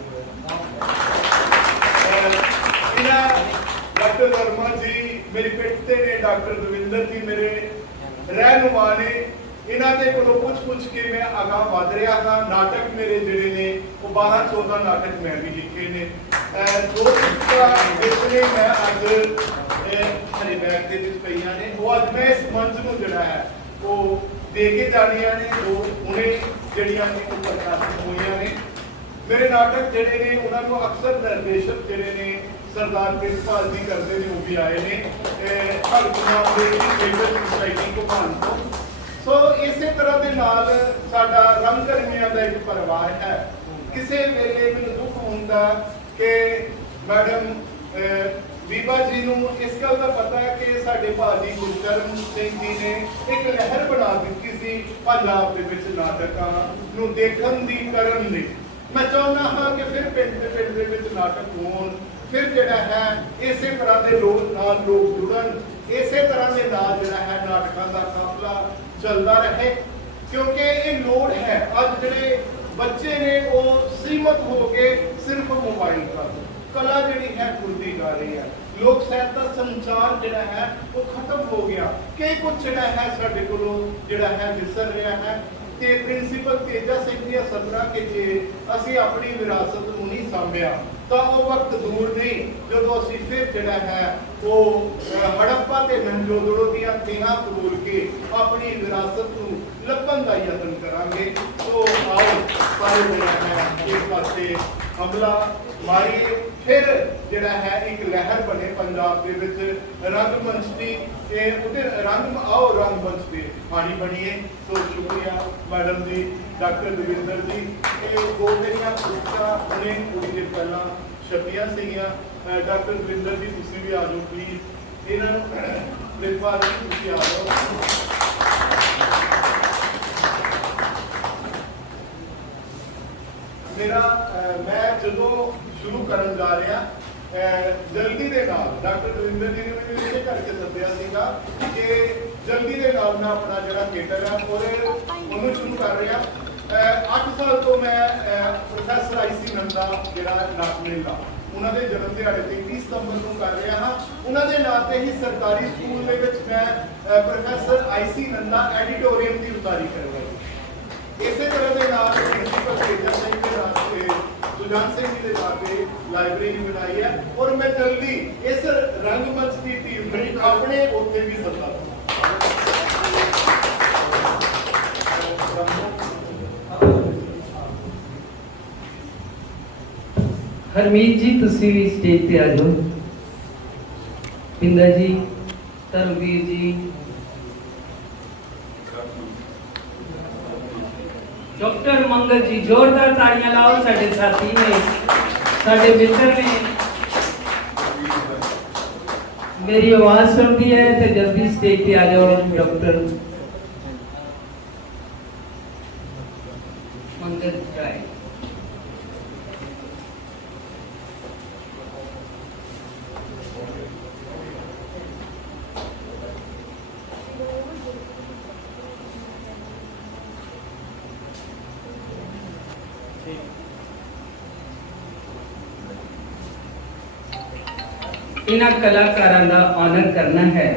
डॉक्टर वर्मा जी मेरी पिटते ने, डॉक्टर दविंदर जी मेरे रहनुमा ने। इन्हां दे कोलों पुछ के मैं आगाह वध रहा था। नाटक मेरे जिहड़े ने वो 12-14 नाटक मैं भी लिखे ने। दो जितने मैं अज हरे बैग के विच पईयां ने वो अज मैं इस मंच नूं जिहड़ा है वो दे के जानियां ने, वो उन्हें जिहड़ियां ने वो प्रकाशित होईयां ने। मेरे नाटक जिहड़े ने उन्हां नूं अक्सर निर्देशक जिहड़े ने सरदार प्रिंसिपल जी करते ने वो भी आए ने भगत नाम दे थिएटर सोसाइटी को मान तो। सो इसे तरह के नाल साडा रंगकर्मियों का एक परिवार है। किसी वेले मैनूं दुख हुंदा कि मैडम बीबा जी नूं इस गल का पता है कि साडे भाजी गुरकरण सिंह जी ने एक लहर बना दी सी पंजाब दे विच नाटकां नूं देखण दी करन दी। मैं चाहुंदा हाँ कि फिर पिंड दे विच नाटक होण, फिर जिहड़ा है इसे तरह के लोग जुड़न, इसे तरह के नाल जिहड़ा है नाटकां दा काफला चलता रहे, क्योंकि ये लोड़ है। अज जिहड़े बच्चे ने वो सीमित हो गए सिर्फ मोबाइल पर। कला जिहड़ी है खुलती जा रही है। लोक साहित्य का संचार जिहड़ा है वो खत्म हो गया। कई कुछ जिहड़ा है साडे कोलों जिहड़ा है विसर रहा है। ते प्रिंसीपल तेजा सिंह दी सदरा के जे असी अपनी विरासत नूं नहीं सांभिया तो वो वक्त दूर नहीं जो असी फिर जिहड़ा है वो हड़प्पा ते मोहनजोदड़ो दीयां थेहां फरोल के अपनी विरासत नूं लभण दा यतन करांगे। तो आओ सारे जिहड़ा है इस पासे ਹਮਲਾ ਮਾਰੀਏ ਫਿਰ ਜਿਹੜਾ ਹੈ ਇੱਕ ਲਹਿਰ ਬਣੇ ਪੰਜਾਬ ਦੇ ਵਿੱਚ ਰੰਗਮੰਚ ਦੀ ਤੇ ਉਹਦੇ ਆਓ ਰੰਗਮੰਚ ਦੀ ਹਾਣੀ ਬਣੀਏ। ਸੋ ਸ਼ੁਕਰੀਆ ਮੈਡਮ ਜੀ, ਡਾਕਟਰ ਦਵਿੰਦਰ ਜੀ। ਇਹ ਦੋ ਮੇਰੀਆਂ ਪੁਸਤਕਾਂ ਹੁਣੇ ਥੋੜੀ ਦੇਰ ਪਹਿਲਾਂ ਛਪੀਆਂ ਸੀਗੀਆਂ। ਡਾਕਟਰ ਦਵਿੰਦਰ ਜੀ ਤੁਸੀਂ ਵੀ ਆ ਜਾਓ ਪਲੀਜ਼। ਇਹਨਾਂ ਨੂੰ ਪ੍ਰਿੰਸੀਪਲ ਜੀ ਤੁਸੀਂ ਆ ਜਾਓ। ਮੇਰਾ ਮੈਂ ਜਦੋਂ ਸ਼ੁਰੂ ਕਰਨ ਜਾ ਰਿਹਾ ਜਲਦੀ ਦੇ ਨਾਲ ਡਾਕਟਰ ਦਵਿੰਦਰ ਜੀ ਨੇ ਮੈਨੂੰ ਇਸੇ ਕਰਕੇ ਸੱਦਿਆ ਸੀਗਾ ਕਿ ਜਲਦੀ ਦੇ ਨਾਲ ਮੈਂ ਆਪਣਾ ਜਿਹੜਾ ਥੀਏਟਰ ਹੈ ਉਹਨੂੰ ਸ਼ੁਰੂ ਕਰ ਰਿਹਾ। 8 ਸਾਲ ਤੋਂ ਮੈਂ ਪ੍ਰੋਫੈਸਰ ਆਈਸੀ ਨੰਦਾ ਜਿਹੜਾ ਨਾਸ਼ਨਲ ਦਾ ਉਹਨਾਂ ਦੇ ਜਨਮ ਦਿਹਾੜੇ ਤੇ 30 ਸਤੰਬਰ ਨੂੰ ਕਰ ਰਿਹਾ ਹਾਂ। ਉਹਨਾਂ ਦੇ ਨਾਂ ਤੇ ਹੀ ਸਰਕਾਰੀ ਸਕੂਲ ਦੇ ਵਿੱਚ ਮੈਂ ਪ੍ਰੋਫੈਸਰ ਆਈਸੀ ਨੰਦਾ ਐਡੀਟੋਰੀਅਮ ਦੀ ਉਸਾਰੀ ਕਰਵਾਈ। ਇਸੇ ਤਰ੍ਹਾਂ ਦੇ ਨਾਲ ਪ੍ਰਿੰਸੀਪਲ ਤੇਜਾ ਸਿੰਘ ਦੇ ਨਾਂ ਤੇ ਸੁਜਾਨ ਸਿੰਘ ਜੀ ਦੇ ਨਾਂ ਤੇ ਲਾਇਬ੍ਰੇਰੀ ਬਣਾਈ ਹੈ ਔਰ ਮੈਂ ਜਲਦੀ ਇਸ ਰੰਗਮੰਚ ਦੀ ਟੀਮ ਨੂੰ ਆਪਣੇ ਉੱਥੇ ਵੀ ਸੱਦਾ ਹਰਮੀਤ ਜੀ ਤੁਸੀਂ ਵੀ ਸਟੇਜ ਤੇ ਆ ਜਾਓ। ਪਿੰਦਰ ਜੀ, ਧਰਮਵੀਰ ਜੀ, डॉक्टर मंगल जी, जोरदार तालियां लाओ। साडे साथी ने, साडे मित्र ने। मेरी आवाज सुनती है तो जल्दी स्टेज पे आ जाओ। डॉक्टर मंगल राय। इन्हां कलाकारां दा ऑनर करना है।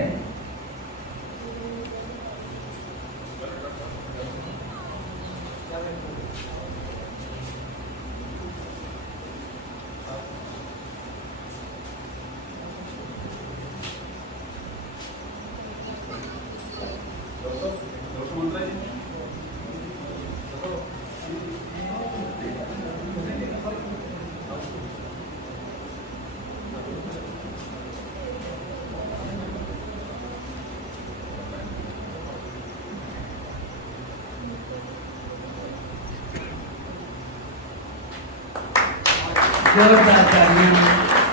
जोरदार तालियां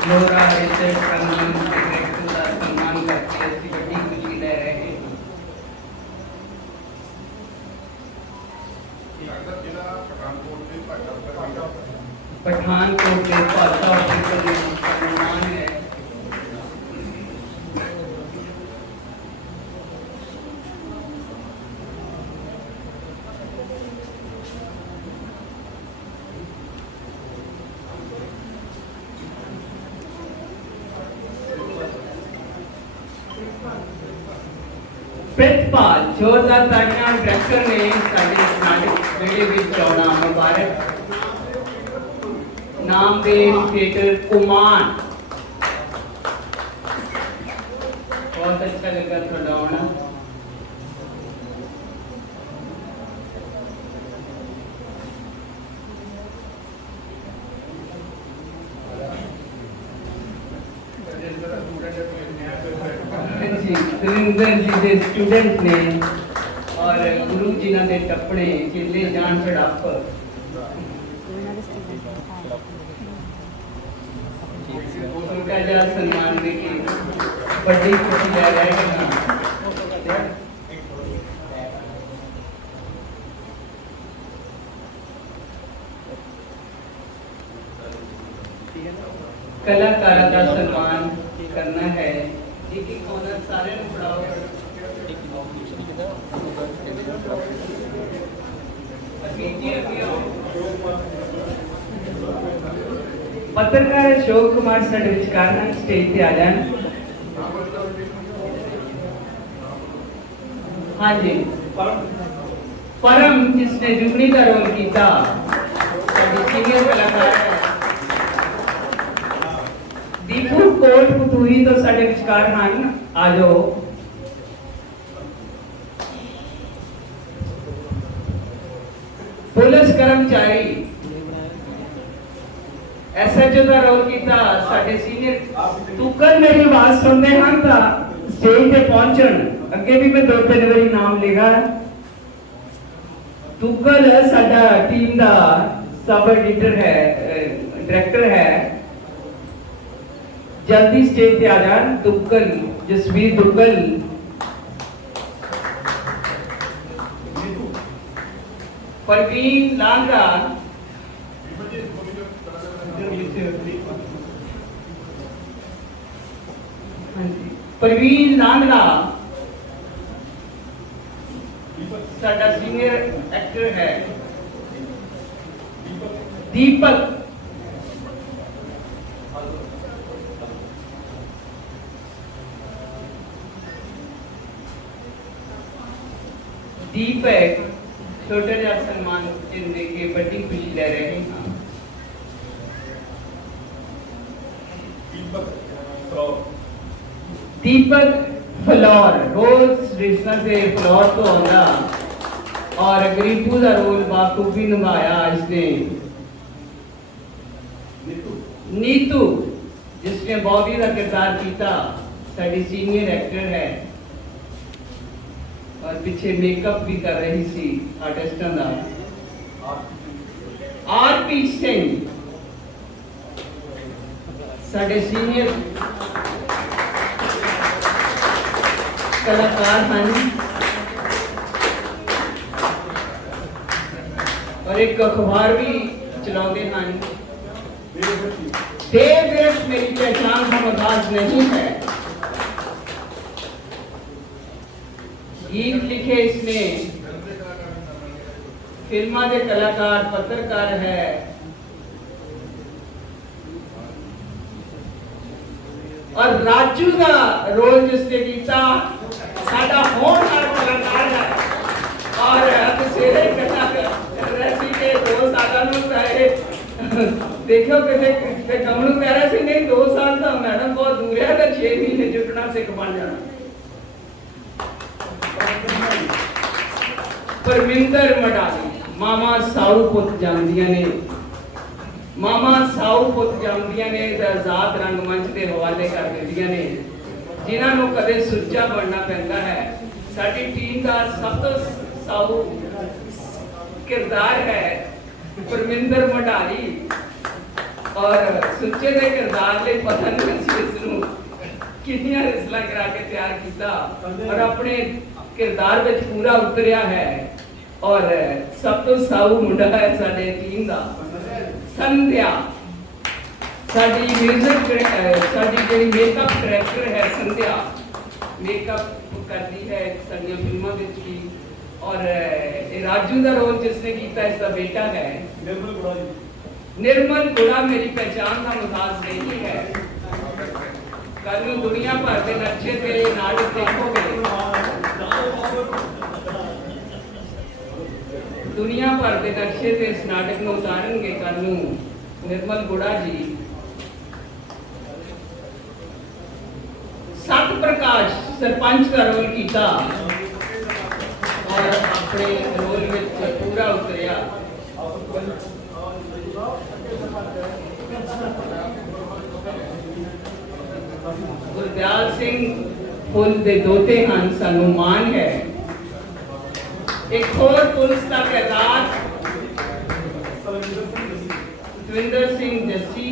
लोरा रिचर्ड कमल डायरेक्टर का सम्मान करके ऐसी बड़ी खुशी ले रहे हैं। पठानकोट के भाषा ऑफिसर ने सम्मान है। प्रिंसिपल जोरदार तालियां डायरेक्टर ने साडे नाटक बेड़े विच आउणा मुबारक। नामदेव थिएटर कुमान, बहुत अच्छा लगा थोड़ा आना। सुरेंद्र जी के स्टूडेंट ने और गुरु जी ने टप्पणे चेले जान चढ़ाप उनका जरा सम्मान देके बड़ी खुशी ले रहे हैं। कलाकारों का सम्मान करना है। एक एक ऑनर सारे ने पढ़ाओ। पत्रकार अशोक कुमार साडे विचकार नाल स्टेज पे आ जान। हाँ जी, परम जिसने जुगनी का रोल किया सीनियर कलाकार है। दीपू कोट पुतूरी तो साडे विचकार हन, आ जाओ। पुलिस कर्मचारी ਐਸਐਚਓ ਦਾ ਰੋਲ ਕੀਤਾ ਸਾਡੇ ਸੀਨੀਅਰ ਤੁਕਲ ਮੇਰੀ ਆਵਾਜ਼ ਸੁਣਦੇ ਹਨ ਤਾਂ ਸਟੇਜ ਤੇ ਪਹੁੰਚਣ। ਅੱਗੇ ਵੀ ਮੈਂ 2-3 ਵਾਰੀ ਨਾਮ ਲਿਖਾ। ਤੁਕਲ ਸਾਡਾ ਟੀਮ ਦਾ ਸਬ ਐਡੀਟਰ ਹੈ, डायरेक्टर है। जल्दी स्टेज पे आ जान। दुग्गल, जसवीर दुग्गल, परवीन लांगरा, परवीन लांगरा साडा सीनियर एक्टर है। दीपक, दीपक छोटा जा सम्मान दे के बड़ी खुशी ले रहे हैं। दीपक फ्लोर रोज रिश्ता से फ्लोर तो आना और गरीबू का रोल बाखूबी निभाया इसने। नीतू जिसने बॉबी का किरदार किया साड़ी सीनियर एक्टर है और पीछे मेकअप भी कर रही सी आर्टिस्टां दा। आरपी सिंह साडे सीनियर कलाकार हैं और एक अखबार भी चलाते हैं। देवव्रत मेरी पहचान का मुमताज नहीं है। गीत लिखे इसने, फिल्मा के कलाकार, पत्रकार है। और राजू का रोल जिसने किया साडा होनहार कलाकार है और सेरे रहती के 2 साल कहे देखो कितने कमलू कह रहा सी नहीं 2 साल का मैडम बहुत दूर है तो 6 महीने जुटना सिख बन जाना। परमिंदर मडाली मामा साऊ पुत जानदियां ने, मामा साऊ पुत जानदियां ने आजाद रंगमंच के हवाले कर दिंदियां ने जिन्हां नूं कदे सुच्चा बनना पैंदा है। साडी टीम का सब तो साऊ किरदार है परमिंदर मडाली और सुच्चे के किरदार लिए पता नहीं सी इसनूं कितनियां रिसलां करा के तैयार किया और अपने किरदार विच पूरा उतरिया है। और सब तो साऊ मुंडा है साडे टीम का संध्या साडी म्यूजिक साडी जेडी मेकअप डायरेक्टर है। संध्या मेकअप करती है साडियां फिल्मां विच भी और राजू का रोल जिसने किया इसका बेटा है निर्मल गुड़ा मेरी पहचान का मुमताज नहीं है। कल नूं दुनिया भर के नक्शे ते नाटक देखोगे, दुनिया भर के नक्शे ते इस नाटक में उतारेंगे। कल नूं निर्मल गुड़ा जी। सत प्रकाश सरपंच का रोल किया और अपने रोल में पूरा उतरिया। गुरदयाल सिंह फुल दे दोते हैं सानू मान है। एक और पुलिस का किरदार दविंदर सिंह जस्सी,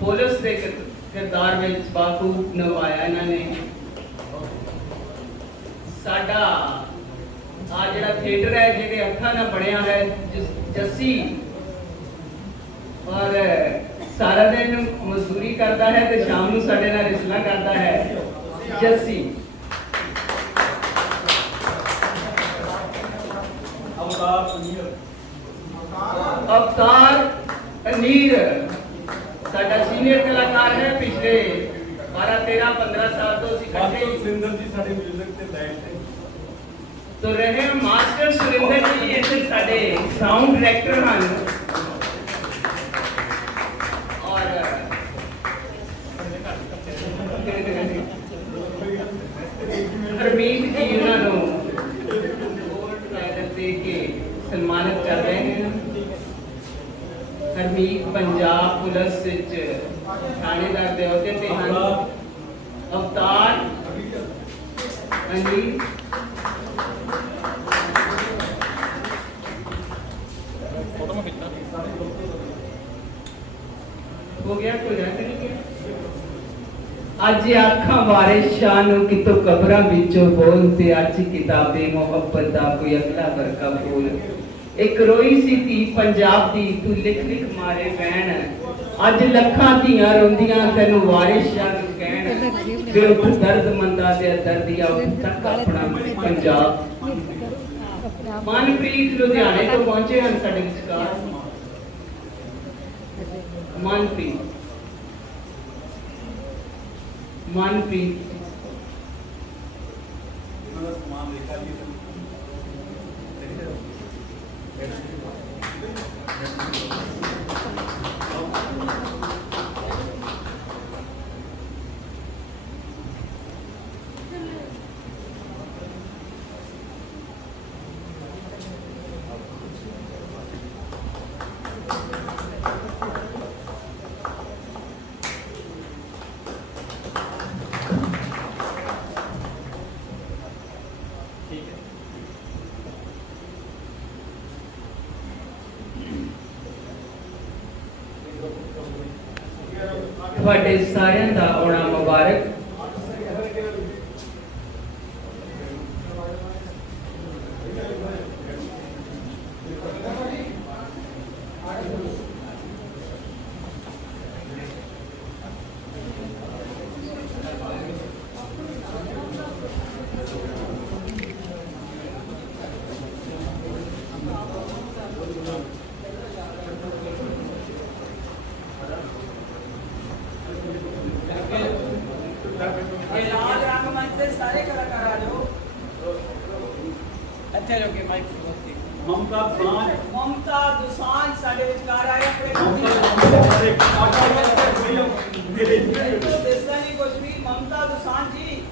पुलिस के किरदार में बाखूब निभाया इन्होंने। साडा आ जिहड़ा थिएटर है जिहदे अखां नाल बणिया है जस्सी और सारा दिन मजदूरी करता है तो शाम को साडे नाल रिसला करता है जस्सी। अवतार अनीर साडा सीनियर कलाकार है। पिछले 12-13-15 साल तो सुरिंदर जी साडे म्यूजिक ते लाइट तो रहे मास्टर सुरिंदर जी इसे साडे साउंड डायरेक्टर हैं और धर्मेंद्र ਹਰਮੀਤ ਪੰਜਾਬ ਪੁਲਿਸ ਵਿੱਚ ਥਾਣੇਦਾਰ ਦੇ ਅਹੁਦੇ ਤੇ ਹਨ। ਅਵਤਾਰ ਹਾਂਜੀ ਹੋ ਗਿਆ, ਕੋਈ ਰਹਿ ਤਾਂ ਨਹੀਂ ਗਿਆ। ਅੱਜ ਅੱਖਾਂ ਵਾਰਿਸ ਸ਼ਾਹ ਨੂੰ ਕਿਤੋਂ ਕਬਰਾਂ ਵਿੱਚੋਂ ਬੋਲ ਤੇ ਅੱਜ ਕਿਤਾਬੇ ਮੁਹੱਬਤ ਦਾ ਕੋਈ ਅਗਲਾ ਵਰਕਾ ਬੋਲ। ਇੱਕ ਰੋਈ ਸੀ ਧੀ ਪੰਜਾਬ ਦੀ ਤੂੰ ਲਿਖ ਲਿਖ ਮਾਰੇ ਬਹਿਣ, ਅੱਜ ਲੱਖਾਂ ਧੀਆਂ ਰੋਂਦੀਆਂ ਤੈਨੂੰ ਵਾਰਿਸ ਸ਼ਾਹ ਨੂੰ ਕਹਿਣ ਵੇ ਉੱਠ ਦਰਦ ਮੰਦਾ ਤੇ ਦਰਦੀਆ ਉੱਠ ਤੱਕ ਆਪਣਾ ਪੰਜਾਬ। ਮਨਪ੍ਰੀਤ ਲੁਧਿਆਣੇ ਤੋਂ ਪਹੁੰਚੇ ਹਨ ਸਾਡੇ ਵਿਚਕਾਰ। ਮਨਪ੍ਰੀਤ ਤੁਹਾਡੇ ਸਾਰਿਆਂ ਦਾ ਆਉਣਾ ਮੁਬਾਰਕ। ਮਮਤਾ ਦੁਸਾਂਝ ਸਾਡੇ ਵਿਚਕਾਰ ਆਏ ਦੱਸਦਾ ਨਹੀਂ ਕੁਝ ਵੀ। ਮਮਤਾ ਦੁਸਾਂਝ ਜੀ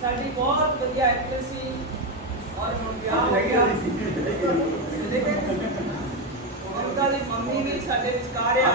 ਸਾਡੀ ਬਹੁਤ ਵਧੀਆ ਐਕਟਰ ਸੀ ਔਰ ਹੁਣ ਵਿਆਹ ਹੋ ਗਿਆ। ਮਮਤਾ ਦੀ ਮੰਮੀ ਵੀ ਸਾਡੇ ਵਿਚਕਾਰ ਆ।